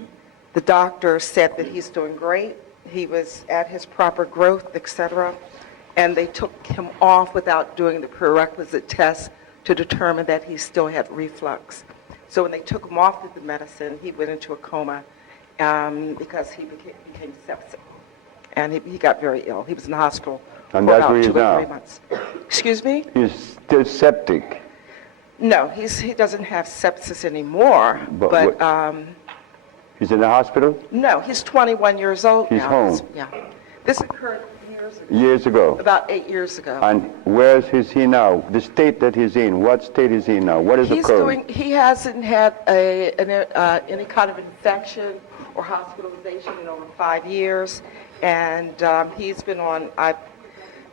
the doctor said that he's doing great. He was at his proper growth, etc. And they took him off without doing the prerequisite tests to determine that he still had reflux. So when they took him off of the medicine, he went into a coma because he became septic. And he got very ill. He was in the hospital And for that's about where he is 2 or now? 3 months. Excuse me? He's still septic. No, he doesn't have sepsis anymore. But he's in the hospital? No, he's 21 years old He's now. home. Yeah. This occurred years ago. Years ago. About 8 years ago. And where is he now? The state that he's in. What state is he in now? What is occurring? He hasn't had any kind of infection or hospitalization in over 5 years. And he's been on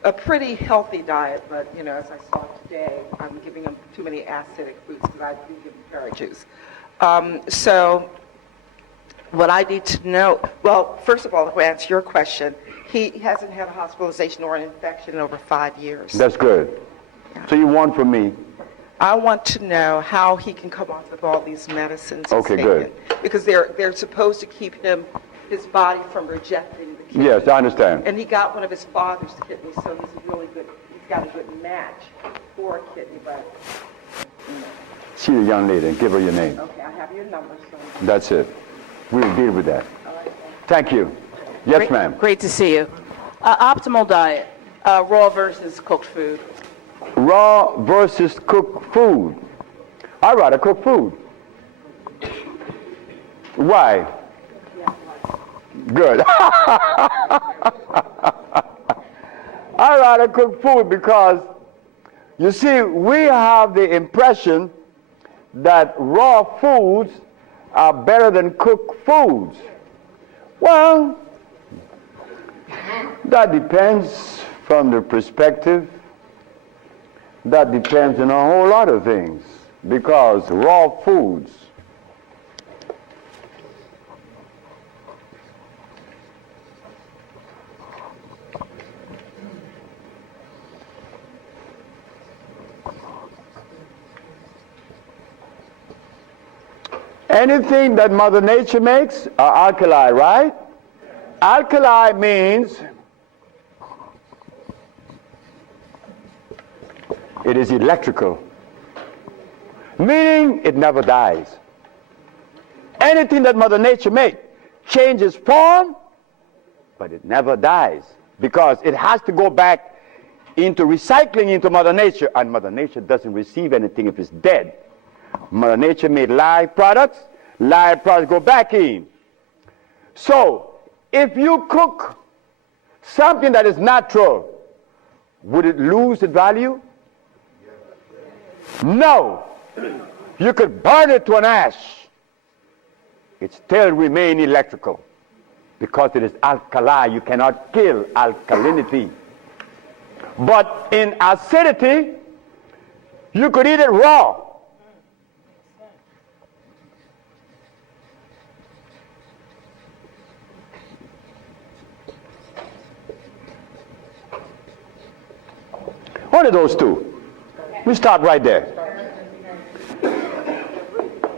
a pretty healthy diet, but, you know, as I saw today, I'm giving him too many acidic foods because I do give him carrot juice. So what I need to know, well, first of all, to answer your question, he hasn't had a hospitalization or an infection in over 5 years. That's good. Yeah. So you want from me? I want to know how he can come off of all these medicines. Okay, good. Because they're supposed to keep his body from rejecting the kidney. Yes, I understand. And he got one of his father's kidneys, so he's a really good, he's got a good match for a kidney, but, you know. See the young lady and give her your name. Okay, I have your number, so. That's it. We'll deal with that. Thank you. Yes, ma'am. Great to see you. Optimal diet, raw versus cooked food. Raw versus cooked food. I'd rather cook food. Why? Good. I'd rather cook food because, you see, we have the impression that raw foods are better than cooked foods. Well, that depends from the perspective. That depends on a whole lot of things, because raw foods anything that Mother Nature makes are alkali, right? Alkali means it is electrical, meaning it never dies. Anything that Mother Nature makes changes form, but it never dies, because it has to go back into recycling into Mother Nature, and Mother Nature doesn't receive anything if it's dead. Mother Nature made live products go back in. So, if you cook something that is natural, would it lose its value? No. You could burn it to an ash. It still remains electrical because it is alkali. You cannot kill alkalinity. But in acidity, you could eat it raw. What are those two? We stop right there.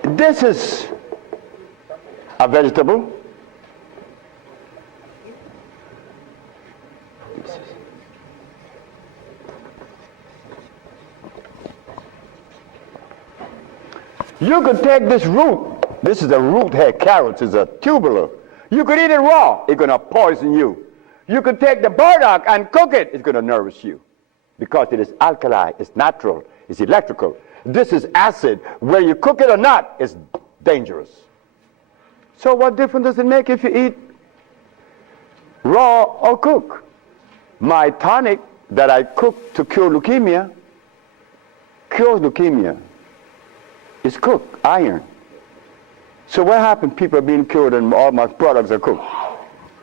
This is a vegetable. You could take this root. This is a root here. Carrots is a tubular. You could eat it raw. It's going to poison you. You could take the burdock and cook it. It's going to nourish you, because it is alkali, it's natural, it's electrical. This is acid. Whether you cook it or not, it's dangerous. So what difference does it make if you eat raw or cook? My tonic that I cook to cure leukemia cures leukemia. It's cooked, iron. So what happens? People are being cured and all my products are cooked.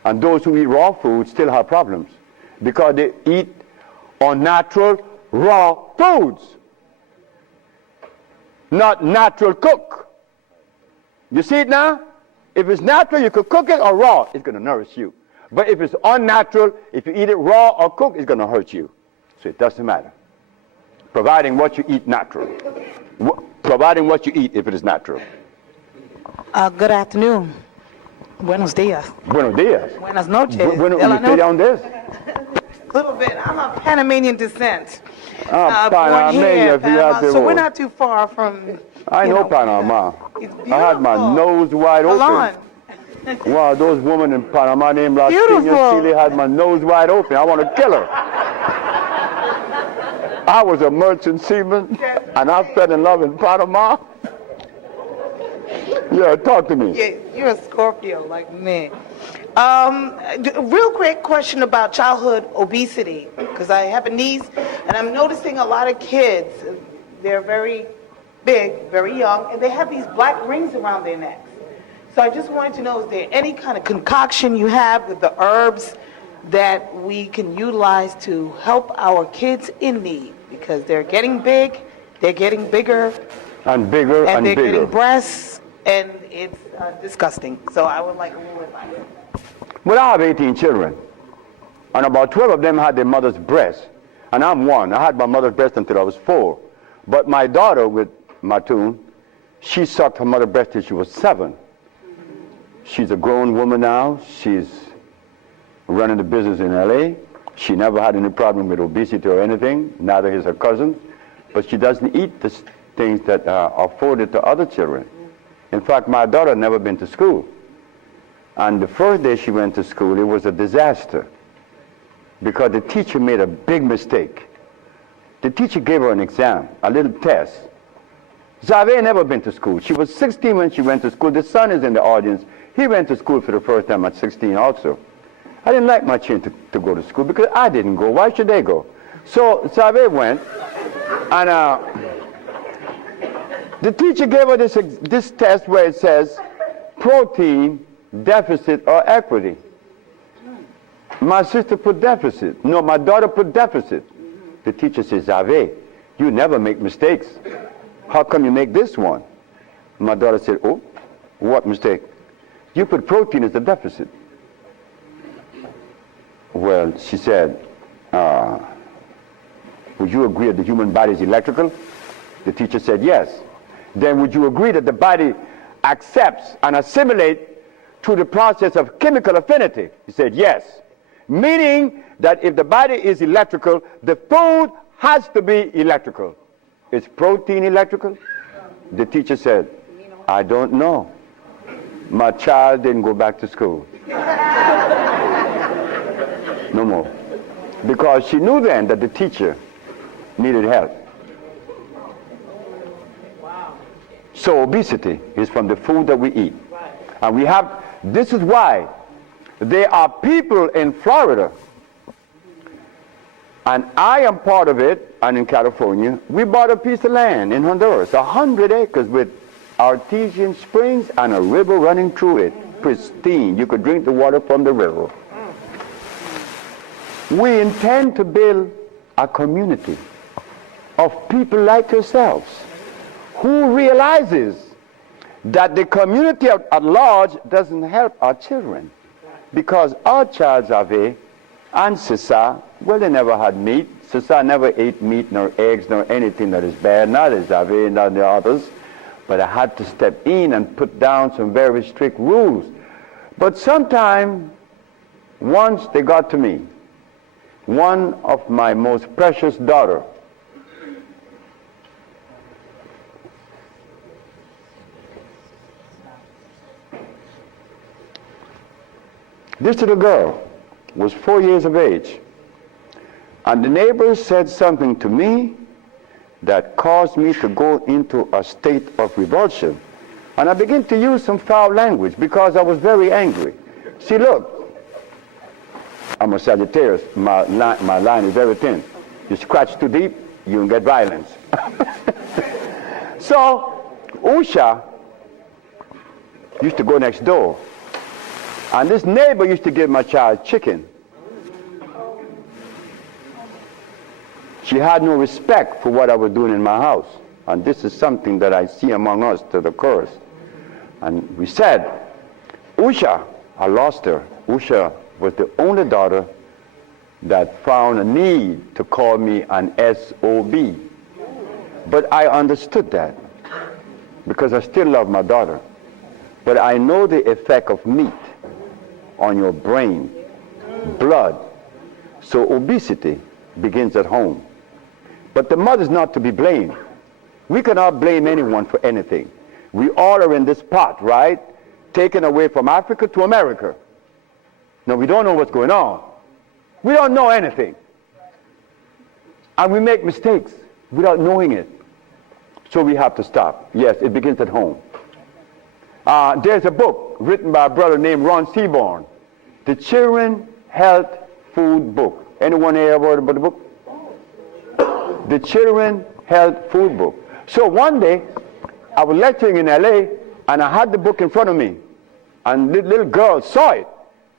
And those who eat raw food still have problems because they eat unnatural raw foods, not natural cook. You see it now? If it's natural, you could cook it, or raw, it's going to nourish you. But if it's unnatural, if you eat it raw or cooked, it's going to hurt you. So it doesn't matter, providing what you eat natural. Providing what you eat if it is natural. Good afternoon. Buenos dias. Buenos dias. Buenas noches. Bueno, ¿usted dónde es? A little bit. I'm of Panamanian descent. Panama, if you have to. So we're not too far from. I know Panama. I had my nose wide open. Wow, those women in Panama named La Chile had my nose wide open. I want to kill her. I was a merchant seaman, and I fell in love in Panama. Yeah, talk to me. Yeah, you're a Scorpio like me. Real quick question about childhood obesity, because I have a niece, and I'm noticing a lot of kids, they're very big, very young, and they have these black rings around their necks. So I just wanted to know, is there any kind of concoction you have with the herbs that we can utilize to help our kids in need? Because they're getting big, they're getting bigger. And bigger and they're bigger. getting breasts, and it's disgusting. So I would like a little advice. Well, I have 18 children, and about 12 of them had their mother's breast, and I'm one. I had my mother's breast until I was 4. But my daughter with Mattoon, she sucked her mother's breast till she was 7. She's a grown woman now. She's running the business in LA. She never had any problem with obesity or anything, neither is her cousin. But she doesn't eat the things that are afforded to other children. In fact, my daughter had never been to school. And the first day she went to school, it was a disaster because the teacher made a big mistake. The teacher gave her an exam, a little test. 𝐦𝐨𝐬 never been to school. She was 16 when she went to school. The son is in the audience. He went to school for the first time at 16 also. I didn't like my children to go to school because I didn't go. Why should they go? So 𝐦𝐨𝐬 went, and the teacher gave her this test where it says protein, deficit, or equity. My sister put deficit. No, my daughter put deficit. The teacher says, 𝐦𝐨𝐬, you never make mistakes. How come you make this one? My daughter said, oh, what mistake? You put protein as a deficit. Well, she said, would you agree that the human body is electrical? The teacher said, yes. Then would you agree that the body accepts and assimilates through the process of chemical affinity? He said, yes. Meaning that if the body is electrical, the food has to be electrical. Is protein electrical? The teacher said, I don't know. My child didn't go back to school. No more. Because she knew then that the teacher needed help. So obesity is from the food that we eat. And we have, this is why there are people in Florida, and I am part of it, and in California, we bought a piece of land in Honduras, 100 acres with artesian springs and a river running through it, pristine. You could drink the water from the river. We intend to build a community of people like yourselves who realizes that the community at large doesn't help our children, because our child 𝐦𝐵 and Sisa, well, they never had meat. Sisa never ate meat, nor eggs, nor anything that is bad, neither 𝐦𝐵, nor the others. But I had to step in and put down some very strict rules. But sometime, once they got to me, one of my most precious daughter, this little girl was 4 years of age, and the neighbors said something to me that caused me to go into a state of revulsion. And I began to use some foul language because I was very angry. See, look, I'm a Sagittarius. My line is very thin. You scratch too deep, you can get violence. So, Usha used to go next door. And this neighbor used to give my child chicken. She had no respect for what I was doing in my house. And this is something that I see among us to the curse. And we said, Usha, I lost her. Usha was the only daughter that found a need to call me an SOB. But I understood that because I still love my daughter. But I know the effect of meat on your brain, blood. So obesity begins at home. But the mother's not to be blamed. We cannot blame anyone for anything. We all are in this pot, right? Taken away from Africa to America. Now we don't know what's going on. We don't know anything. And we make mistakes without knowing it. So we have to stop. Yes, it begins at home. There's a book written by a brother named Ron Seaborn, the Children Health Food Book. Anyone here ever heard about the book? The Children Health Food Book. So one day, I was lecturing in LA, and I had the book in front of me. And the little girl saw it.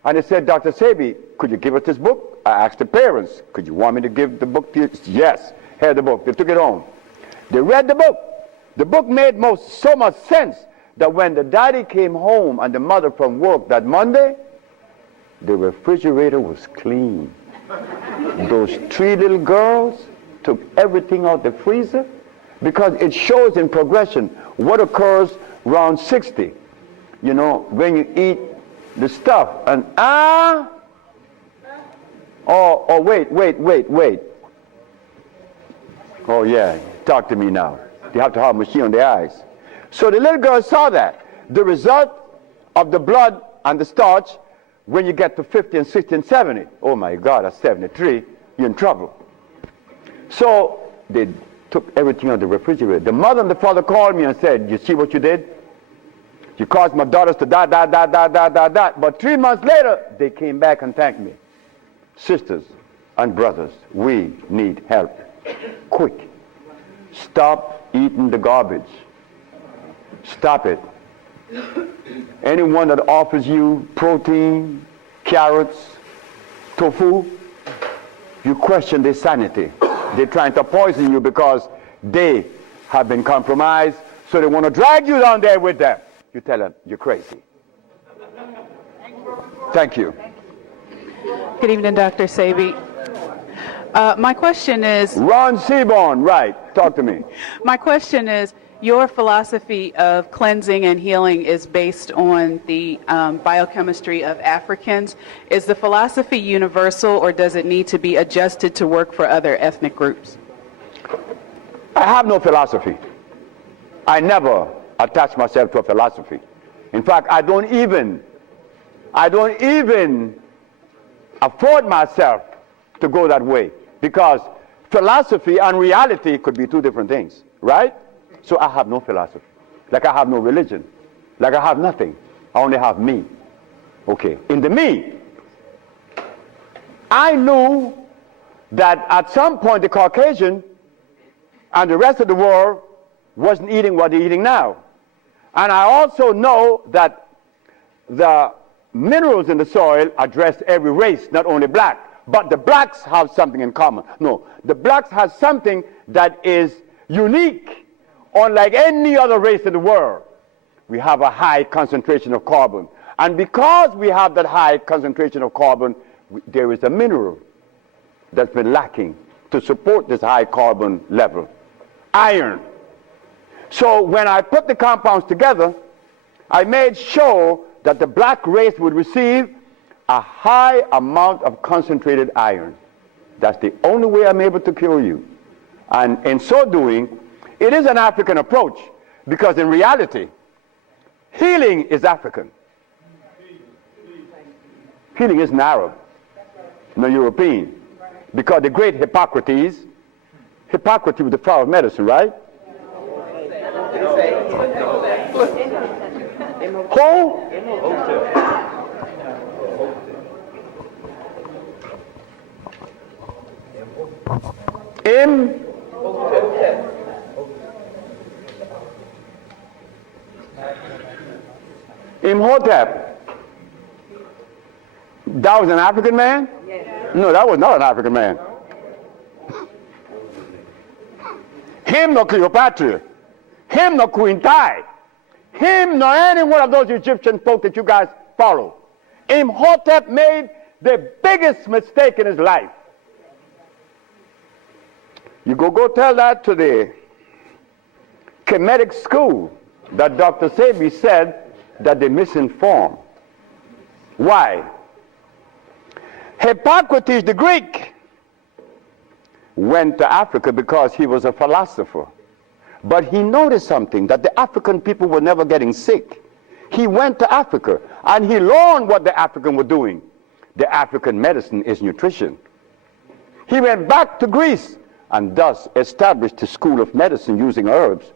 And they said, Dr. Sebi, could you give us this book? I asked the parents, could you want me to give the book to you? Yes, here's the book. They took it home. They read the book. The book made so much sense that when the daddy came home and the mother from work that Monday, the refrigerator was clean. Those 3 little girls took everything out the freezer because it shows in progression what occurs around 60. You know, when you eat the stuff and Oh, wait. Oh, yeah, talk to me now. They have to have a machine on their eyes. So the little girl saw that. The result of the blood and the starch, when you get to 50 and 60 and 70, oh my God, at 73, you're in trouble. So they took everything out of the refrigerator. The mother and the father called me and said, you see what you did? You caused my daughters to die. But 3 months later, they came back and thanked me. Sisters and brothers, we need help. Quick. Stop eating the garbage. Stop it. Anyone that offers you protein, carrots, tofu, you question their sanity. They're trying to poison you because they have been compromised, so they want to drag you down there with them. You tell them, you're crazy. Thank you. Good evening, Dr. Sebi. My question is... Ron Seaborn, right. Talk to me. My question is, your philosophy of cleansing and healing is based on the biochemistry of Africans. Is the philosophy universal, or does it need to be adjusted to work for other ethnic groups? I have no philosophy. I never attach myself to a philosophy. In fact, I don't even afford myself to go that way, because philosophy and reality could be two different things, right? So I have no philosophy. Like I have no religion. Like I have nothing. I only have me. Okay. In the me, I knew that at some point the Caucasian and the rest of the world wasn't eating what they're eating now. And I also know that the minerals in the soil address every race, not only black. But the blacks have something in common. No, the blacks have something that is unique. Unlike any other race in the world, we have a high concentration of carbon. And because we have that high concentration of carbon, there is a mineral that's been lacking to support this high carbon level. Iron. So when I put the compounds together, I made sure that the black race would receive a high amount of concentrated iron. That's the only way I'm able to cure you. And in so doing, it is an African approach, because in reality, healing is African. Healing isn't Arab, nor European. Because the great Hippocrates was the father of medicine, right? Who? Imhotep. That was an African man? Yes. No, that was not an African man. Him nor Cleopatra. Him nor Queen Tai. Him nor any one of those Egyptian folk that you guys follow. Imhotep made the biggest mistake in his life. You go tell that to the Kemetic school that Dr. Sebi said that they misinformed. Why? Hippocrates the Greek went to Africa because he was a philosopher. But he noticed something, that the African people were never getting sick. He went to Africa and he learned what the African were doing. The African medicine is nutrition. He went back to Greece and thus established the school of medicine using herbs.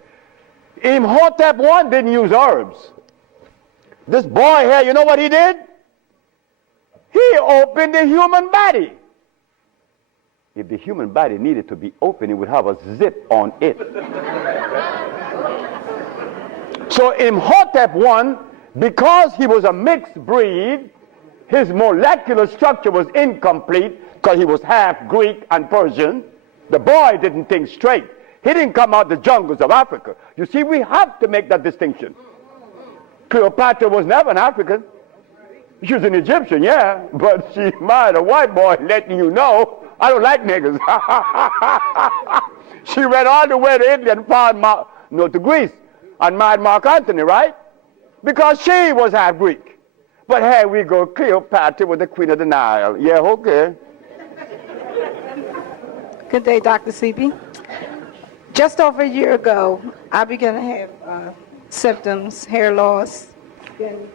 Imhotep I didn't use herbs. This boy here, you know what he did? He opened the human body. If the human body needed to be open, it would have a zip on it. So Imhotep I, because he was a mixed breed, his molecular structure was incomplete because he was half Greek and Persian. The boy didn't think straight. He didn't come out the jungles of Africa. You see, we have to make that distinction. Cleopatra was never an African. She was an Egyptian, yeah, but she married a white boy, letting you know, I don't like niggas. She went all the way to Italy and found to Greece and married Mark Antony, right? Because she was half Greek. But here we go, Cleopatra was the queen of the Nile. Yeah, okay. Good day, Dr. Sebi. Just over a year ago, I began to have symptoms, hair loss, skin,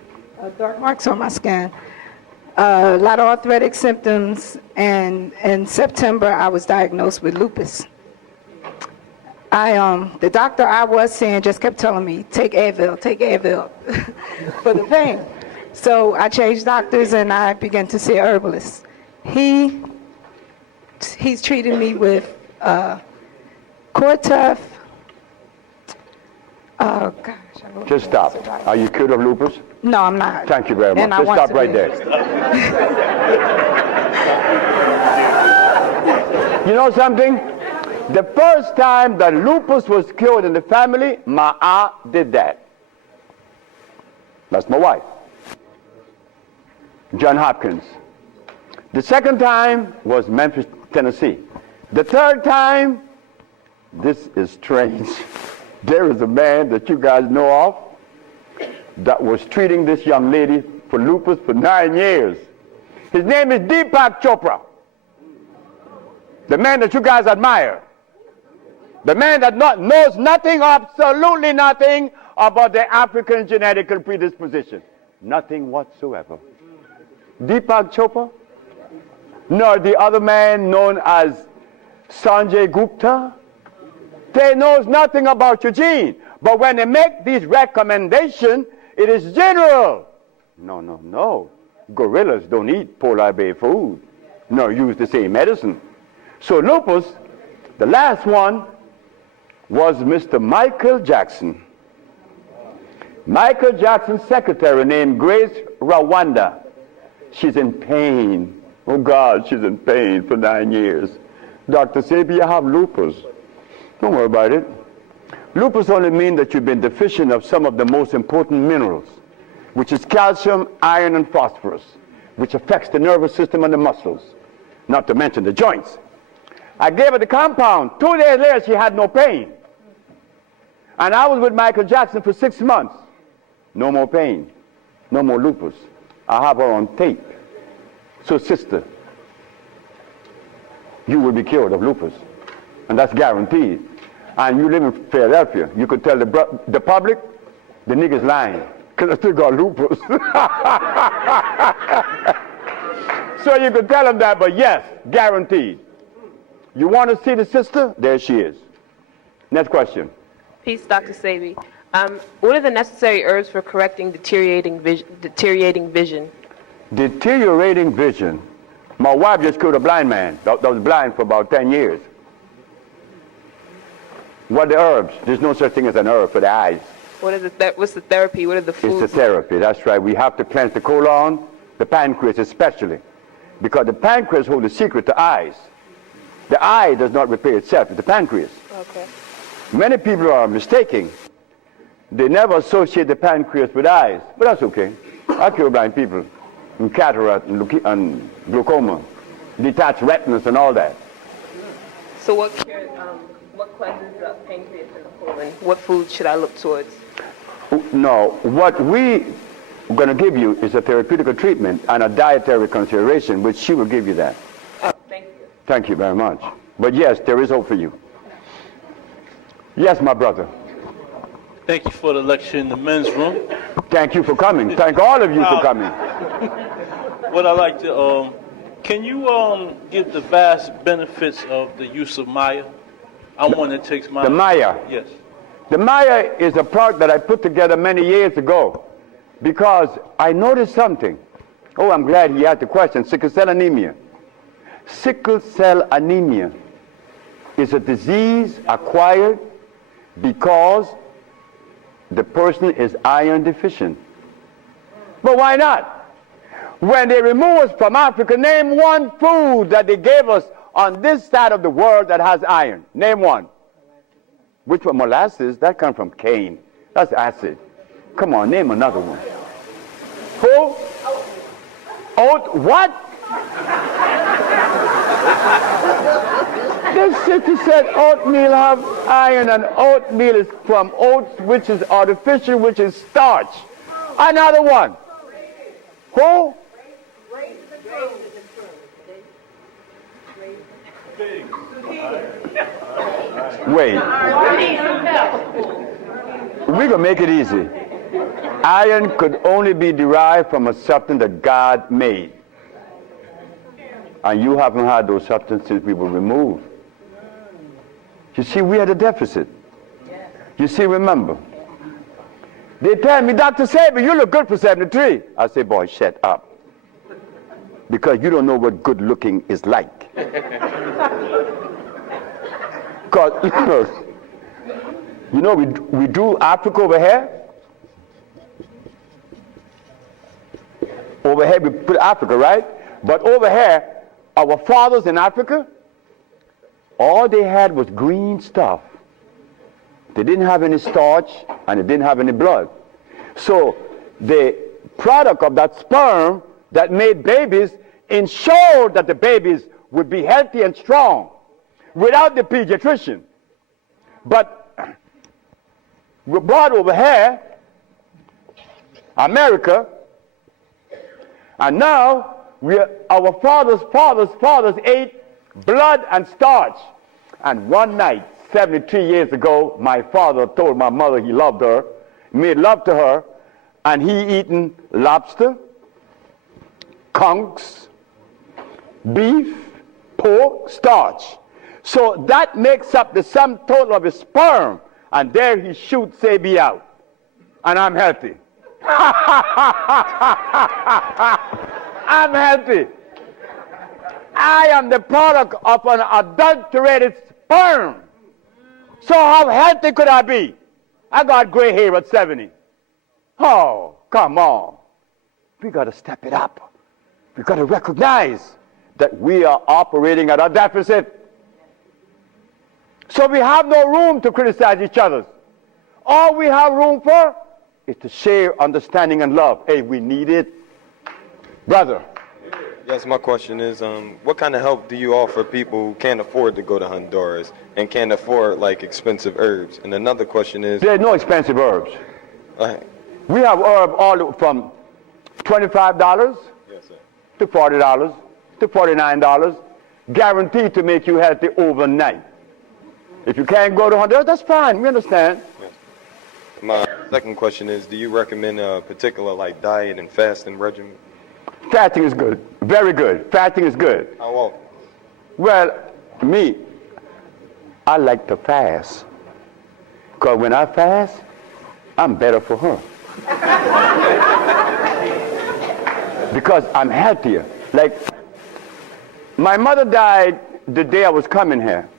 dark marks on my skin, a lot of arthritic symptoms, and in September, I was diagnosed with lupus. The doctor I was seeing just kept telling me, take Advil for the pain. So I changed doctors and I began to see a herbalist. He's treated me with 𝐴 Just stop. Are you cured of lupus? No, I'm not. Thank you very much. And I Just want stop to right be. there. You know something? The first time that lupus was cured in the family, my aunt did that. That's my wife, John Hopkins. The second time was Memphis, Tennessee. The third time, this is strange. There is a man that you guys know of that was treating this young lady for lupus for 9 years. His name is Deepak Chopra, the man that you guys admire. The man that knows nothing, absolutely nothing about the African genetic predisposition. Nothing whatsoever. Deepak Chopra, nor the other man known as Sanjay Gupta. They knows nothing about your gene. But when they make these recommendations, it is general. No. Gorillas don't eat polar bear food, nor use the same medicine. So lupus, the last one, was Mr. Michael Jackson. Michael Jackson's secretary named Grace Rwanda. She's in pain. Oh God, she's in pain for 9 years. Dr. Sebi, you have lupus. Don't worry about it. Lupus only means that you've been deficient of some of the most important minerals, which is calcium, iron, and phosphorus, which affects the nervous system and the muscles, not to mention the joints. I gave her the compound. 2 days later, she had no pain. And I was with Michael Jackson for 6 months. No more pain. No more lupus. I have her on tape. So, sister, you will be cured of lupus. And that's guaranteed. And you live in Philadelphia. You could tell the public, the niggas lying, because I still got lupus. So you could tell them that, but yes, guaranteed. You want to see the sister? There she is. Next question. Peace, Dr. Sebi. What are the necessary herbs for correcting deteriorating vision? Deteriorating vision. My wife just cured a blind man that was blind for about 10 years. What are the herbs? There's no such thing as an herb for the eyes. What's the therapy? What are the foods? It's the therapy, that's right. We have to cleanse the colon, the pancreas especially, because the pancreas holds the secret to eyes. The eye does not repair itself, it's the pancreas. Okay. Many people are mistaken. They never associate the pancreas with eyes, but that's okay. I cure blind people, and cataract, and glaucoma, detached retinas, and all that. So what cleanses the pancreas and the colon? What foods should I look towards? No, what we are going to give you is a therapeutic treatment and a dietary consideration, which she will give you that. Oh, thank you. Thank you very much. But yes, there is hope for you. Yes, my brother. Thank you for the lecture in the men's room. Thank you for coming. Thank all of you for coming. What I like to, can you give the vast benefits of the use of Maya? I'm one that takes Maya. The Maya? Yes. The Maya is a product that I put together many years ago because I noticed something. Oh, I'm glad he asked the question. Sickle cell anemia. Sickle cell anemia is a disease acquired because the person is iron deficient. But why not? When they remove us from Africa, name one food that they gave us on this side of the world that has iron. Name one. Which one? Molasses? That comes from cane. That's acid. Come on, name another one. Who? Oat what? This sister said oatmeal have iron, and oatmeal is from oats, which is artificial, which is starch. Another one. Who? Wait. We're going to make it easy. Iron could only be derived from a substance that God made. And you haven't had those substances since we were removed. You see, we had a deficit. You see, remember. They tell me, Dr. Sebi, you look good for 73. I say, boy, shut up. Because you don't know what good looking is like. Because, you know, we drew Africa over here. Over here we put Africa, right? But over here, our fathers in Africa, all they had was green stuff. They didn't have any starch and they didn't have any blood. So the product of that sperm that made babies ensured that the babies would be healthy and strong without the pediatrician. But we brought over here, America, and now our fathers ate blood and starch. And one night, 73 years ago, my father told my mother he loved her, made love to her, and he eaten lobster, conchs, beef, pork, starch. So that makes up the sum total of his sperm, and there he shoots Sebi out. And I'm healthy. I'm healthy. I am the product of an adulterated sperm. So how healthy could I be? I got gray hair at 70. Oh, come on. We got to step it up. We got to recognize that we are operating at a deficit. So we have no room to criticize each other. All we have room for is to share understanding and love. Hey, we need it. Brother. Yes, my question is, what kind of help do you offer people who can't afford to go to Honduras and can't afford, like, expensive herbs? And another question is... There's no expensive herbs. We have herbs all from $25 to $40 to $49, guaranteed to make you healthy overnight. If you can't go to Honduras, that's fine. We understand. Yes. My second question is, do you recommend a particular, like, diet and fasting regimen? Fasting is good. Very good. Fasting is good. How long? Well, me, I like to fast. Because when I fast, I'm better for her. Because I'm healthier. Like, my mother died the day I was coming here.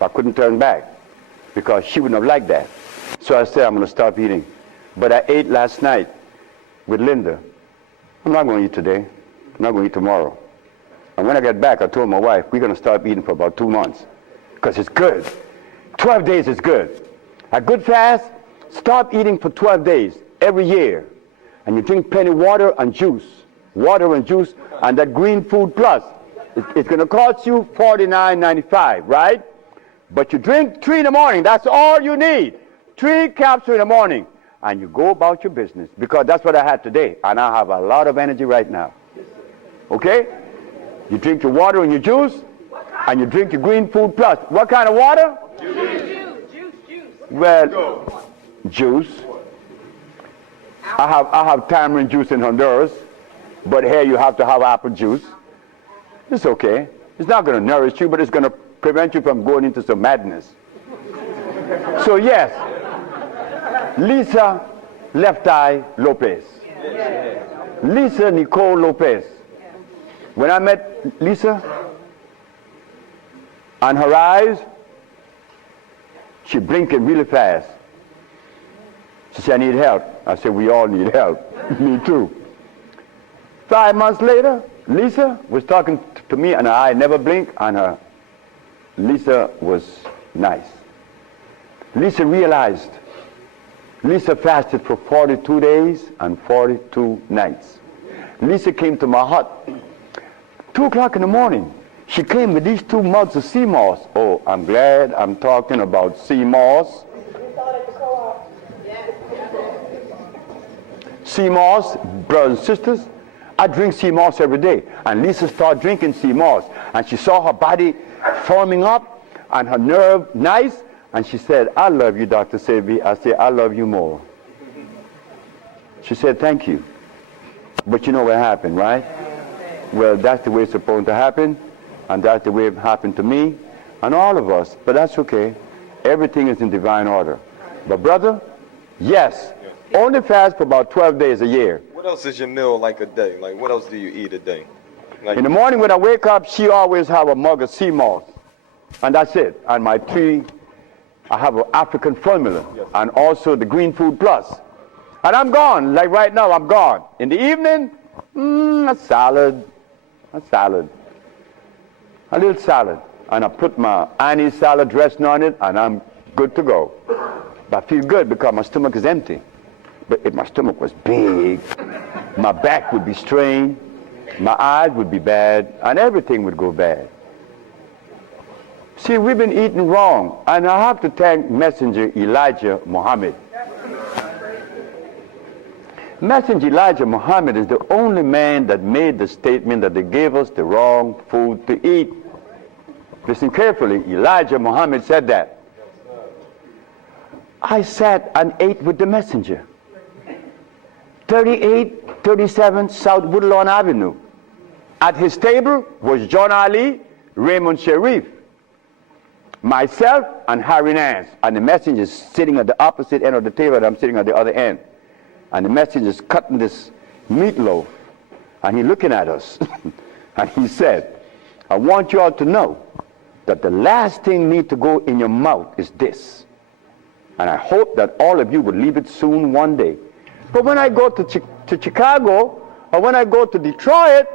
I couldn't turn back because she wouldn't have liked that. So I said, I'm going to stop eating. But I ate last night with Linda. I'm not going to eat today. I'm not going to eat tomorrow. And when I get back, I told my wife, we're going to stop eating for about 2 months because it's good. 12 days is good. A good fast, stop eating for 12 days every year. And you drink plenty of water and juice. Water and juice and that green food plus. It's going to cost you $49.95, right? But you drink 3 in the morning. That's all you need. 3 capsules in the morning. And you go about your business. Because that's what I had today. And I have a lot of energy right now. Okay? You drink your water and your juice. And you drink your green food plus. What kind of water? Juice. Well, juice. I have tamarind juice in Honduras. But here you have to have apple juice. It's okay. It's not going to nourish you, but it's going to prevent you from going into some madness. So yes, Lisa Left Eye Lopez. Lisa Nicole Lopez. When I met Lisa, on her eyes, she blinking really fast. She said, I need help. I said, we all need help. Me too. 5 months later, Lisa was talking to me and her eye never blinked, and her Lisa was nice. Lisa realized. Lisa fasted for 42 days and 42 nights. Lisa came to my hut 2 o'clock in the morning. She came with these 2 mugs of sea moss. Oh, I'm glad I'm talking about sea moss. Sea moss, brothers and sisters, I drink sea moss every day. And Lisa started drinking sea moss. And she saw her body forming up and her nerve nice. And she said, I love you, Dr. Sebi. I said, I love you more. She said, thank you. But you know what happened, right? Well, that's the way it's supposed to happen. And that's the way it happened to me and all of us. But that's okay. Everything is in divine order. But brother, yes, only fast for about 12 days a year. What else is your meal like a day? Like, what else do you eat a day? Like, In the morning when I wake up, she always have a mug of sea moss. And that's it. And my tea, I have an African formula. And also the Green Food Plus. And I'm gone. Like right now, I'm gone. In the evening, a salad. A little salad. And I put my anise salad dressing on it, and I'm good to go. But I feel good because my stomach is empty. But if my stomach was big, my back would be strained, my eyes would be bad, and everything would go bad. See, we've been eating wrong, and I have to thank Messenger Elijah Muhammad. Messenger Elijah Muhammad is the only man that made the statement that they gave us the wrong food to eat. Listen carefully, Elijah Muhammad said that. I sat and ate with the messenger. 3837 South Woodlawn Avenue. At his table was John Ali, Raymond Sharif, myself, and Harry Nance. And the messenger is sitting at the opposite end of the table, and I'm sitting at the other end. And the messenger is cutting this meatloaf, and he's looking at us. And he said, I want you all to know that the last thing need to go in your mouth is this. And I hope that all of you will leave it soon one day. But when I go to Chicago, or when I go to Detroit,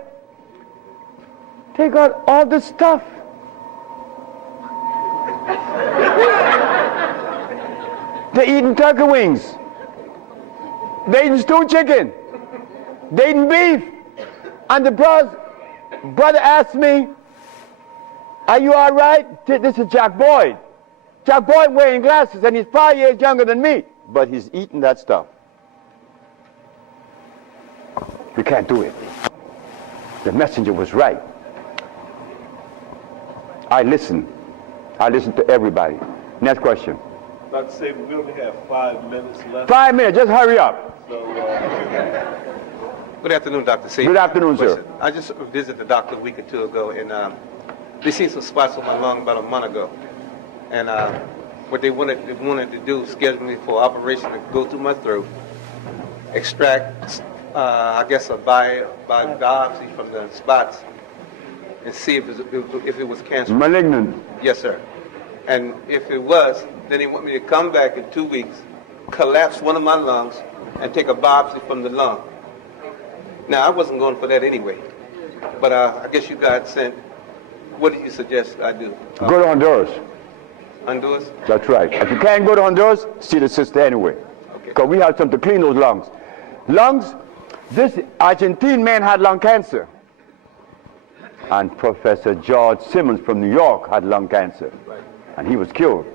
they got all this stuff. They're eating turkey wings. They're eating stewed chicken. They're eating beef. And the brother asked me, are you all right? This is Jack Boyd. Jack Boyd wearing glasses, and he's 5 years younger than me. But he's eating that stuff. We can't do it. The messenger was right. I listen. I listen to everybody. Next question. Dr. Sebi, we only have 5 minutes left. 5 minutes, just hurry up. So, Good afternoon, Dr. Sebi. Good afternoon, sir. I just visited the doctor a week or two ago, and they seen some spots on my lung about a month ago. And what they wanted to do, schedule me for an operation to go through my throat, extract, I guess, a biopsy from the spots, and see if it was cancer. Malignant. Yes, sir. And if it was, then they want me to come back in 2 weeks, collapse one of my lungs, and take a biopsy from the lung. Now, I wasn't going for that anyway, but I guess you guys sent. What do you suggest I do? Go to Honduras. Honduras? That's right. If you can't go to Honduras, see the sister anyway. Because we have something to clean those lungs. Lungs, this Argentine man had lung cancer. And Professor George Simmons from New York had lung cancer. And he was cured.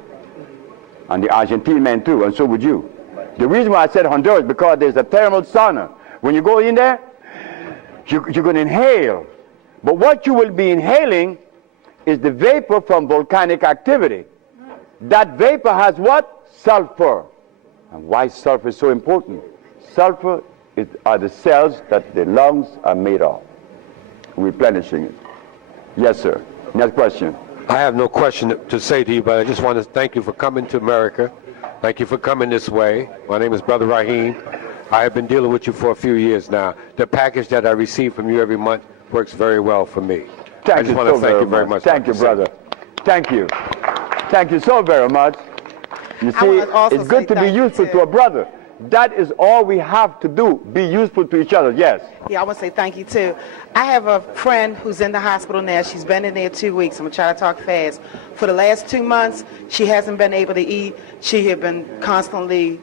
And the Argentine man too, and so would you. The reason why I said Honduras is because there's a thermal sauna. When you go in there, you're going to inhale. But what you will be inhaling is the vapor from volcanic activity. That vapor has what? Sulfur. And why sulfur is so important? Sulfur are the cells that the lungs are made of. Replenishing it. Yes, sir. Next question. I have no question to say to you, but I just want to thank you for coming to America. Thank you for coming this way. My name is Brother Raheem. I have been dealing with you for a few years now. The package that I receive from you every month works very well for me. I just want to thank you very much. Thank you, brother. Thank you. Thank you so very much. You see, it's good to be useful to a brother. That is all we have to do, be useful to each other, yes. Yeah, I want to say thank you, too. I have a friend who's in the hospital now. She's been in there 2 weeks. I'm going to try to talk fast. For the last 2 months, she hasn't been able to eat. She had been constantly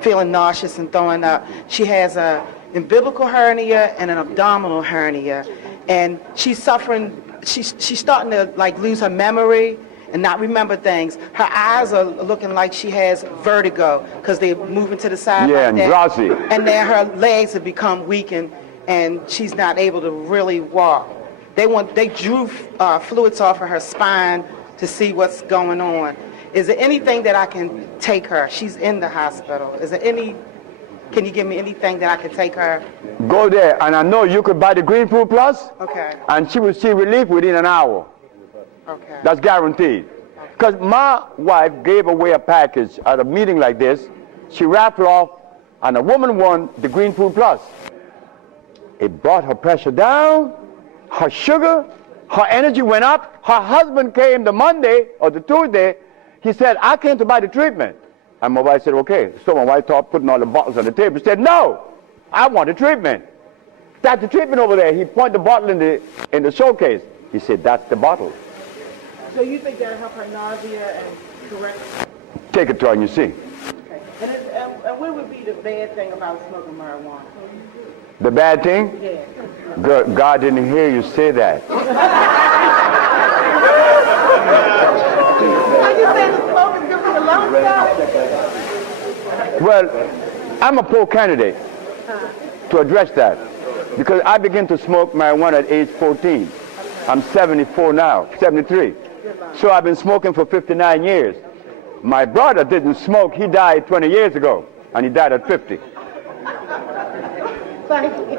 feeling nauseous and throwing up. She has an umbilical hernia and an abdominal hernia. And she's suffering, she's starting to lose her memory and not remember things. Her eyes are looking like she has vertigo because they're moving to the side. Yeah, and drowsy. And then her legs have become weakened and she's not able to really walk. They drew fluids off of her spine to see what's going on. Is there anything that I can take her? She's in the hospital. Can you give me anything that I can take her? Go there, and I know you could buy the Green Food Plus, Okay. and she will see relief within an hour. Okay. That's guaranteed. Because my wife gave away a package at a meeting like this. She wrapped it off, and a woman won the Green Food Plus. It brought her pressure down, her sugar, her energy went up. Her husband came the Monday or the Tuesday. He said, I came to buy the treatment. And my wife said, okay. So my wife started putting all the bottles on the table. She said, no, I want the treatment. That's the treatment over there. He pointed the bottle in the showcase. He said, that's the bottle. So you think that'll help her nausea and correct? Take it to her and you see. Okay. And what would be the bad thing about smoking marijuana? The bad thing? Yeah. God didn't hear you say that. I just said the smoke is good for the lungs. Well, I'm a poor candidate to address that because I began to smoke marijuana at age 14. I'm 74 now, 73. So I've been smoking for 59 years. My brother didn't smoke. He died 20 years ago, and he died at 50. Thank you.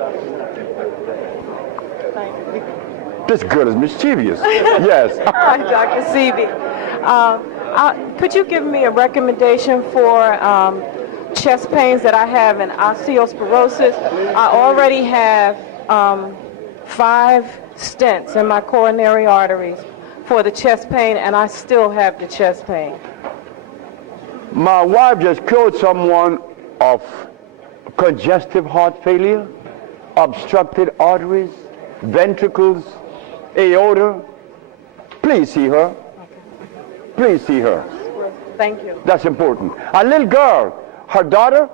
Thank you. This girl is mischievous. Yes. Hi, Dr. Sebi. Could you give me a recommendation for chest pains that I have in osteosporosis? I already have 5 stents in my coronary arteries for the chest pain, and I still have the chest pain. My wife just cured someone of congestive heart failure, obstructed arteries, ventricles, aorta. Please see her. Please see her. Thank you. That's important. A little girl, her daughter,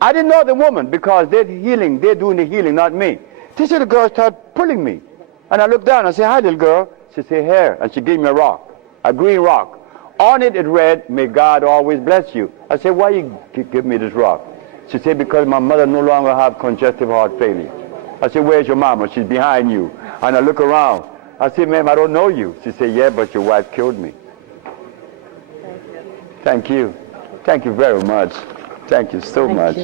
I didn't know the woman because they're doing the healing, not me. This little girl started pulling me. And I looked down and I said, hi, little girl. She said, here. And she gave me a rock, a green rock. On it, it read, may God always bless you. I said, why you give me this rock? She said, because my mother no longer have congestive heart failure. I said, where's your mama? She's behind you. And I look around. I said, ma'am, I don't know you. She said, yeah, but your wife killed me. Thank you. Thank you very much. Thank you so much.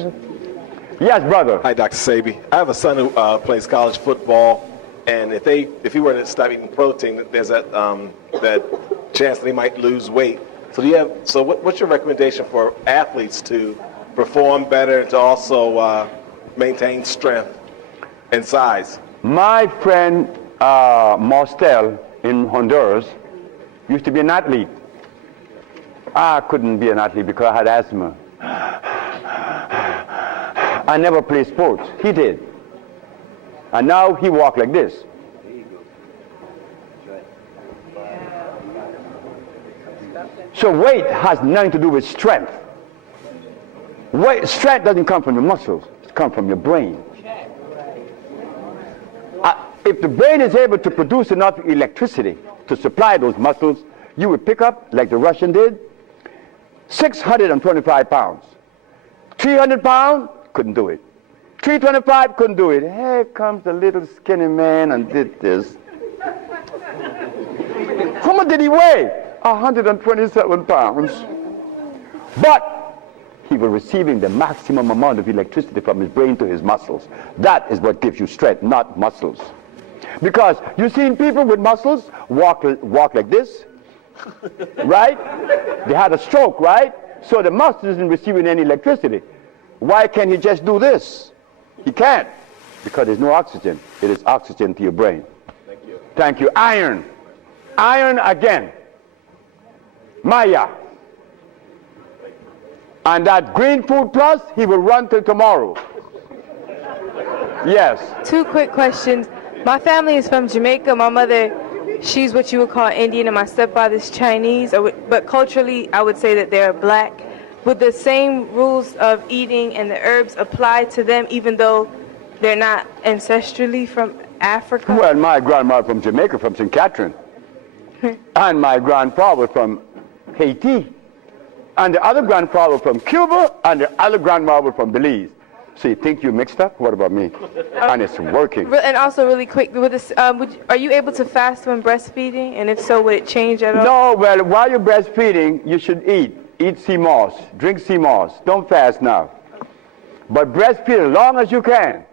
Yes, brother. Hi, Dr. Sebi. I have a son who plays college football, and if he were to stop eating protein, there's that chance that he might lose weight. So what's your recommendation for athletes to perform better and to also maintain strength and size? My friend Mostel in Honduras used to be an athlete. I couldn't be an athlete because I had asthma. I never played sports. He did. And now he walks like this. So weight has nothing to do with strength. Strength doesn't come from your muscles. It comes from your brain. If the brain is able to produce enough electricity to supply those muscles, you would pick up, like the Russian did, 625 pounds. 300 pounds, couldn't do it. 325, couldn't do it. Here comes the little skinny man and did this. How much did he weigh? 127 pounds. But he was receiving the maximum amount of electricity from his brain to his muscles. That is what gives you strength, not muscles. Because you've seen people with muscles walk like this, right? They had a stroke, right? So the muscle isn't receiving any electricity. Why can't he just do this? He can't, because there's no oxygen. It is oxygen to your brain. Thank you. Thank you. Iron. Iron again. Maya. And that Green Food Plus, he will run till tomorrow. Yes. 2 quick questions. My family is from Jamaica. My mother, she's what you would call Indian, and my stepfather's Chinese. But culturally, I would say that they're black. Would the same rules of eating and the herbs apply to them, even though they're not ancestrally from Africa? Well, my grandmother from Jamaica, from St. Catherine. And my grandfather from Haiti. And the other grandfather from Cuba, and the other grandmother from Belize. So you think you mixed up? What about me? And it's working. And also, really quick, with this, are you able to fast when breastfeeding? And if so, would it change at all? No, well, while you're breastfeeding, you should eat. Eat sea moss. Drink sea moss. Don't fast now. But breastfeed as long as you can.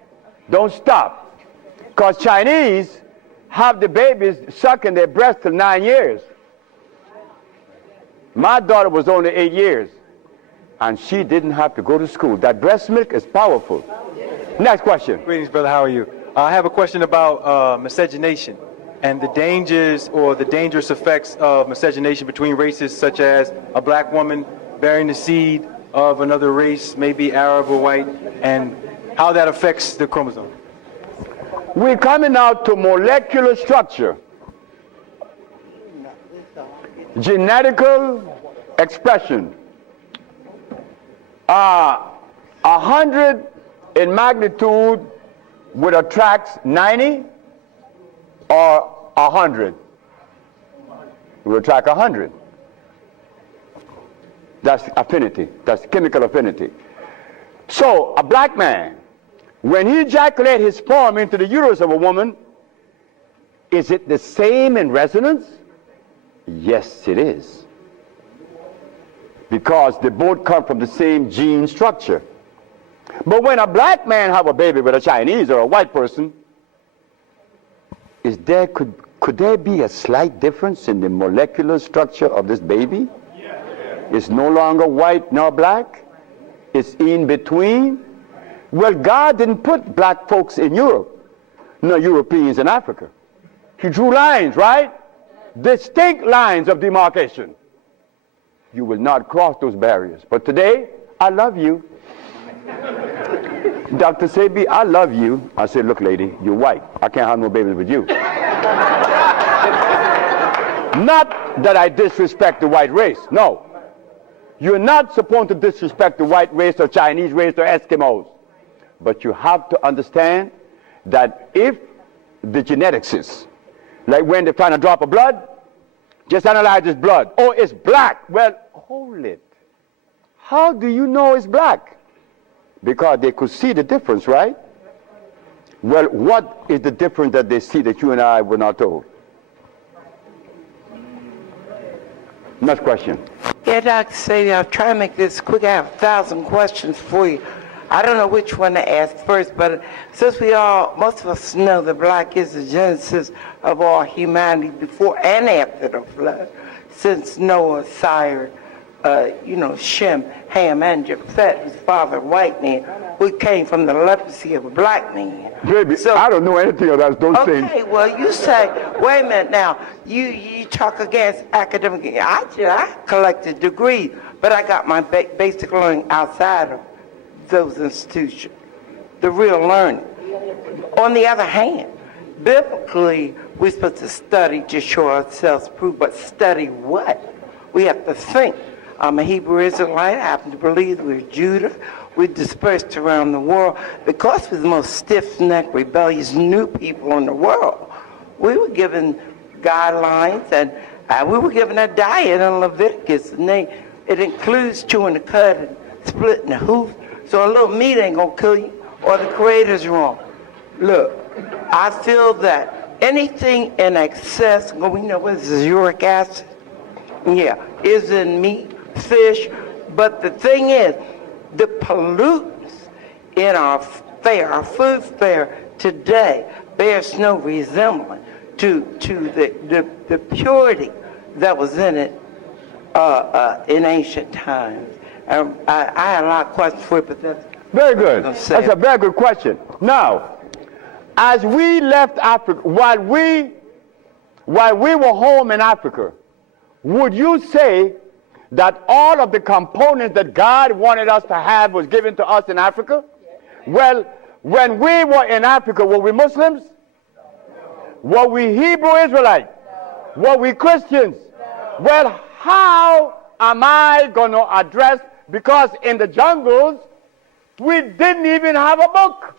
Don't stop. Because Chinese have the babies sucking their breast till 9 years. My daughter was only 8 years. And she didn't have to go to school. That breast milk is powerful. Next question. Greetings, brother. How are you? I have a question about miscegenation and the dangers or the dangerous effects of miscegenation between races, such as a black woman bearing the seed of another race, maybe Arab or white, and how that affects the chromosome. We're coming out to molecular structure, genetical expression. 100 in magnitude would attract 90 or 100? It would attract 100. That's affinity. That's chemical affinity. So a black man, when he ejaculates his sperm into the uterus of a woman, is it the same in resonance? Yes, it is. Because they both come from the same gene structure. But when a black man have a baby with a Chinese or a white person, could there be a slight difference in the molecular structure of this baby? It's no longer white nor black. It's in between. Well, God didn't put black folks in Europe, nor Europeans in Africa. He drew lines, right? Distinct lines of demarcation. You will not cross those barriers. But today, I love you. Dr. Sebi, I love you. I said, look, lady, you're white. I can't have no babies with you. Not that I disrespect the white race. No. You're not supposed to disrespect the white race or Chinese race or Eskimos. But you have to understand that if the genetics is, like when they find a drop of blood, just analyze this blood. Oh, it's black. Well, hold it. How do you know it's black? Because they could see the difference, right? Well, what is the difference that they see that you and I were not told? Next question. Yeah, Dr. Sebi, I'll try to make this quick. I have 1,000 questions for you. I don't know which one to ask first, but since most of us know that black is the genesis of all humanity before and after the flood, since Noah sired, Shem, Ham, and Japheth, his father, white man, we came from the leprosy of a black man. Baby, so, I don't know anything of that. Don't say. Okay, well, you say, wait a minute now, you talk against academic. I collected degrees, but I got my basic learning outside of those institutions, the real learning. On the other hand, biblically, we're supposed to study to show ourselves approved, but study what? We have to think. I'm a Hebrew Israelite. I happen to believe we're Judah. We're dispersed around the world because we're the most stiff-necked, rebellious new people in the world. We were given guidelines, and we were given a diet in Leviticus, and it includes chewing the cud and splitting the hoof. So a little meat ain't gonna kill you, or the Creator's wrong. Look, I feel that anything in excess, we know what is uric acid, is in meat, fish, but the thing is, the pollutants in our food fare today bears no resemblance to the purity that was in it in ancient times. I had a lot of questions for you, but that's very good. That's a very good question. Now, as we left Africa, while we were home in Africa, would you say that all of the components that God wanted us to have was given to us in Africa? Well, when we were in Africa, were we Muslims? Were we Hebrew Israelites? Were we Christians? Well, how am I going to address, because in the jungles, we didn't even have a book.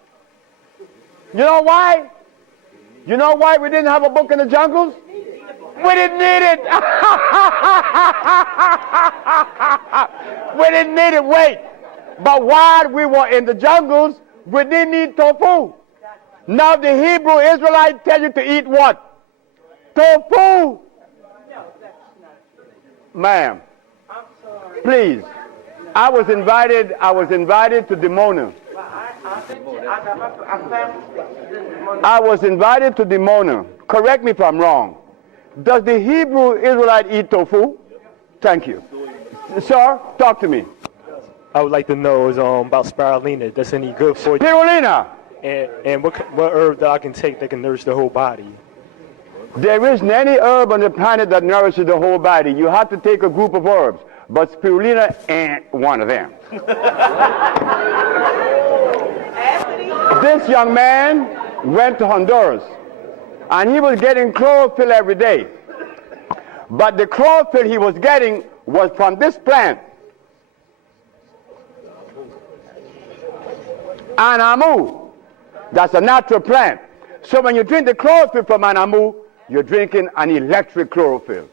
You know why? You know why we didn't have a book in the jungles? We didn't need it. We didn't need it. Wait. But while we were in the jungles, we didn't eat tofu. Now the Hebrew Israelites tell you to eat what? Tofu. Ma'am, please. I was invited to Dimona. I was invited to Dimona. Correct me if I'm wrong. Does the Hebrew Israelite eat tofu? Thank you. Sir, talk to me. I would like to know is about spirulina. That's any good for you? Spirulina. And what herb that I can take that can nourish the whole body? There isn't any herb on the planet that nourishes the whole body. You have to take a group of herbs, but spirulina ain't one of them. This young man went to Honduras, and he was getting chlorophyll every day. But the chlorophyll he was getting was from this plant, anamu. That's a natural plant. So when you drink the chlorophyll from anamu, you're drinking an electric chlorophyll.